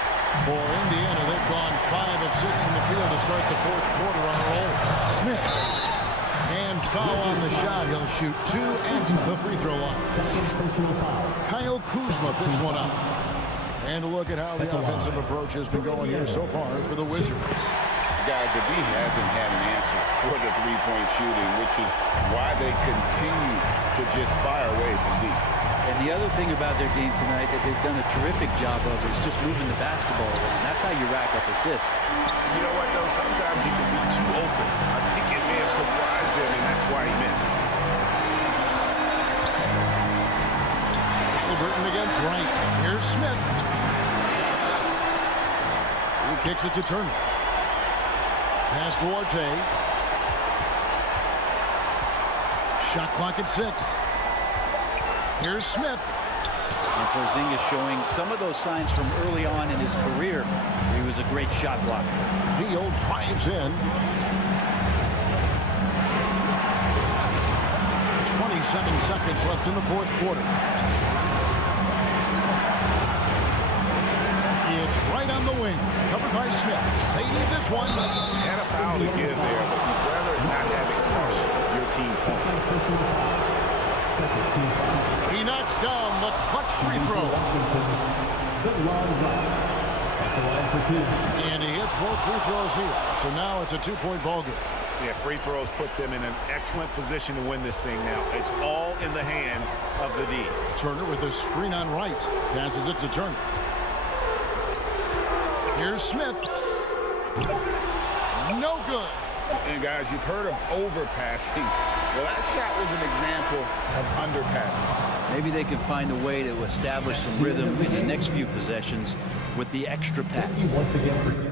For Indiana, they've gone 5 of 6 in the field to start the fourth quarter on a roll. Smith. And foul on the shot. He'll shoot 2 at the free throw line. Kyle Kuzma picks one up. And a look at how the offensive approach has been going here so far for the Wizards. Guys, the D hasn't had an answer for the three-point shooting, which is why they continue to just fire away from deep. And the other thing about their game tonight that they've done a terrific job of is just moving the basketball around. That's how you rack up assists. You know what, though? Sometimes you can be too open. I think it may have surprised him, and that's why he missed. Halliburton against Wright. Here's Smith. He kicks it to Turner. Pass to Duarte. Shot clock at 6. Here's Smith. And Porzingis showing some of those signs from early on in his career. He was a great shot blocker. Beal drives in. 27 seconds left in the fourth quarter. It's right on the wing. Covered by Smith. They need this one. Had a foul to give there, but you'd rather not have it cost your team points. He knocks down the clutch free throw. And he hits both free throws here. So now it's a 2-point ball game. Yeah, free throws put them in an excellent position to win this thing now. It's all in the hands of the D. Turner with a screen on right. Passes it to Turner. Here's Smith. No good. And guys, you've heard of overpassing. Well, that shot was an example of underpassing. Maybe they can find a way to establish some rhythm in the next few possessions with the extra pass. Once again for you.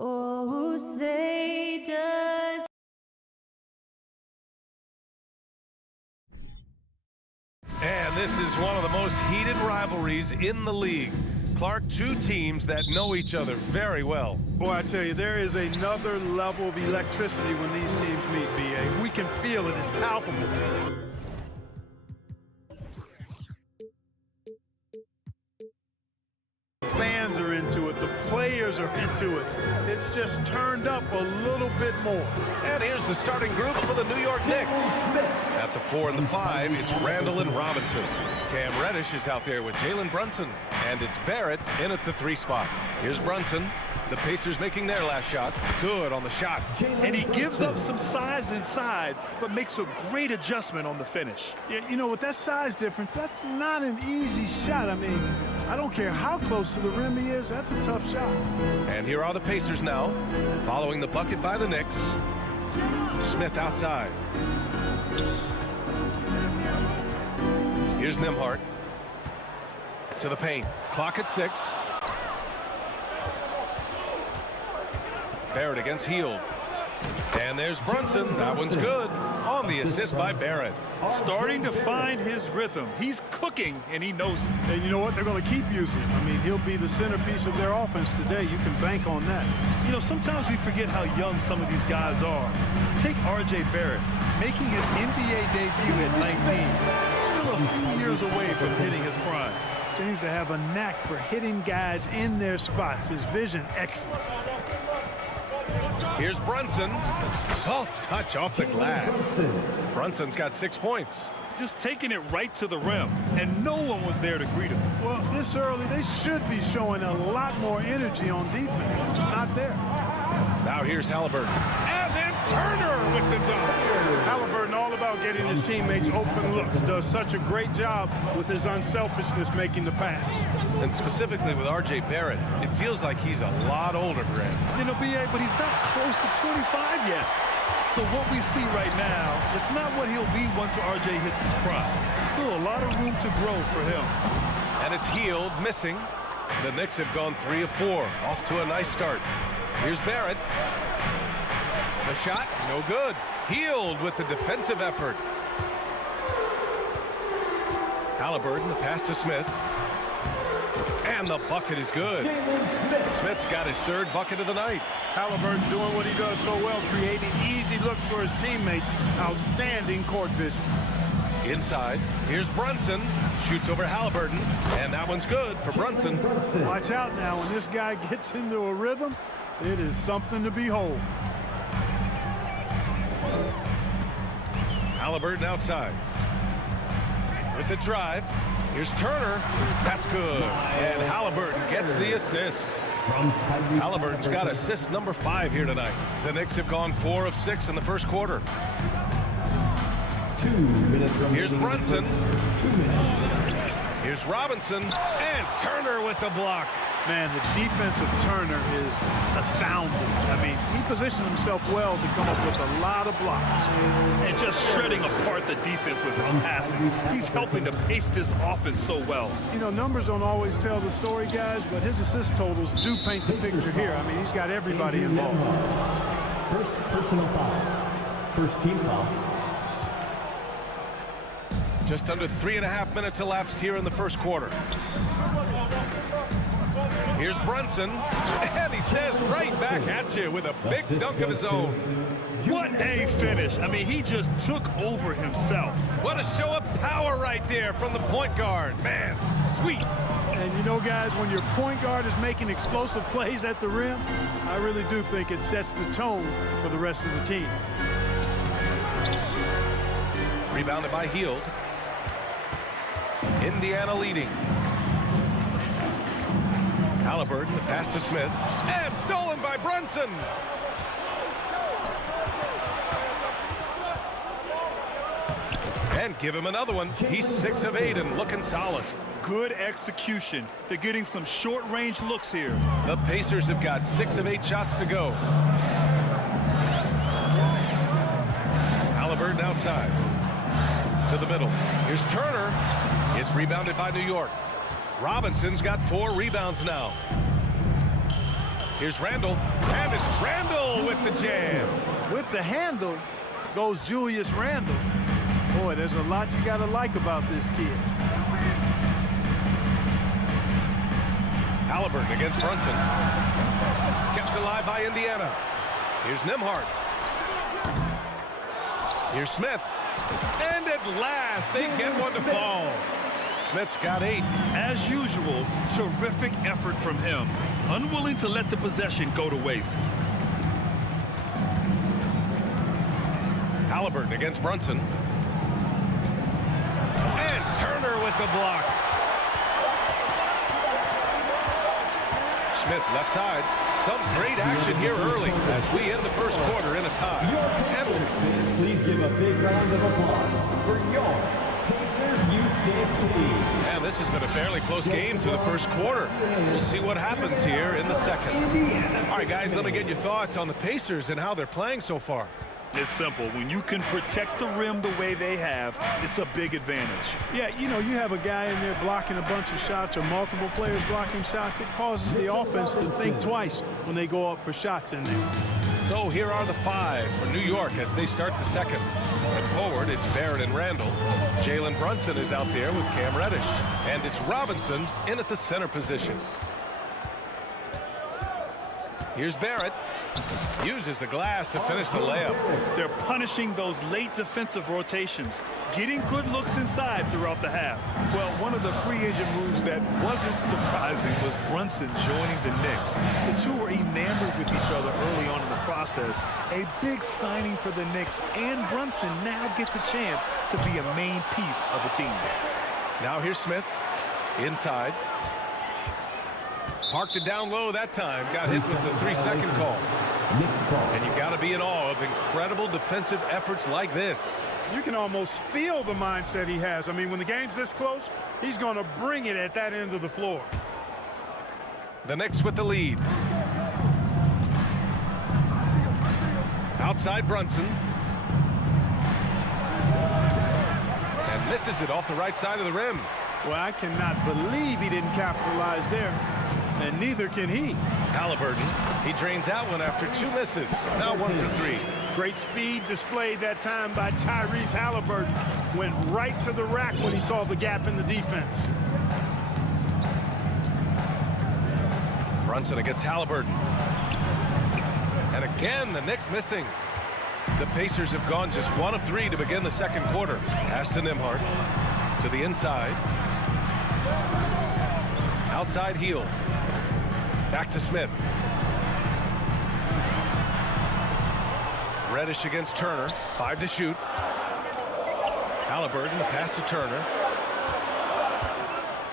Oh, say does. And this is one of the most heated rivalries in the league. Clark, two teams that know each other very well. Boy, I tell you, there is another level of electricity when these teams meet, B.A. We can feel it. It's palpable. Fans are into it. The players are into it. It's just turned up a little bit more. And here's the starting group for the New York Knicks. At the 4 and the 5, it's Randall and Robinson. Cam Reddish is out there with Jalen Brunson. And it's Barrett in at the 3 spot. Here's Brunson. The Pacers making their last shot. Good on the shot. And he gives up some size inside, but makes a great adjustment on the finish. Yeah, you know, with that size difference, that's not an easy shot. I mean, I don't care how close to the rim he is, that's a tough shot. And here are the Pacers now, following the bucket by the Knicks. Smith outside. Here's Nembhard. To the paint. Clock at 6. Barrett against Hield. And there's Brunson. That one's good. On the assist by Barrett. Starting to find his rhythm. He's cooking, and he knows it. And you know what? They're going to keep using him. I mean, he'll be the centerpiece of their offense today. You can bank on that. You know, sometimes we forget how young some of these guys are. Take R.J. Barrett, making his NBA debut at 19. Still a few years away from hitting his prime. Seems to have a knack for hitting guys in their spots. His vision, excellent. Here's Brunson. Soft touch off the glass. Brunson's got 6 points. Just taking it right to the rim, and no one was there to greet him. Well, this early, they should be showing a lot more energy on defense. It's not there. Now here's Halliburton. And then Turner with the dunk. Halliburton all about getting his teammates open looks. Does such a great job with his unselfishness making the pass. And specifically with R.J. Barrett, it feels like he's a lot older, Grant. You know, B.A., but he's not close to 25 yet. So what we see right now, it's not what he'll be once R.J. hits his prime. Still a lot of room to grow for him. And it's Hield missing. The Knicks have gone 3 of 4. Off to a nice start. Here's Barrett. The shot, no good. Hield with the defensive effort. Halliburton, the pass to Smith. And the bucket is good. Smith's got his 3rd bucket of the night. Halliburton doing what he does so well, creating easy looks for his teammates. Outstanding court vision. Inside, here's Brunson. Shoots over Halliburton, and that one's good for Brunson. Watch out now. When this guy gets into a rhythm, it is something to behold. Halliburton outside. With the drive, here's Turner. That's good. And Halliburton gets the assist. Halliburton's got assist number 5 here tonight. The Knicks have gone 4 of 6 in the first quarter. 2 minutes remaining. Here's Brunson. 2 minutes. Here's Robinson. And Turner with the block. Man, the defense of Turner is astounding. I mean, he positioned himself well to come up with a lot of blocks. And just shredding apart the defense with his passing. He's helping to pace this offense so well. You know, numbers don't always tell the story, guys, but his assist totals do paint the picture here. I mean, he's got everybody involved. First personal foul. First team foul. Just under 3.5 minutes elapsed here in the first quarter. Here's Brunson, and he says right back at you with a big dunk of his own. What a finish. I mean, he just took over himself. What a show of power right there from the point guard. Man, sweet. And you know, guys, when your point guard is making explosive plays at the rim, I really do think it sets the tone for the rest of the team. Rebounded by Hield. Indiana leading. Halliburton, the pass to Smith, and stolen by Brunson. And give him another one. He's 6 of 8 and looking solid. Good execution. They're getting some short-range looks here. The Pacers have got 6 of 8 shots to go. Halliburton outside. To the middle. Here's Turner. It's rebounded by New York. Robinson's got 4 rebounds now. Here's Randall. And it's Randall with the jam. With the handle goes Julius Randle. Boy, there's a lot you got to like about this kid. Halliburton against Brunson. Kept alive by Indiana. Here's Nembhard. Here's Smith. And at last, they get one to fall. Smith's got 8. As usual, terrific effort from him. Unwilling to let the possession go to waste. Halliburton against Brunson. And Turner with the block. Smith left side. Some great action here early as we end the first quarter in a tie. Please give a big round of applause for your Pacers Youth Dance Team. And this has been a fairly close game through the first quarter. We'll see what happens here in the second. All right, guys, let me get your thoughts on the Pacers and how they're playing so far. It's simple. When you can protect the rim the way they have, it's a big advantage. Yeah, you know, you have a guy in there blocking a bunch of shots or multiple players blocking shots. It causes the offense to think twice when they go up for shots in there. So here are the 5 for New York as they start the second. At forward, it's Barrett and Randall. Jalen Brunson is out there with Cam Reddish. And it's Robinson in at the center position. Here's Barrett. Uses the glass to finish the layup. They're punishing those late defensive rotations, getting good looks inside throughout the half. Well, one of the free agent moves that wasn't surprising was Brunson joining the Knicks. The two were enamored with each other early on in the process. A big signing for the Knicks, and Brunson now gets a chance to be a main piece of the team. Now here's Smith. Inside. Parked it down low that time. Got hit with the 3-second call. And you got to be in awe of incredible defensive efforts like this. You can almost feel the mindset he has. I mean, when the game's this close, he's going to bring it at that end of the floor. The Knicks with the lead. Outside Brunson. And misses it off the right side of the rim. Well, I cannot believe he didn't capitalize there. And neither can he. Halliburton, he drains that one after 2 misses. Now 1 for 3. Great speed displayed that time by Tyrese Halliburton. Went right to the rack when he saw the gap in the defense. Brunson against Halliburton. And again, the Knicks missing. The Pacers have gone just 1 of 3 to begin the second quarter. Pass to Nembhard. To the inside. Outside heel. Back to Smith. Reddish against Turner. 5 to shoot. Halliburton, the pass to Turner.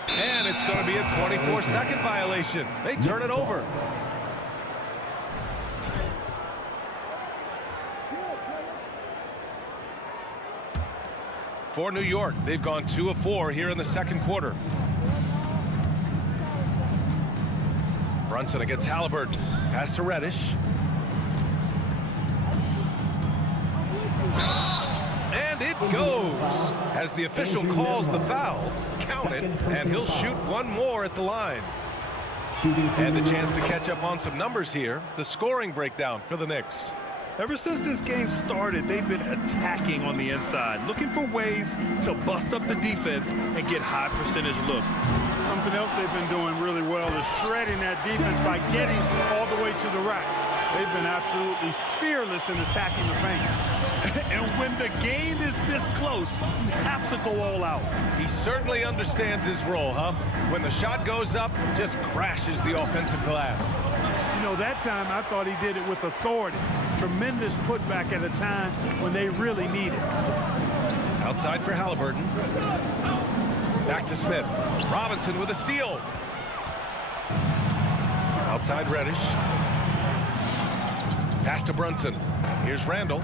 And it's going to be a 24-second violation. They turn it over. For New York, they've gone 2 of 4 here in the second quarter. Brunson against Halliburton. Pass to Reddish. And it goes as the official calls the foul. Count it, and he'll shoot 1 more at the line. And the chance to catch up on some numbers here. The scoring breakdown for the Knicks. Ever since this game started, they've been attacking on the inside, looking for ways to bust up the defense and get high percentage looks. Something else they've been doing really well is shredding that defense by getting all the way to the rack. They've been absolutely fearless in attacking the paint. And when the game is this close, you have to go all out. He certainly understands his role, huh? When the shot goes up, just crashes the offensive glass. You know, that time I thought he did it with authority. Tremendous putback at a time when they really need it. Outside for Halliburton. Back to Smith. Robinson with a steal. Outside Reddish. Pass to Brunson. Here's Randall.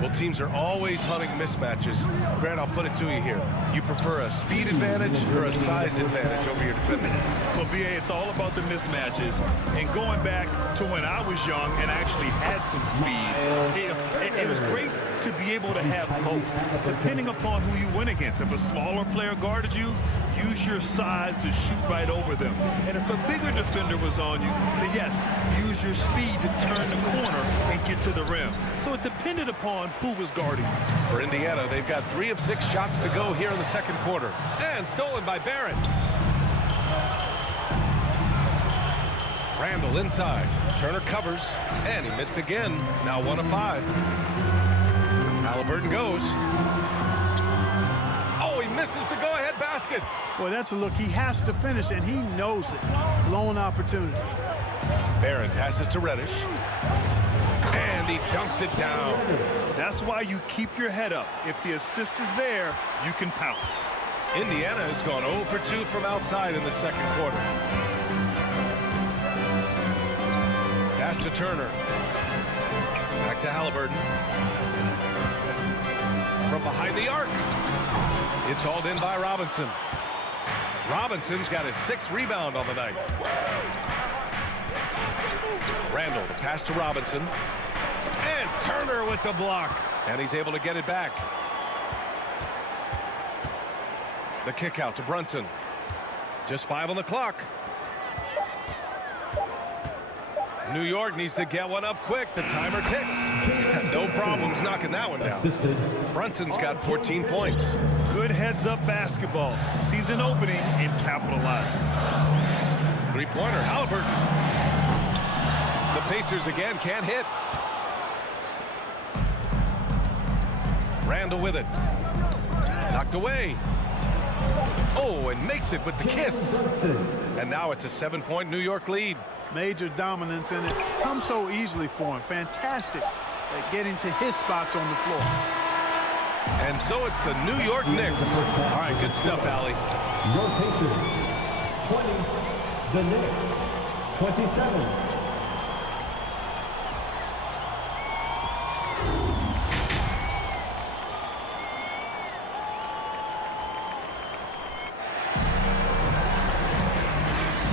Well, teams are always hunting mismatches. Grant, I'll put it to you here. You prefer a speed advantage or a size advantage over your defender? Well, BA, it's all about the mismatches. And going back to when I was young and actually had some speed, it was great to be able to have both, depending upon who you went against. If a smaller player guarded you, use your size to shoot right over them. And if a bigger defender was on you, then yes, use your speed to turn the corner and get to the rim. So it depended upon who was guarding you. For Indiana, they've got 3 of 6 shots to go here in the second quarter. And stolen by Barrett. Randall inside. Turner covers. And he missed again. Now 1 of 5. Halliburton goes. Oh, he misses the go-ahead basket. Well, that's a look he has to finish, and he knows it. Blown opportunity. Barrett passes to Reddish. And he dunks it down. That's why you keep your head up. If the assist is there, you can pounce. Indiana has gone 0 for 2 from outside in the second quarter. Pass to Turner. Back to Halliburton. From behind the arc. It's hauled in by Robinson. Robinson's got his 6th rebound on the night. Randall, the pass to Robinson. And Turner with the block. And he's able to get it back. The kick out to Brunson. Just 5 on the clock. New York needs to get one up quick. The timer ticks. No problems knocking that one down. Brunson's got 14 points. Good heads-up basketball. Season opening and capitalizes. Three-pointer, Halliburton. The Pacers again can't hit. Randall with it. Knocked away. Oh, and makes it with the kiss. And now it's a 7-point New York lead. Major dominance, and it comes so easily for him. Fantastic at getting to his spots on the floor. And so it's the New York Knicks. All right, good stuff, Allie. Your Pacers, 20. The Knicks, 27.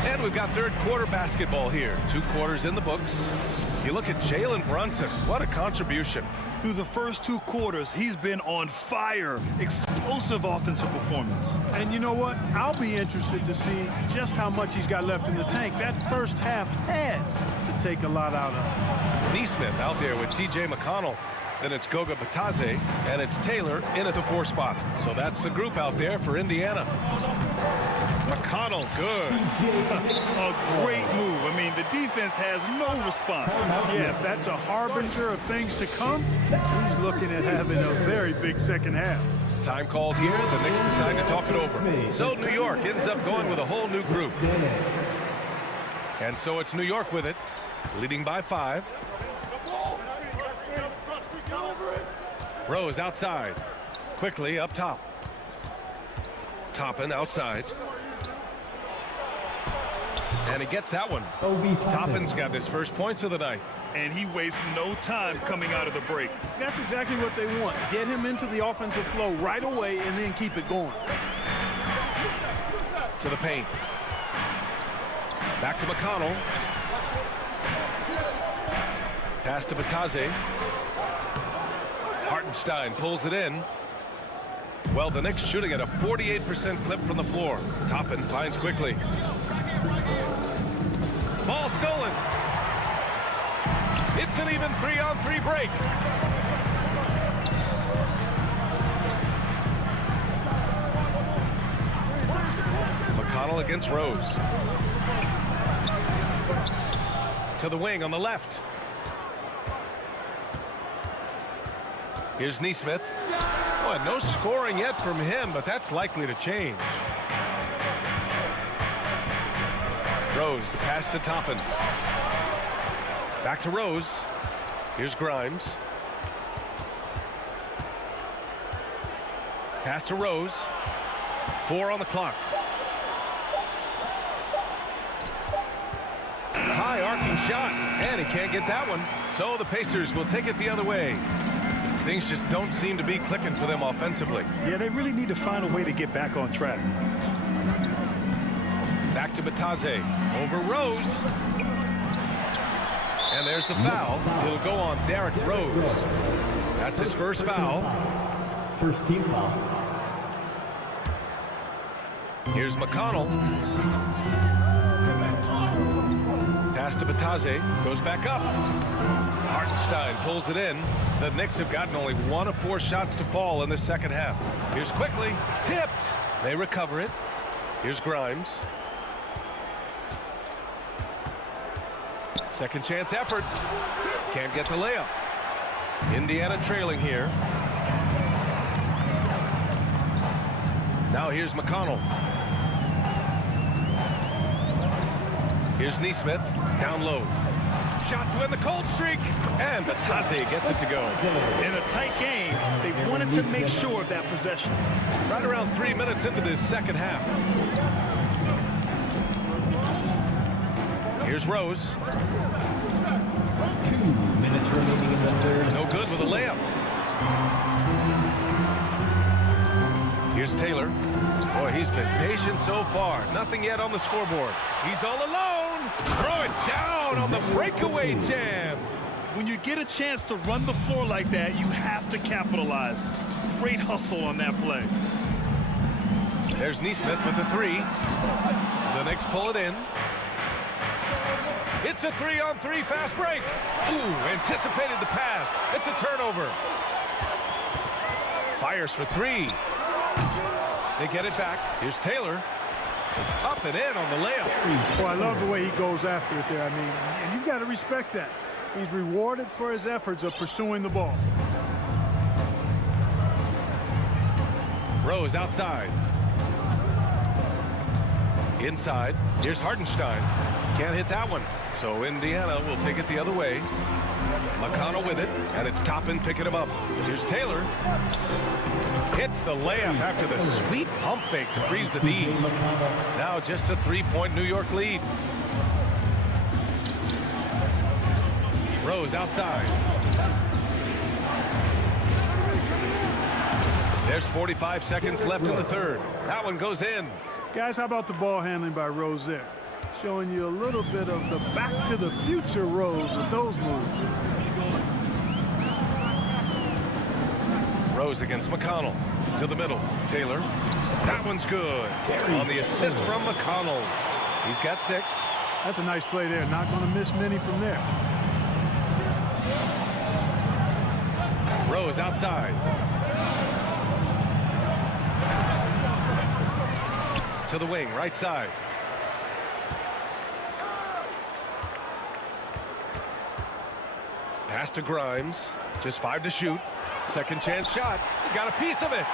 And we've got third quarter basketball here. 2 quarters in the books. You look at Jalen Brunson. What a contribution. Through the first 2 quarters, he's been on fire. Explosive offensive performance. And you know what? I'll be interested to see just how much he's got left in the tank. That first half had to take a lot out of him. Neesmith out there with T.J. McConnell. Then it's Goga Batadze, and it's Taylor in at the 4 spot. So that's the group out there for Indiana. McConnell, good. A great move. I mean, the defense has no response. Yeah, if that's a harbinger of things to come, he's looking at having a very big second half. Time called here. The Knicks decide to talk it over. So New York ends up going with a whole new group. And so it's New York with it, leading by 5. Rose outside. Quickly up top. Toppin outside. And he gets that one. Toppin's got his first points of the night. And he wastes no time coming out of the break. That's exactly what they want. Get him into the offensive flow right away and then keep it going. To the paint. Back to McConnell. Pass to Batadze. Hartenstein pulls it in. Well, the Knicks shooting at a 48% clip from the floor. Toppin finds quickly. Ball stolen. It's an even 3-on-3 break. McConnell against Rose. To the wing on the left. Here's Neesmith. Boy, no scoring yet from him, but that's likely to change. Rose, the pass to Toppin. Back to Rose. Here's Grimes. Pass to Rose. 4 on the clock. High arcing shot, and he can't get that one. So the Pacers will take it the other way. Things just don't seem to be clicking for them offensively. Yeah, they really need to find a way to get back on track. Back to Batadze. Over Rose. And there's the foul. It'll go on Derrick Rose. That's his first foul. First team foul. Here's McConnell. Pass to Batadze. Goes back up. Hartenstein pulls it in. The Knicks have gotten only 1 of 4 shots to fall in the second half. Here's quickly. Tipped. They recover it. Here's Grimes. Second chance effort. Can't get the layup. Indiana trailing here. Now here's McConnell. Here's Neesmith. Down low. Shot to end the cold streak. And Batadze gets it to go. In a tight game, they wanted to make sure of that possession. Right around 3 minutes into this second half. Here's Rose. 2 minutes remaining in the third. No good with a layup. Here's Taylor. Boy, he's been patient so far. Nothing yet on the scoreboard. He's all alone. Throw it down on the breakaway jam. When you get a chance to run the floor like that, you have to capitalize. Great hustle on that play. There's Neesmith with the 3. The Knicks pull it in. It's a 3-on-3 fast break. Ooh, anticipated the pass. It's a turnover. Fires for 3. They get it back. Here's Taylor. Up and in on the layup. Well, I love the way he goes after it there. I mean, and you've got to respect that. He's rewarded for his efforts of pursuing the ball. Rose outside. Inside. Here's Hartenstein. Can't hit that one. So Indiana will take it the other way. McConnell with it, and it's Toppin picking him up. Here's Taylor. Hits the layup after the sweet pump fake to freeze the D. Now just a 3-point New York lead. Rose outside. There's 45 seconds left in the third. That one goes in. Guys, how about the ball handling by Rose there? Showing you a little bit of the back to the future Rose with those moves. Rose against McConnell. To the middle. Taylor. That one's good. On the assist from McConnell. He's got 6. That's a nice play there. Not going to miss many from there. Rose outside. To the wing, right side. Pass to Grimes. Just 5 to shoot. Second chance shot. He got a piece of it.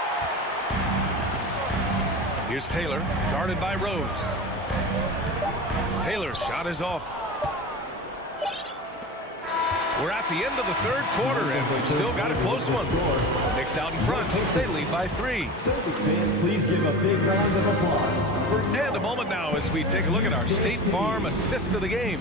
Here's Taylor, guarded by Rose. Taylor's shot is off. We're at the end of the third quarter, and we've still got a close one. Knicks out in front. They lead by 3. Please give a big round of applause. And a moment now as we take a look at our State Farm assist of the game.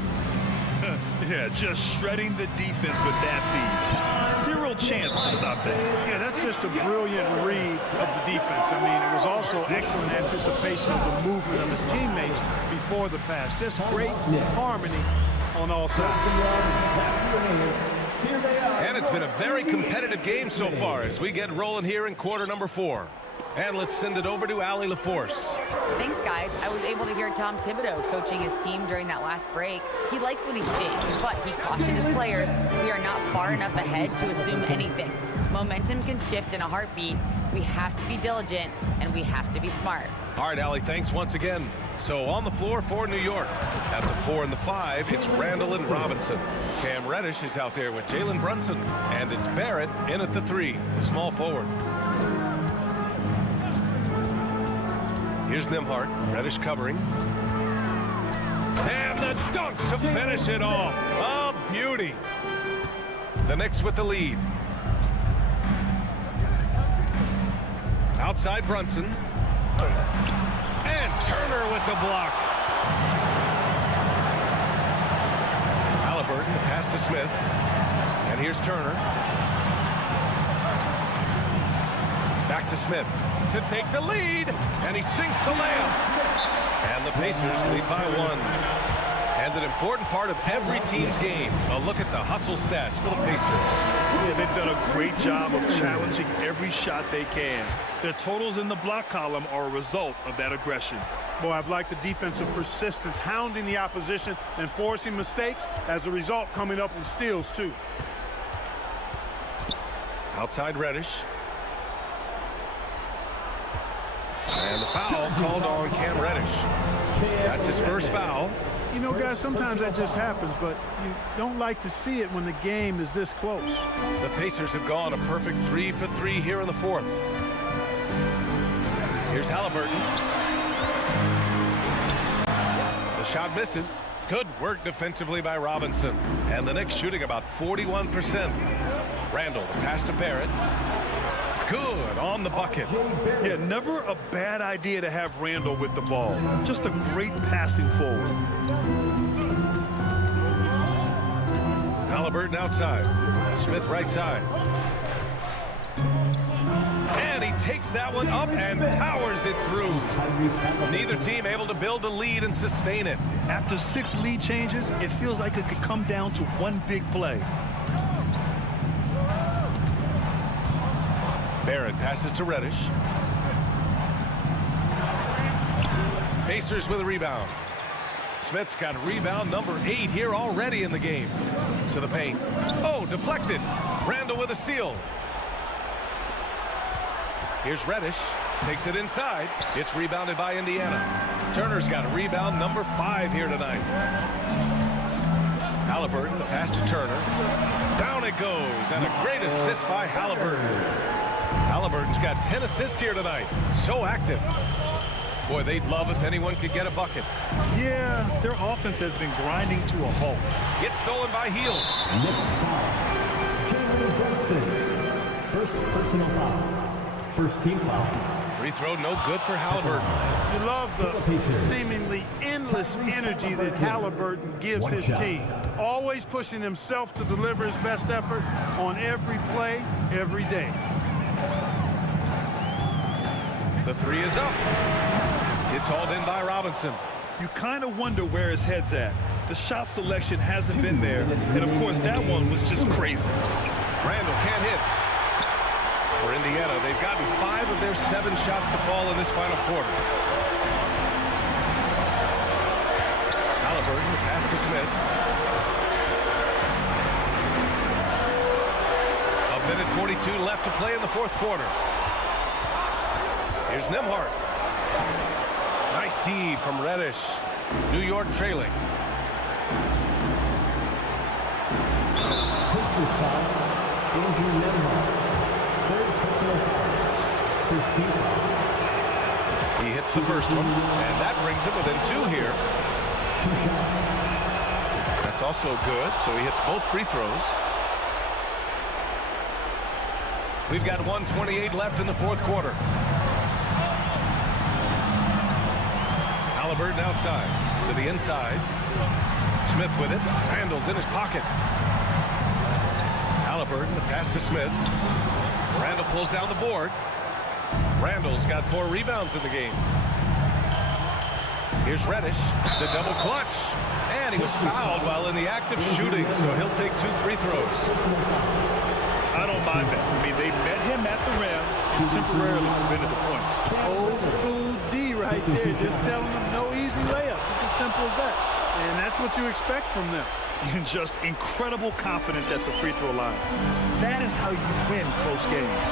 Yeah, just shredding the defense with that feed. Zero chance to stop that. Yeah, that's just a brilliant read of the defense. I mean, it was also excellent anticipation of the movement of his teammates before the pass. Just great harmony on all sides. And it's been a very competitive game so far as we get rolling here in quarter number 4. And let's send it over to Allie LaForce. Thanks, guys. I was able to hear Tom Thibodeau coaching his team during that last break. He likes what he's seeing, but he cautioned his players, we are not far enough ahead to assume anything. Momentum can shift in a heartbeat. We have to be diligent, and we have to be smart. All right, Allie, thanks once again. So on the floor for New York. At the 4 and the 5, it's Randall and Robinson. Cam Reddish is out there with Jalen Brunson. And it's Barrett in at the 3, the small forward. Here's Nembhard. Reddish covering. And the dunk to finish it off. A beauty. The Knicks with the lead. Outside Brunson. And Turner with the block. Halliburton, the pass to Smith. And here's Turner. Back to Smith to take the lead. And he sinks the layup. And the Pacers lead by 1. And an important part of every team's game. A look at the hustle stats for the Pacers. Yeah, they've done a great job of challenging every shot they can. Their totals in the block column are a result of that aggression. Boy, I've liked the defensive persistence, hounding the opposition and forcing mistakes. As a result, coming up with steals, too. Outside Reddish. And the foul called on Cam Reddish. That's his first foul. You know, guys, sometimes that just happens, but you don't like to see it when the game is this close. The Pacers have gone a perfect 3 for 3 here in the 4th. Here's Halliburton. The shot misses. Good work defensively by Robinson. And the Knicks shooting about 41%. Randall, the pass to Barrett. Good on the bucket. Yeah, never a bad idea to have Randall with the ball. Just a great passing forward. Halliburton outside. Smith right side. And he takes that one up and powers it through. Neither team able to build a lead and sustain it. After 6 lead changes, it feels like it could come down to one big play. Barrett passes to Reddish. Pacers with a rebound. Smith's got rebound number 8 here already in the game. To the paint. Oh, deflected. Randall with a steal. Here's Reddish. Takes it inside. It's rebounded by Indiana. Turner's got a rebound number 5 here tonight. Halliburton, the pass to Turner. Down it goes, and a great assist by Halliburton. Halliburton's got 10 assists here tonight. So active. Boy, they'd love if anyone could get a bucket. Yeah, their offense has been grinding to a halt. Gets stolen by Hield. Next foul. Jalen Brunson. First personal foul. First team foul. Free throw no good for Halliburton. You love the seemingly endless energy that Halliburton gives his team. Always pushing himself to deliver his best effort on every play, every day. The 3 is up. It's hauled in by Robinson. You kind of wonder where his head's at. The shot selection hasn't been there. And, of course, that one was just crazy. Randall can't hit. For Indiana, they've gotten 5 of their 7 shots to fall in this final quarter. Halliburton, the pass to Smith. A minute 42 left to play in the 4th quarter. Here's Nembhard. Nice D from Reddish. New York trailing. Pistons foul. Andrew Nembhard. Third personal foul. First team foul. He hits the first one, and that brings him within 2 here. 2 shots. That's also good, so he hits both free throws. We've got 1:28 left in the 4th quarter. Halliburton outside to the inside. Smith with it. Randall's in his pocket. Halliburton, the pass to Smith. Randall pulls down the board. Randall's got 4 rebounds in the game. Here's Reddish, the double clutch. And he was fouled while in the act of shooting, so he'll take 2 free throws. I don't mind that. I mean, they met him at the rim and temporarily prevented the points. Old school D right there, just telling them no easy layups. It's as simple as that. And that's what you expect from them. And just incredible confidence at the free throw line. That is how you win close games.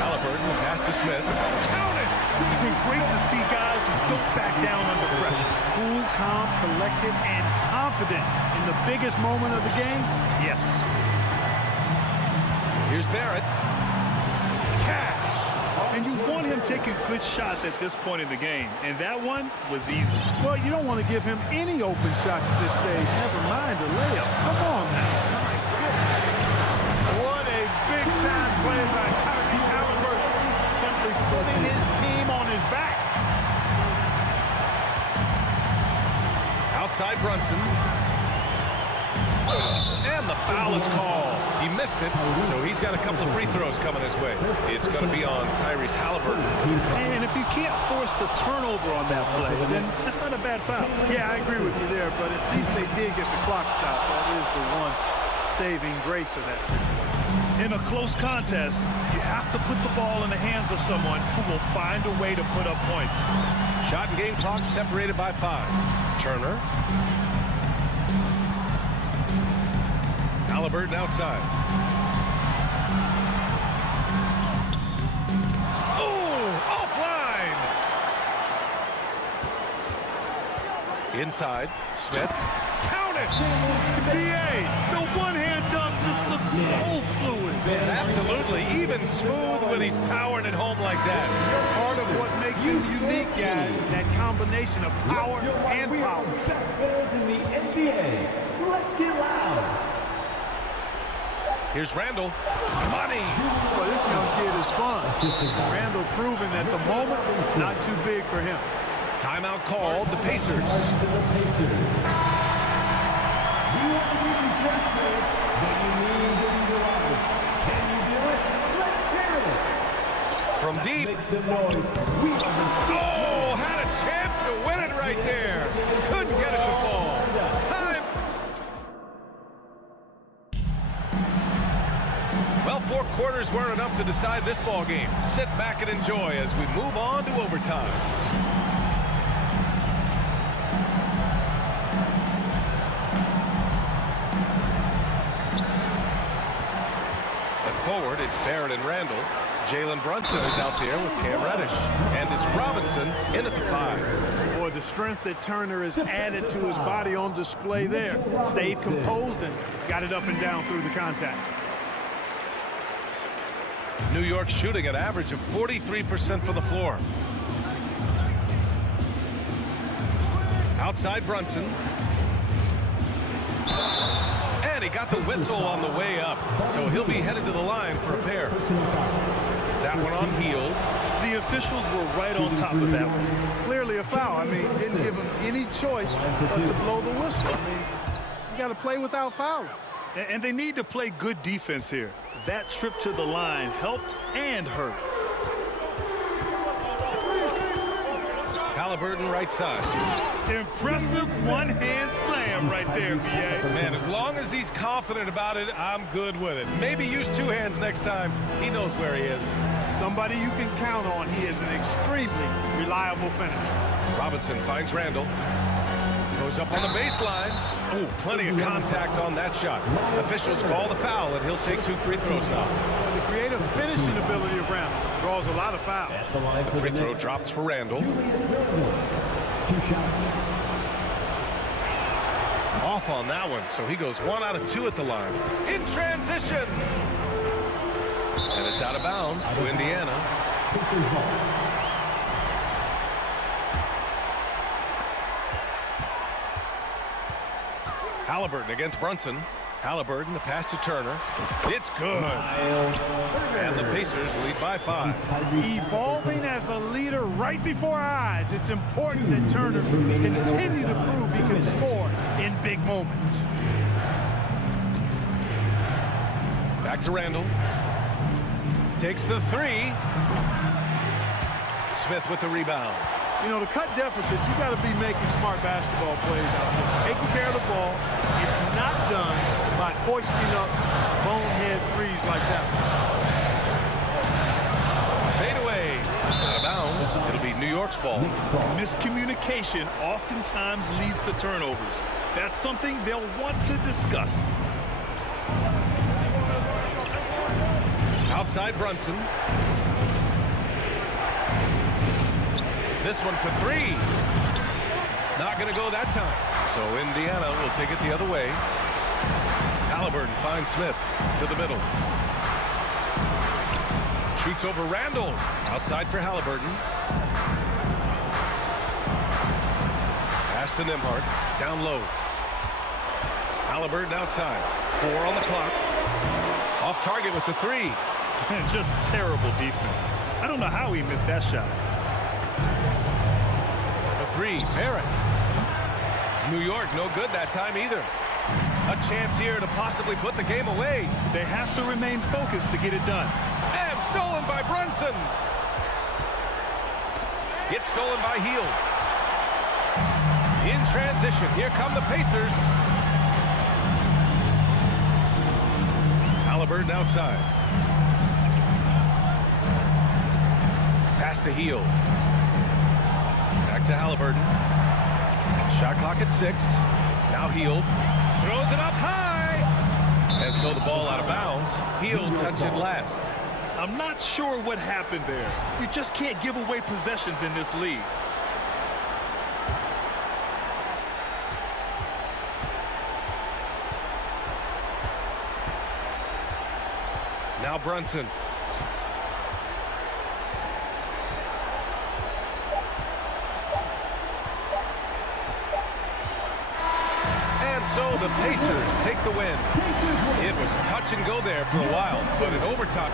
Halliburton, pass to Smith. Count it! It's been great to see guys who don't back down under pressure. Cool, calm, collected, and confident in the biggest moment of the game. Yes. Here's Barrett. Cash. And you want him taking good shots at this point in the game. And that one was easy. Well, you don't want to give him any open shots at this stage. Never mind a layup. Come on now. My goodness. What a big-time play by Tyrese Halliburton. Simply putting his team on his back. Outside Brunson. And the foul is called. He missed it, so he's got a couple of free throws coming his way. It's going to be on Tyrese Halliburton. And if you can't force the turnover on that play, then that's not a bad foul. Yeah, I agree with you there, but at least they did get the clock stopped. That is the one saving grace of that situation. In a close contest, you have to put the ball in the hands of someone who will find a way to put up points. Shot and game clock separated by 5. Turner. Halliburton outside. Oh, offline. Inside, Smith. Count it! BA, the one-hand dunk just looks so fluid. Absolutely, even smooth when he's powering it home like that. Part of what makes him unique, guys, that combination of power and power. Best fans in the NBA. Let's get loud. Here's Randall. Money. Boy, this young kid is fun. Randall proving that the moment not too big for him. Timeout called. The Pacers. From deep. Oh, had a chance to win it right there. Couldn't get it to fall. Time. Well, 4 quarters weren't enough to decide this ball game. Sit back and enjoy as we move on to overtime. And forward, it's Barrett and Randall. Jalen Brunson is out there with Cam Reddish. And it's Robinson in at the 5. Boy, the strength that Turner has added to his body on display there. Stayed composed and got it up and down through the contact. New York shooting an average of 43% for the floor. Outside Brunson. And he got the whistle on the way up, so he'll be headed to the line for a pair. That one on Hield. The officials were right on top of that one. Clearly a foul. I mean, didn't give him any choice but to blow the whistle. I mean, you got to play without fouling. And they need to play good defense here. That trip to the line helped and hurt. Halliburton right side. Impressive one-hand slam right there, B.A. Man, as long as he's confident about it, I'm good with it. Maybe use two hands next time. He knows where he is. Somebody you can count on. He is an extremely reliable finisher. Robinson finds Randall. Goes up on the baseline. Oh, plenty of contact on that shot. Officials call the foul, and he'll take 2 free throws now. The creative finishing ability of Randall draws a lot of fouls. The free throw drops for Randall. 2 shots. Off on that one, so he goes 1 out of 2 at the line. In transition. And it's out of bounds to Indiana. Halliburton against Brunson. Halliburton, the pass to Turner. It's good. And the Pacers lead by 5. Evolving as a leader right before our eyes. It's important that Turner continue to prove he can score in big moments. Back to Randall. Takes the 3. Smith with the rebound. You know, to cut deficits, you got to be making smart basketball plays out there. Taking care of the ball. It's not done by hoisting up bonehead threes like that. Fade away. Out of bounds. It'll be New York's ball. Miscommunication oftentimes leads to turnovers. That's something they'll want to discuss. Outside Brunson. This one for 3. Not going to go that time. So Indiana will take it the other way. Halliburton finds Smith to the middle. Shoots over Randall. Outside for Halliburton. Pass to Nembhard. Down low. Halliburton outside. 4 on the clock. Off target with the 3. Just terrible defense. I don't know how he missed that shot. 3, Barrett. New York, no good that time either. A chance here to possibly put the game away. They have to remain focused to get it done. And stolen by Brunson. Gets stolen by Hield. In transition, here come the Pacers. Halliburton outside. Pass to Hield. Back to Halliburton. Shot clock at 6. Now Hield throws it up high. And so the ball out of bounds. Hield touched it last. I'm not sure what happened there. You just can't give away possessions in this league. Now Brunson. So the Pacers take the win. It was touch and go there for a while, but in overtime.